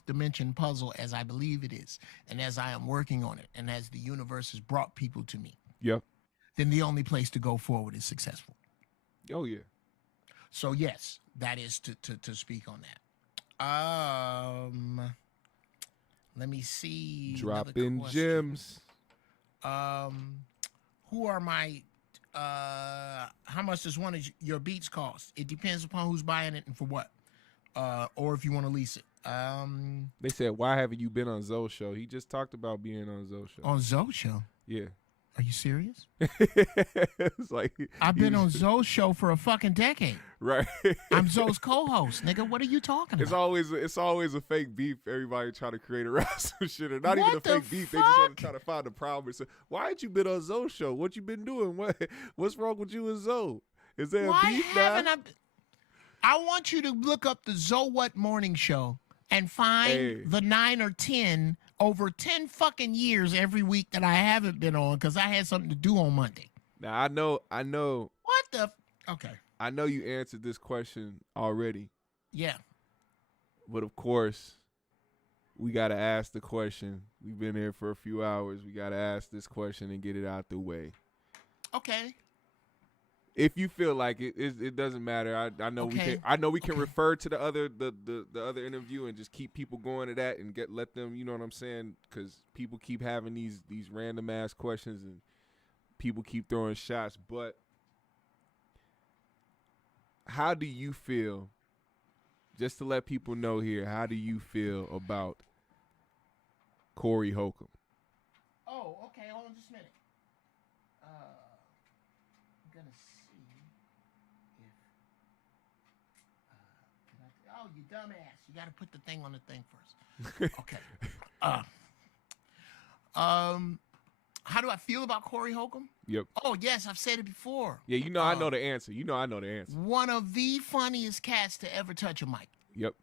dimension puzzle, as I believe it is, and as I am working on it, and as the universe has brought people to me, Yep. then the only place to go forward is successful. Oh, yeah. So yes, that is to speak on that. Let me see. Dropping gems. Who are my how much does one of your beats cost? It depends upon who's buying it and for what. Or if you want to lease it. They said, why haven't you been on Zoe's show? He just talked about being on Zoe's show. On Zoe's show? Yeah. Are you serious? It's like I've been on Zoe's show for a fucking decade. Right. I'm Zoe's co-host, nigga. What are you talking about? It's always a fake beef. Everybody trying to create around some shit, or not What even a the fake beef. fuck? They just want to try to find a problem. So, why ain't you been on Zoe's show? What you been doing? What's wrong with you and Zoe? Is there Why a beef haven't now? I want you to look up the Zoe What Morning Show and find the 9 or 10 over 10 fucking years every week that I haven't been on because I had something to do on Monday. Now I know. What the? Okay. I know you answered this question already. Yeah. But of course, we gotta ask the question. We've been here for a few hours. We gotta ask this question and get it out the way. Okay. If you feel like it doesn't matter. I know we can. I know we can refer to the other interview and just keep people going to that and let them. You know what I'm saying? Because people keep having these random ass questions and people keep throwing shots. But how do you feel? Just to let people know here, how do you feel about Corey Holcomb? Oh, okay. Hold on just a minute. I'm gonna see if oh, you dumbass! You got to put the thing on the thing first. Okay. How do I feel about Corey Holcomb? Yep. Oh yes, I've said it before. Yeah, you know I know the answer. You know I know the answer. One of the funniest cats to ever touch a mic. Yep.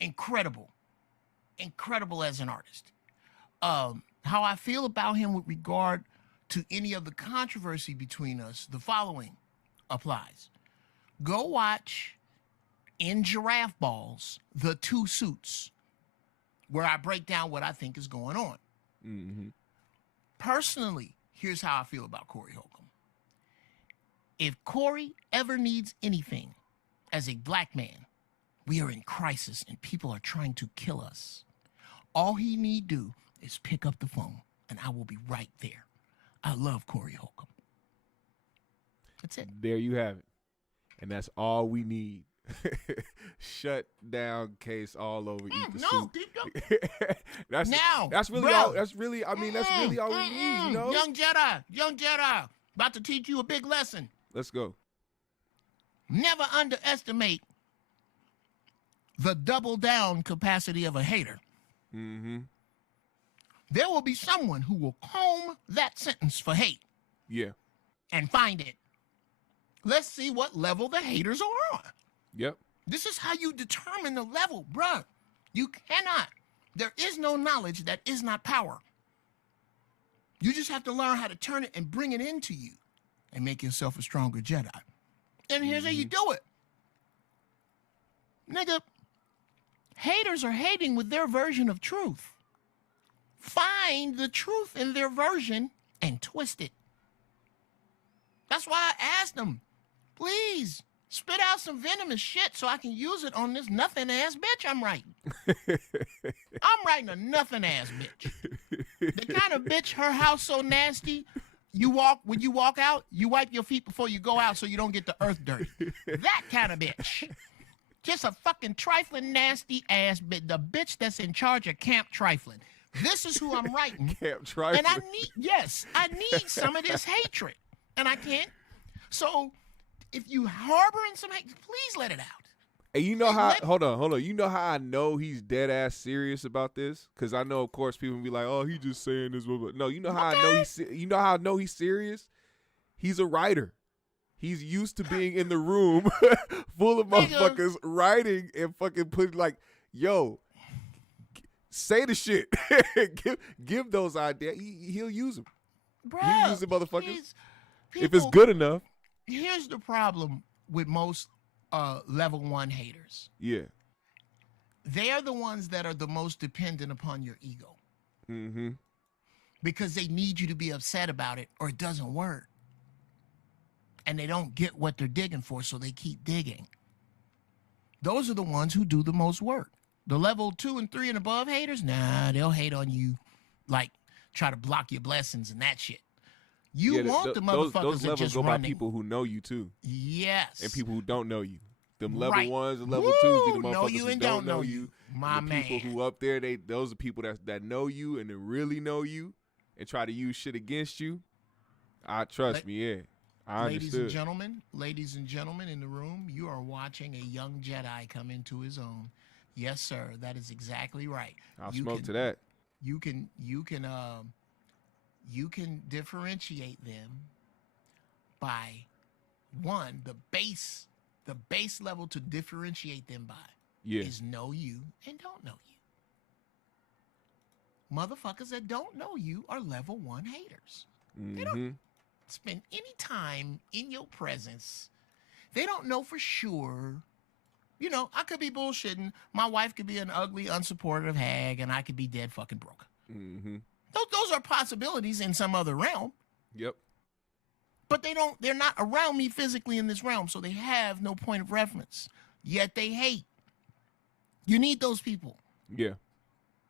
Incredible as an artist. How I feel about him with regard to any of the controversy between us, the following applies. Go watch in Giraffe Balls, The Two Suits, where I break down what I think is going on. Mm-hmm. Personally, here's how I feel about Corey Holcomb. If Corey ever needs anything as a black man, we are in crisis and people are trying to kill us. All he need do is pick up the phone and I will be right there. I love Corey Holcomb. That's it. There you have it. And that's all we need. Shut down case all over. Eat the soup. That's really all we need, you know? Young Jedi, about to teach you a big lesson. Let's go. Never underestimate the double down capacity of a hater. Mm-hmm. there will be someone who will comb that sentence for hate Yeah. and find it. Let's see what level the haters are on. Yep. This is how you determine the level, bruh. You cannot. There is no knowledge that is not power. You just have to learn how to turn it and bring it into you and make yourself a stronger Jedi. And here's how you do it. Nigga, haters are hating with their version of truth. Find the truth in their version and twist it. That's why I asked them, please spit out some venomous shit so I can use it on this nothing-ass bitch I'm writing. I'm writing a nothing-ass bitch. The kind of bitch, her house so nasty, when you walk out, you wipe your feet before you go out so you don't get the earth dirty. That kind of bitch. Just a fucking trifling, nasty-ass bitch. The bitch that's in charge of Camp Trifling. This is who I'm writing. Camp Trifling. And I need some of this hatred. And I can't. So if you harboring some hate, please let it out. And you know how, hold on. You know how I know he's dead ass serious about this? Because I know, of course, people will be like, oh, he just saying this. No, you know how I know he's serious? He's a writer. He's used to being in the room full of motherfuckers writing and fucking putting like, yo, say the shit. give those ideas. He'll use them. Bro, he'll use the motherfuckers. If it's good enough. Here's the problem with most level 1 haters. Yeah. They are the ones that are the most dependent upon your ego. Mm-hmm. Because they need you to be upset about it or it doesn't work. And they don't get what they're digging for, so they keep digging. Those are the ones who do the most work. The level 2 and 3 and above haters, nah, they'll hate on you, like try to block your blessings and that shit. You want the motherfuckers those that levels just go running. by people who know you too. Yes. And people who don't know you. Them level Right. 1s and level 2s be the Know motherfuckers you who and don't know you. My the man. people who up there, those are people that know you and that really know you and try to use shit against you. Trust me, yeah. I understood. Ladies and gentlemen in the room, you are watching a young Jedi come into his own. Yes, sir. That is exactly right. I'll smoke to that. You can differentiate them by one, the base level to differentiate them by is know you and don't know you. Motherfuckers that don't know you are level 1 haters. Mm-hmm. They don't spend any time in your presence. They don't know for sure. You know, I could be bullshitting. My wife could be an ugly, unsupportive hag, and I could be dead fucking broke. Mm-hmm. Those are possibilities in some other realm. Yep. But they're not around me physically in this realm, so they have no point of reference. Yet they hate. You need those people. Yeah.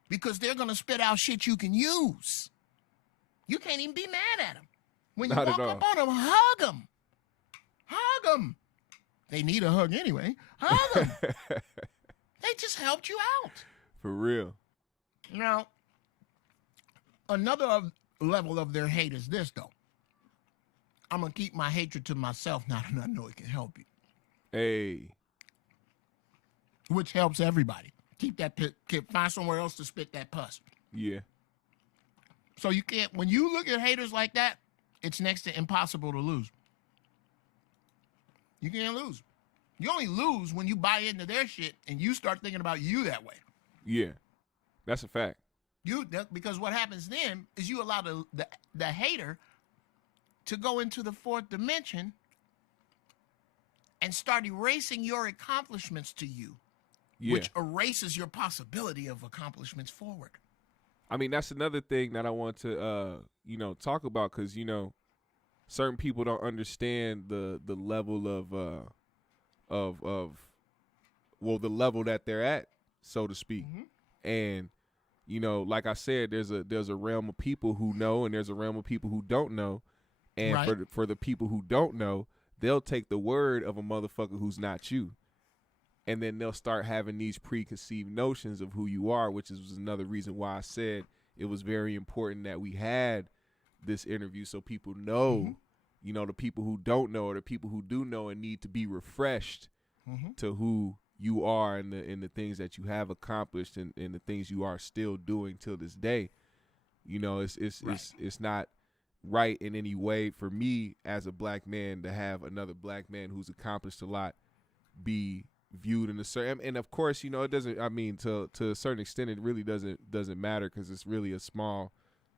Because they're going to spit out shit you can use. You can't even be mad at them. When you walk up on them, hug them. Hug them. They need a hug anyway. Hug them. They just helped you out. For real. Now, another level of their hate is this, though. I'm going to keep my hatred to myself now that I know it can help you. Hey. Which helps everybody. Keep that find somewhere else to spit that pus. Yeah. So you can't, when you look at haters like that, it's next to impossible to lose. You can't lose. You only lose when you buy into their shit and you start thinking about you that way. Yeah. That's a fact. Because what happens then is you allow the hater to go into the 4th dimension and start erasing your accomplishments to you, which erases your possibility of accomplishments forward. I mean, that's another thing that I want to, talk about because, certain people don't understand the level the level that they're at, so to speak. Mm-hmm. And, like I said, there's a realm of people who know and there's a realm of people who don't know. And for the people who don't know, they'll take the word of a motherfucker who's not you. And then they'll start having these preconceived notions of who you are, which is another reason why I said it was very important that we had this interview so people know, the people who don't know or the people who do know and need to be refreshed to who you are and the things that you have accomplished and the things you are still doing till this day. You know, it's not right in any way for me as a black man to have another black man who's accomplished a lot be viewed in a certain, and of course, you know, it doesn't, I mean, to a certain extent, it really doesn't matter, because it's really a small,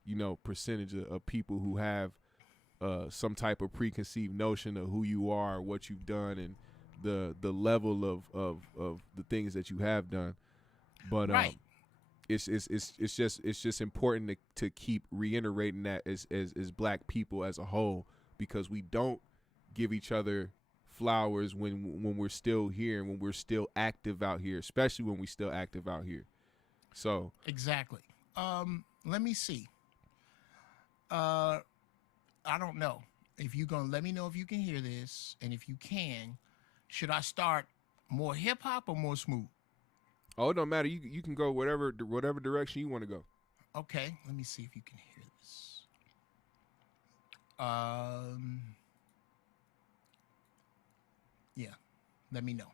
you know, percentage of people who have some type of preconceived notion of who you are, what you've done, and the level of the things that you have done. But Right. it's just important to keep reiterating that as black people as a whole, because we don't give each other flowers when we're still here and when we're still active out here, especially when we're still active out here. So Exactly. Let me see. I don't know if you're gonna let me know if you can hear this, and if you can, should I start more hip hop or more smooth? oh, it don't matter. You can go whatever direction you want to go. Okay, let me see if you can hear this. Yeah, let me know.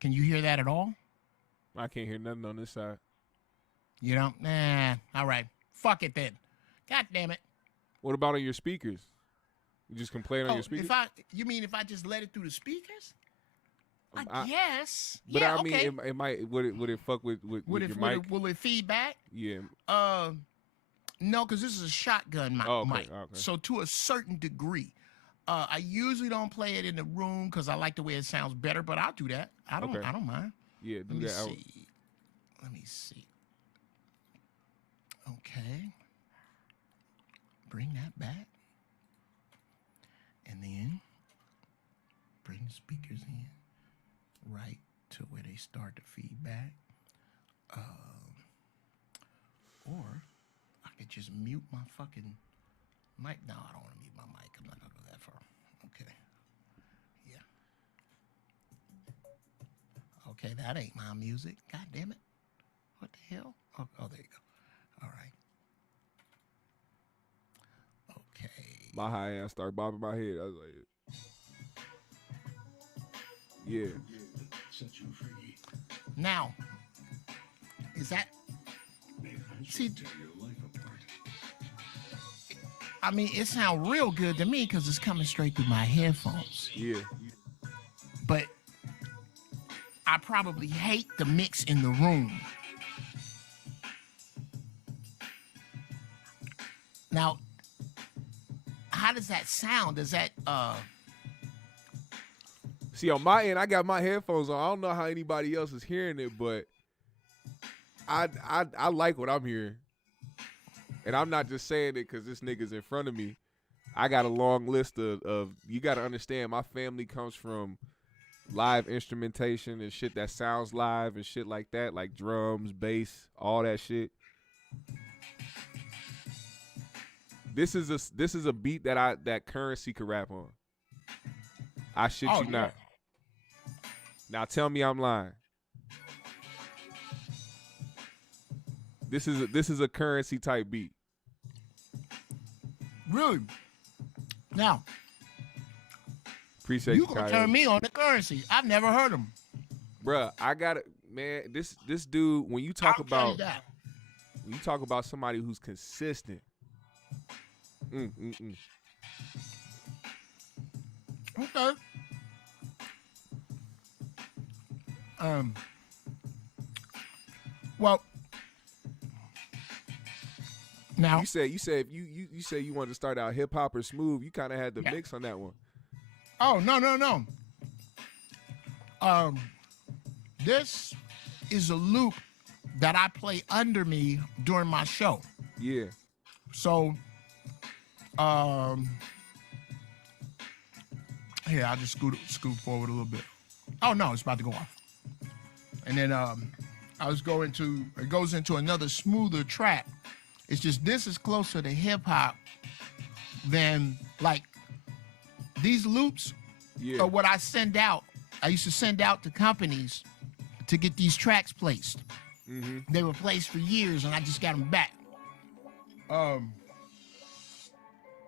Can you hear that at all? I can't hear nothing on this side. You don't? Nah. All right. Fuck it then. God damn it. What about on your speakers? You just complain on your speakers? You mean if I just let it through the speakers? I guess. But yeah, I mean, okay. it might would it fuck with your mic? Will it feedback? Yeah. No, because this is a shotgun mic. Okay. So to a certain degree. I usually don't play it in the room because I like the way it sounds better, but I'll do that. I don't mind. Yeah, do that. Let me see. Okay. Bring that back. And then bring the speakers in right to where they start to feedback. Or I could just mute my fucking mic. No, I don't want to mute my mic. I'm not going to go that far. Okay. Yeah. Okay, that ain't my music. God damn it. What the hell? Oh, there you go. All right. Okay. My high ass started bobbing my head. I was like, yeah. Now, is that? See, I mean, it sounds real good to me because it's coming straight through my headphones. Yeah. But I probably hate the mix in the room. Now, how does that sound? Does that See, on my end, I got my headphones on. I don't know how anybody else is hearing it, but I like what I'm hearing. And I'm not just saying it because this nigga's in front of me. I got a long list of you got to understand, my family comes from live instrumentation and shit that sounds live and shit like that, like drums, bass, all that shit. This is a beat that Currency could rap on. I shit you not. Now tell me I'm lying. This is a Currency type beat. Really? Now, Appreciate you gonna turn me on the Currency. I've never heard him. Bruh, I got it, man. This dude, when you talk about somebody who's consistent. Okay. Well, now you said if you say you wanted to start out hip hop or smooth, you kind of had the mix on that one. Oh, no. This is a loop that I play under me during my show. Yeah. So, here, I'll just scoot forward a little bit. Oh, no, it's about to go off. And then it goes into another smoother track. It's just this is closer to hip hop than like these loops are what I send out. I used to send out to companies to get these tracks placed. Mm-hmm. They were placed for years, and I just got them back.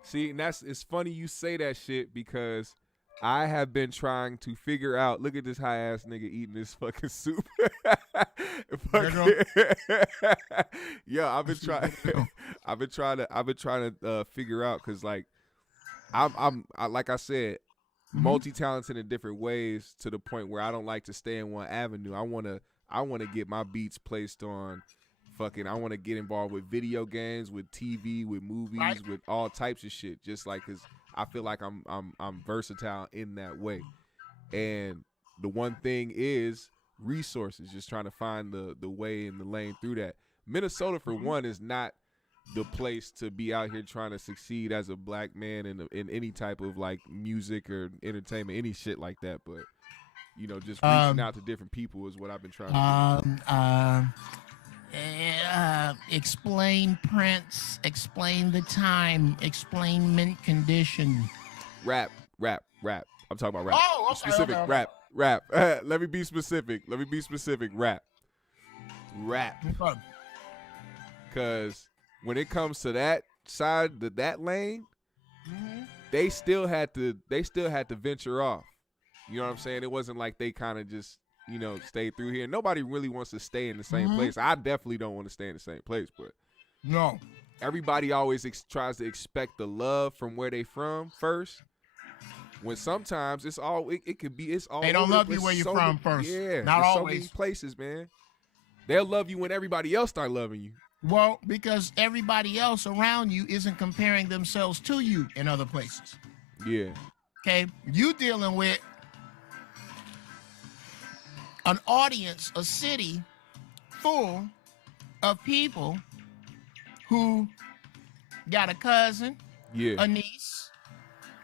See, and it's funny you say that shit because I have been trying to figure out. Look at this high ass nigga eating this fucking soup. Yeah, I've been trying. I've been trying to figure out because like I like I said, multi-talented in different ways to the point where I don't like to stay in one avenue. I wanna get my beats placed on. I want to get involved with video games, with TV, with movies, Right. with all types of shit. Just like, cause I feel like I'm versatile in that way. And the one thing is resources. Just trying to find the way and the lane through that. Minnesota, for one, is not the place to be out here trying to succeed as a black man in any type of like music or entertainment, any shit like that. But just reaching out to different people is what I've been trying to do. Explain Prince, explain the time, explain mint condition. Rap. I'm talking about rap. Oh, okay, specific. okay. Rap. Let me be specific. Rap. Okay. Because when it comes to that side, that lane, they still had to venture off. You know what I'm saying? It wasn't like they kind of just stay through here. Nobody really wants to stay in the same place. I definitely don't want to stay in the same place, but no. Everybody always tries to expect the love from where they from first. When sometimes it's all it could be. It's all they don't love you where you're from first. Yeah, not always. So many places, man. They'll love you when everybody else start loving you. Well, because everybody else around you isn't comparing themselves to you in other places. Yeah. Okay, you dealing with an audience, a city full of people who got a cousin, a niece,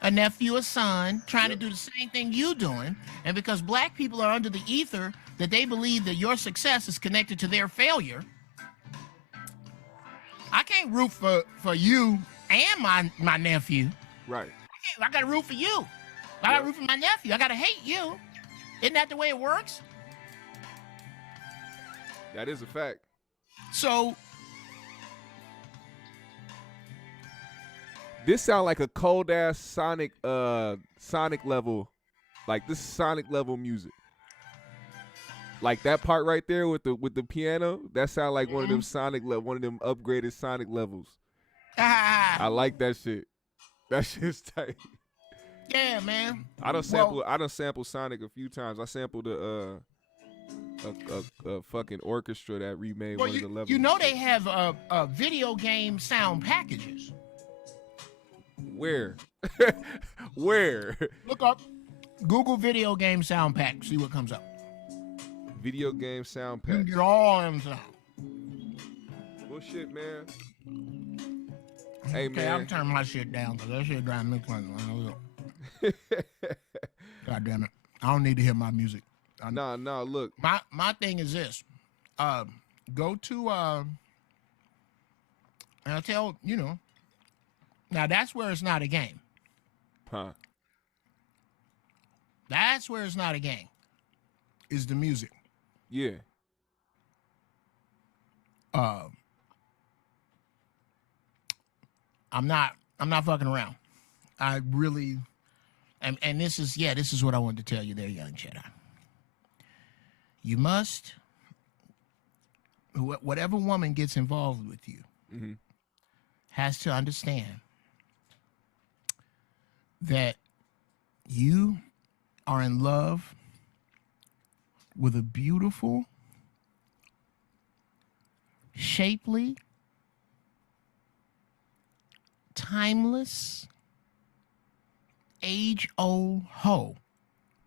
a nephew, a son, trying to do the same thing you doing. And because black people are under the ether that they believe that your success is connected to their failure, I can't root for you and my nephew. Right. I got to root for you. I got to root for my nephew. I got to hate you. Isn't that the way it works? That is a fact. So this sound like a cold ass Sonic level, like this is Sonic level music. Like that part right there with the piano, that sound like one of them one of them upgraded Sonic levels. I like that shit. That shit's tight. Yeah, man. I done sampled Sonic a few times. I sampled a fucking orchestra that remade one of the levels. You know they have video game sound packages. Where? Where? Look up Google video game sound pack. See what comes up. Video game sound pack. You can get all them sound. Well, shit, man. Hey, okay, man. I'm turning my shit down because that shit driving me crazy. God damn it. I don't need to hear my music. Nah, look. My thing is this. Go to and I'll tell, now that's where it's not a game. Huh. That's where it's not a game. Is the music. Yeah. I'm not fucking around. I really and this is what I wanted to tell you there, young Jedi. You must, whatever woman gets involved with you, has to understand that you are in love with a beautiful, shapely, timeless, age-old hoe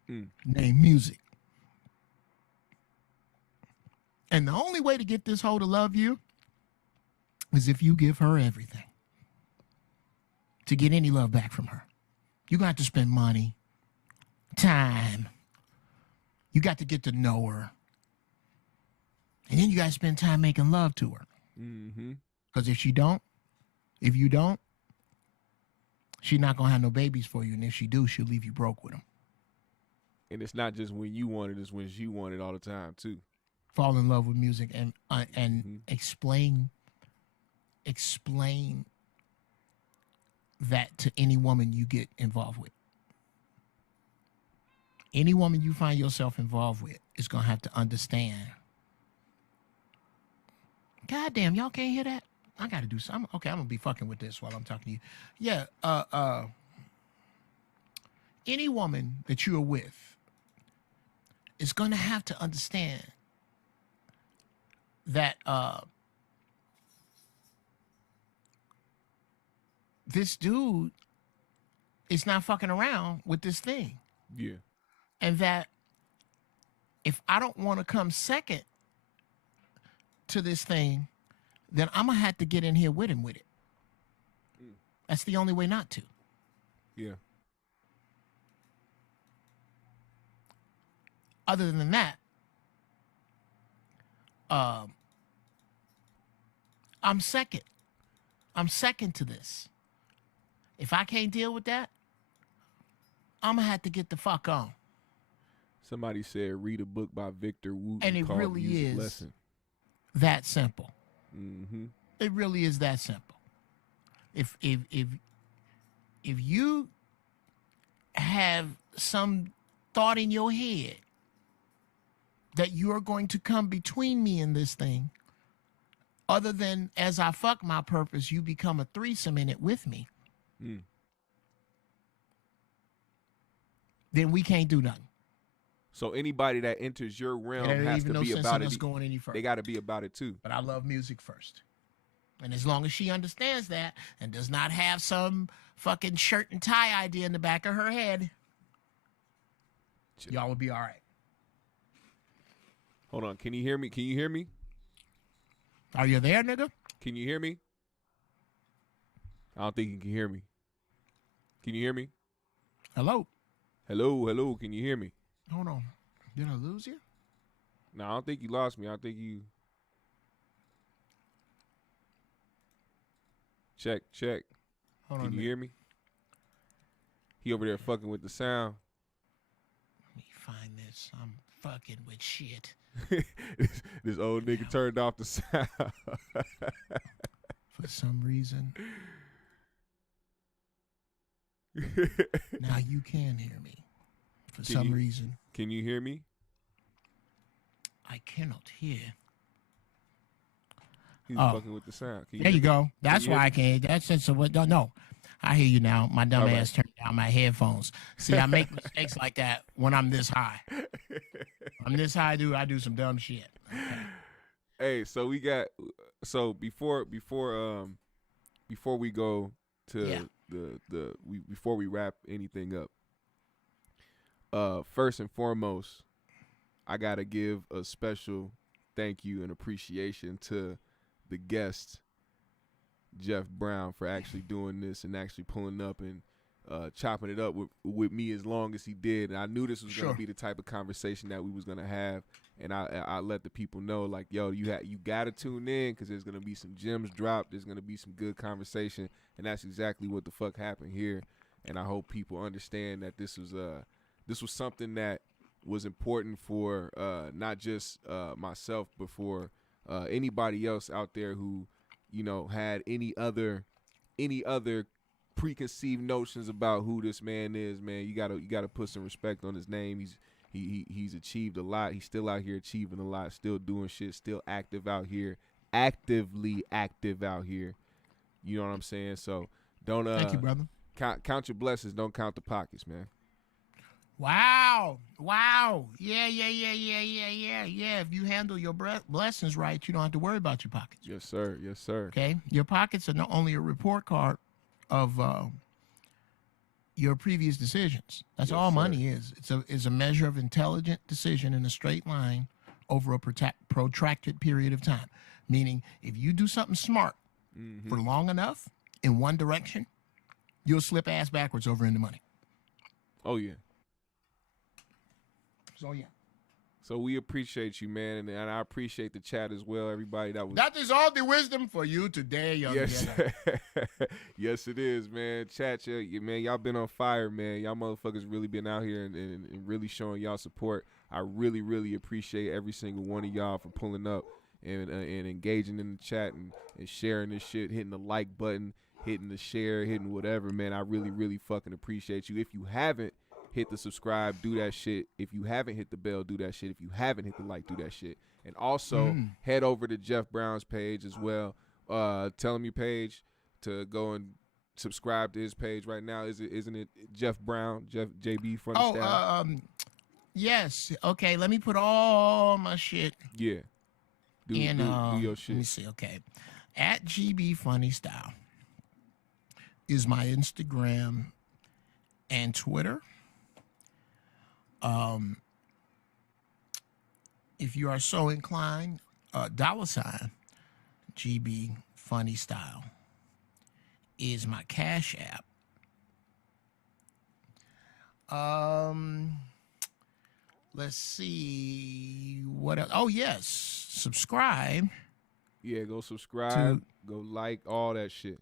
named music. And the only way to get this hoe to love you is if you give her everything. To get any love back from her, you're going to have to spend money, time. You got to get to know her. And then you got to spend time making love to her. Because if you don't, she's not going to have no babies for you. And if she do, she'll leave you broke with them. And it's not just when you want it, it's when she want it all the time, too. Fall in love with music and explain that to any woman you get involved with. Any woman you find yourself involved with is going to have to understand. God damn, y'all can't hear that? I got to do something. Okay, I'm going to be fucking with this while I'm talking to you. Yeah, any woman that you are with is going to have to understand that this dude is not fucking around with this thing. Yeah. And that if I don't want to come second to this thing, then I'm going to have to get in here with him with it. That's the only way not to. Yeah. Other than that, I'm second. I'm second to this. If I can't deal with that, I'm going to have to get the fuck on. Somebody said read a book by Victor Wooten. And it called really Music is Lesson. that simple. Mm-hmm. It really is that simple. If you have some thought in your head that you are going to come between me and this thing, other than as I fuck my purpose, you become a threesome in it with me, then we can't do nothing. So anybody that enters your realm has to be about it. Going any further. They got to be about it too. But I love music first. And as long as she understands that and does not have some fucking shirt and tie idea in the back of her head, y'all will be all right. Hold on. Can you hear me? Can you hear me? Are you there, nigga? Can you hear me? I don't think you can hear me. Can you hear me? Hello? Hello, hello. Can you hear me? Hold on. Did I lose you? No, I don't think you lost me. I think you... Check. Hold Can you hear me? He over there fucking with the sound. Let me find this. I'm fucking with shit. This old nigga turned off the sound. For some reason. Now you can hear me. For some reason. Can you hear me? I cannot hear. He's fucking with the sound. There you go. That's why I can't. That's just what. No, I hear you now. My dumb ass turned down my headphones. See, I make mistakes like that when I'm this high. I'm this high, dude. I do some dumb shit. Okay. Hey, so we got before we go to before we wrap anything up. First and foremost, I gotta give a special thank you and appreciation to the guest, Geoff Brown, for actually doing this and actually pulling up and chopping it up with me as long as he did. And I knew this was going to be the type of conversation that we was going to have. And I let the people know, like, yo, you got to tune in because there's going to be some gems dropped. There's going to be some good conversation. And that's exactly what the fuck happened here. And I hope people understand that this was something that was important for not just myself, but for anybody else out there who, you know, had any other preconceived notions about who this man is. Man, you gotta put some respect on his name. He's achieved a lot. He's still out here achieving a lot, still doing shit, still active out here, actively active out here. You know what I'm saying? So don't thank you, brother. Count your blessings, don't count the pockets, man. Wow. Yeah. If you handle your blessings right, you don't have to worry about your pockets. Yes, sir. Okay? Your pockets are not only a report card of your previous decisions. That's all money is. It's a measure of intelligent decision in a straight line over a protracted period of time. Meaning, if you do something smart for long enough in one direction, you'll slip ass backwards over into money. Oh, yeah. So, yeah. So we appreciate you, man, and I appreciate the chat as well. Everybody that is all the wisdom for you today, young man. Yes, it is, man. Chat, man, y'all been on fire, man. Y'all motherfuckers really been out here and really showing y'all support. I really, really appreciate every single one of y'all for pulling up and engaging in the chat and sharing this shit, hitting the like button, hitting the share, hitting whatever, man. I really, really fucking appreciate you. If you haven't hit the subscribe, do that shit. If you haven't hit the bell, do that shit. If you haven't hit the like, do that shit. And also head over to Geoff Brown's page as well. Tell him your page to go and subscribe to his page right now. Isn't it Geoff Brown, JB Funny Style? Yes. Okay, let me put all my shit. Yeah. Do your shit. Let me see. Okay. At GB Funny Style is my Instagram and Twitter. If you are so inclined, $ GB Funny Style is my Cash App. Let's see what else. Oh yes, subscribe. Yeah, go subscribe, go like all that shit.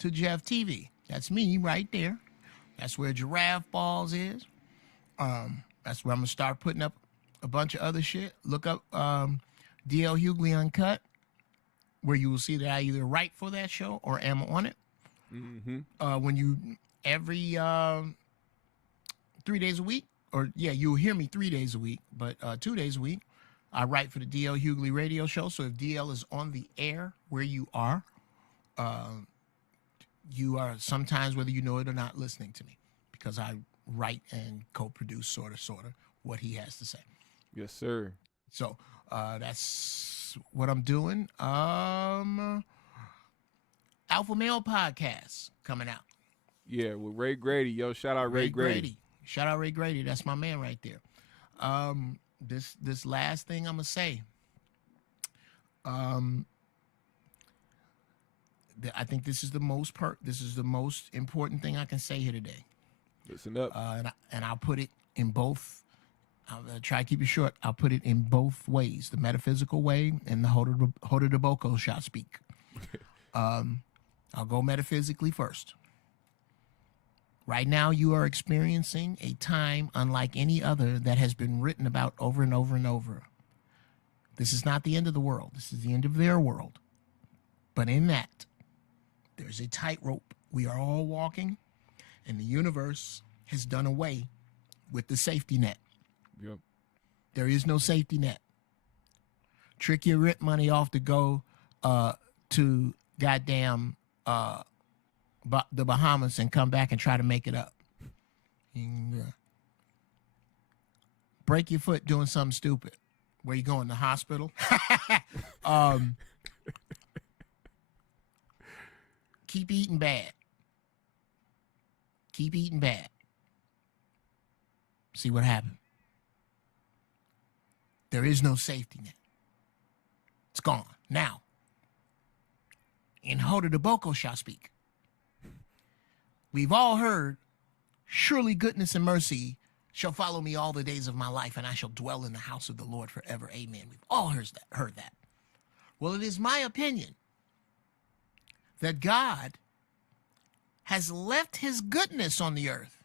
To Geoff TV. That's me right there. That's where Giraffe Balls is. That's where I'm gonna start putting up a bunch of other shit. Look up DL Hughley Uncut, where you will see that I either write for that show or am on it. When you every 3 days a week, or you'll hear me 3 days a week, but 2 days a week, I write for the DL Hughley radio show. So if DL is on the air where you are sometimes, whether you know it or not, listening to me, because I write and co-produce sort of what he has to say. Yes, sir. So that's what I'm doing. Alpha Male Podcast coming out. Yeah, with Ray Grady. Yo, shout out Ray Grady. Shout out Ray Grady. That's my man right there. This last thing I'm gonna say. I think this is the most important thing I can say here today. Listen up. And I'll put it in both. I'll try to keep it short. I'll put it in both ways: the metaphysical way and the Hoda de Boko shot speak. I'll go metaphysically first. Right now, you are experiencing a time unlike any other that has been written about over and over and over. This is not the end of the world. This is the end of their world. But in that, there's a tightrope we are all walking, and the universe has done away with the safety net. Yep. There is no safety net. Trick your rent money off to go to goddamn the Bahamas and come back and try to make it up. Break your foot doing something stupid. Where you going? The hospital? Keep eating bad. Keep eating bad. See what happened. There is no safety net. It's gone. Now, in Hoda de Boko shall speak. We've all heard, surely goodness and mercy shall follow me all the days of my life, and I shall dwell in the house of the Lord forever. Amen. We've all heard that. Well, it is my opinion that God has left his goodness on the earth,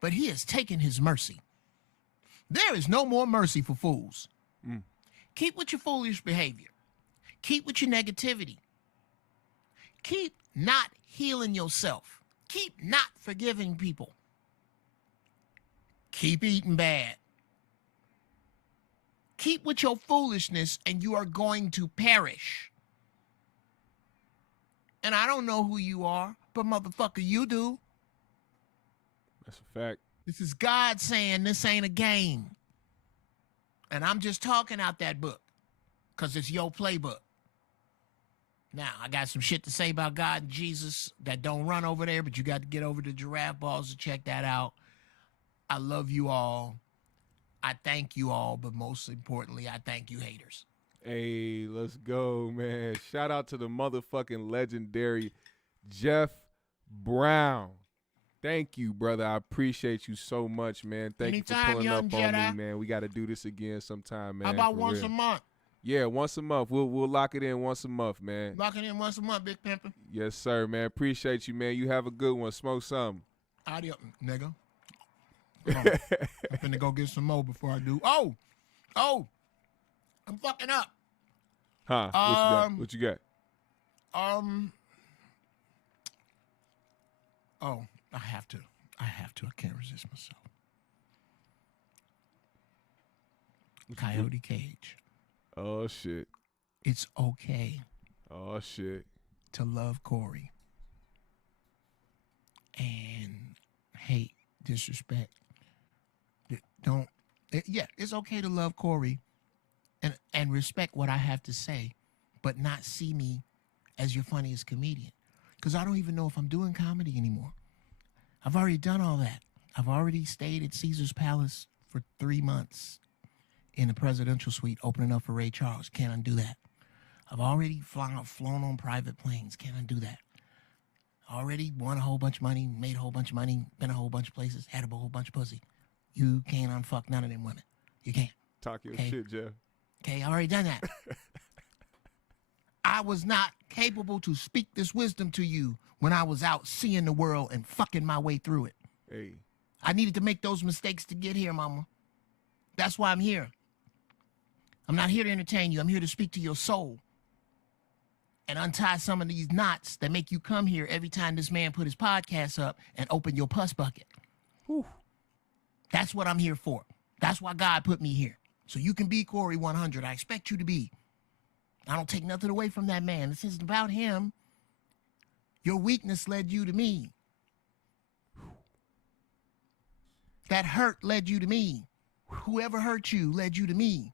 but he has taken his mercy. There is no more mercy for fools. Keep with your foolish behavior. Keep with your negativity. Keep not healing yourself. Keep not forgiving people. Keep eating bad. Keep with your foolishness and you are going to perish. And I don't know who you are, but motherfucker, you do. That's a fact. This is God saying this ain't a game. And I'm just talking out that book because it's your playbook. Now, I got some shit to say about God and Jesus that don't run over there, but you got to get over to Giraffe Balls to check that out. I love you all. I thank you all, but most importantly, I thank you haters. Hey, let's go, man. Shout out to the motherfucking legendary Geoff Brown. Thank you, brother. I appreciate you so much, man. Thank you for pulling up on me, man. We got to do this again sometime, man. How about once a month? Yeah, once a month. We'll lock it in once a month, man. Lock it in once a month, Big Pimpin'. Yes, sir, man. Appreciate you, man. You have a good one. Smoke something. Adios, nigga. Come on. I'm finna go get some more before I do. Oh, I'm fucking up. Huh? What you got? Oh, I have to. I can't resist myself. Coyote Cage. Oh, shit. It's okay. Oh, shit. To love Corey. And hate, disrespect. Don't. Yeah, it's okay to love Corey and respect what I have to say, but not see me as your funniest comedian. Because I don't even know if I'm doing comedy anymore. I've already done all that. I've already stayed at Caesar's Palace for 3 months in the presidential suite, opening up for Ray Charles. Can't undo that. I've already flown on private planes. Can't undo that. Already won a whole bunch of money, made a whole bunch of money, been a whole bunch of places, had a whole bunch of pussy. You can't unfuck none of them women. You can't. Talk your shit, Jeff. Okay, I already done that. I was not capable to speak this wisdom to you when I was out seeing the world and fucking my way through it. Hey. I needed to make those mistakes to get here, mama. That's why I'm here. I'm not here to entertain you. I'm here to speak to your soul and untie some of these knots that make you come here every time this man put his podcast up and open your puss bucket. Whew. That's what I'm here for. That's why God put me here. So you can be Corey 100. I expect you to be. I don't take nothing away from that man. This isn't about him. Your weakness led you to me. That hurt led you to me. Whoever hurt you led you to me.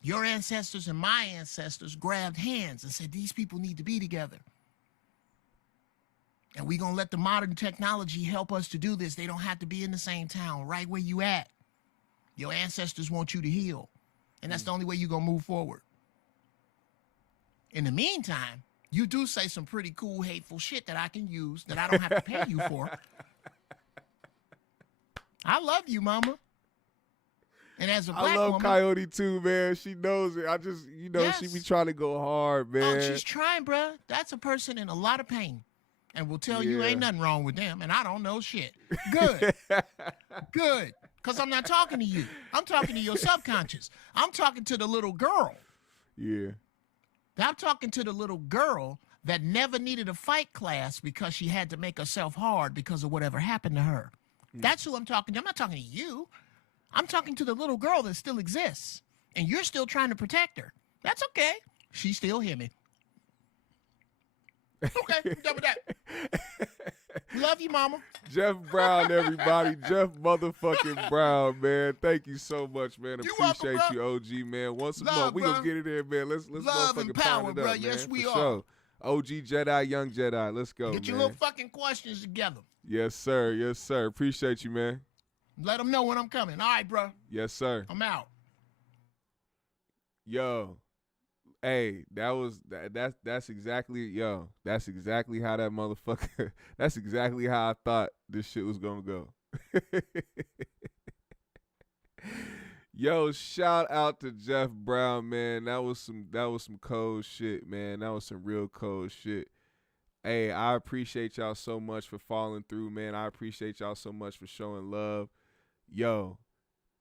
Your ancestors and my ancestors grabbed hands and said, these people need to be together. And we're going to let the modern technology help us to do this. They don't have to be in the same town, right where you at. Your ancestors want you to heal. And that's the only way you're going to move forward. In the meantime, you do say some pretty cool, hateful shit that I can use that I don't have to pay you for. I love you, mama. And as a black I love woman, Coyote too, man. She knows it. I just, Yes. she be trying to go hard, man. Oh, she's trying, bruh. That's a person in a lot of pain. And will tell you ain't nothing wrong with them. And I don't know shit. Good. Good. Because I'm not talking to you. I'm talking to your subconscious. I'm talking to the little girl. Yeah. I'm talking to the little girl that never needed a fight class because she had to make herself hard because of whatever happened to her. That's who I'm talking to. I'm not talking to you. I'm talking to the little girl that still exists. And you're still trying to protect her. That's okay. She still hear me. Okay, I'm done with that. Love you, mama. Geoff Brown, everybody. Geoff motherfucking Brown, man. Thank you so much, man. You Appreciate welcome, you, OG, man. Once a Love, month, we bro. gonna get it in, man. Let's Love and motherfucking power, pound it bro. up, Yes, man. we For are. sure. OG Jedi, Young Jedi. Let's go, Get your man. little fucking questions together. Yes, sir. Yes, sir. Appreciate you, man. Let them know when I'm coming. All right, bro. Yes, sir. I'm out. Yo. Hey, that's exactly that's exactly how that motherfucker that's exactly how I thought this shit was gonna go. Yo, shout out to Geoff Brown, man. That was some cold shit, man. That was some real cold shit. Hey, I appreciate y'all so much for following through, man. I appreciate y'all so much for showing love. Yo,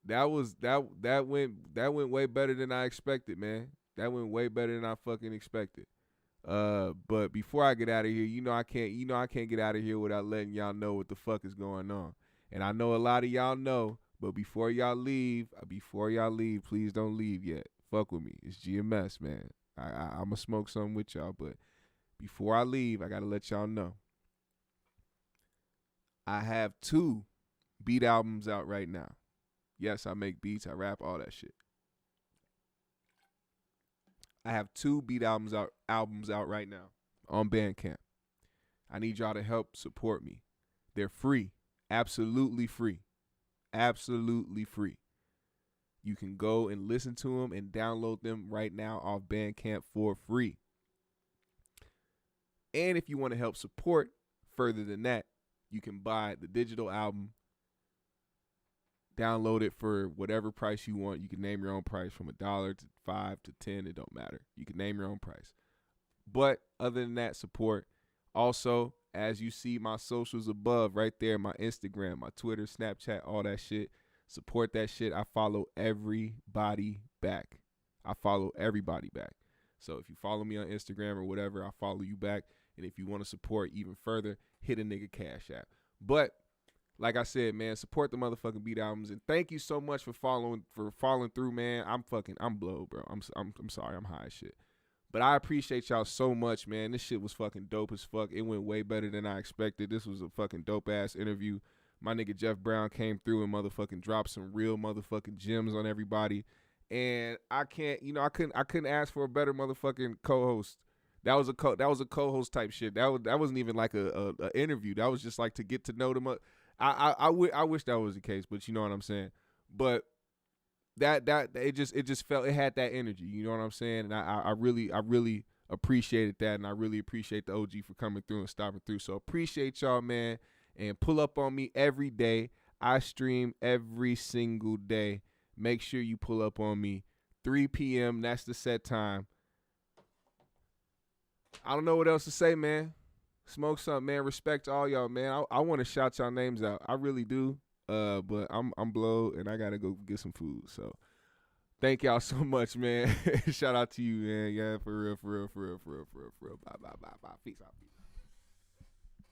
that went way better than I expected, man. That went way better than I fucking expected. But before I get out of here, I can't get out of here without letting y'all know what the fuck is going on. And I know a lot of y'all know, but before y'all leave, please don't leave yet. Fuck with me. It's GMS, man. I'ma smoke something with y'all, but before I leave, I gotta let y'all know. I have 2 beat albums out right now. Yes, I make beats, I rap, all that shit. I have 2 beat albums out right now on Bandcamp. I need y'all to help support me. They're free. Absolutely free. Absolutely free. You can go and listen to them and download them right now off Bandcamp for free. And if you want to help support further than that, you can buy the digital album, download it for whatever price you want. You can name your own price from $1 to $5 to $10. It don't matter. You can name your own price. But other than that, support. Also, as you see my socials above right there, my Instagram, my Twitter, Snapchat, all that shit. Support that shit. I follow everybody back. So if you follow me on Instagram or whatever, I follow you back. And if you want to support even further, hit a nigga Cash App. But like I said, man, support the motherfucking beat albums, and thank you so much for following through, man. I'm blown, bro. I'm sorry, I'm high as shit. But I appreciate y'all so much, man. This shit was fucking dope as fuck. It went way better than I expected. This was a fucking dope ass interview. My nigga Geoff Brown came through and motherfucking dropped some real motherfucking gems on everybody. And I couldn't ask for a better motherfucking co-host. That was a co-host type shit. That wasn't even like a interview. That was just like to get to know them. I wish that was the case, but you know what I'm saying. But that it just felt, it had that energy. You know what I'm saying. And I really appreciated that, and I really appreciate the OG for coming through and stopping through. So appreciate y'all, man, and pull up on me every day. I stream every single day. Make sure you pull up on me. 3 p.m. That's the set time. I don't know what else to say, man. Smoke something, man. Respect all y'all, man. I want to shout y'all names out. I really do. But I'm blowed, and I gotta go get some food. So thank y'all so much, man. Shout out to you, man. Yeah, for real. Bye. Peace out.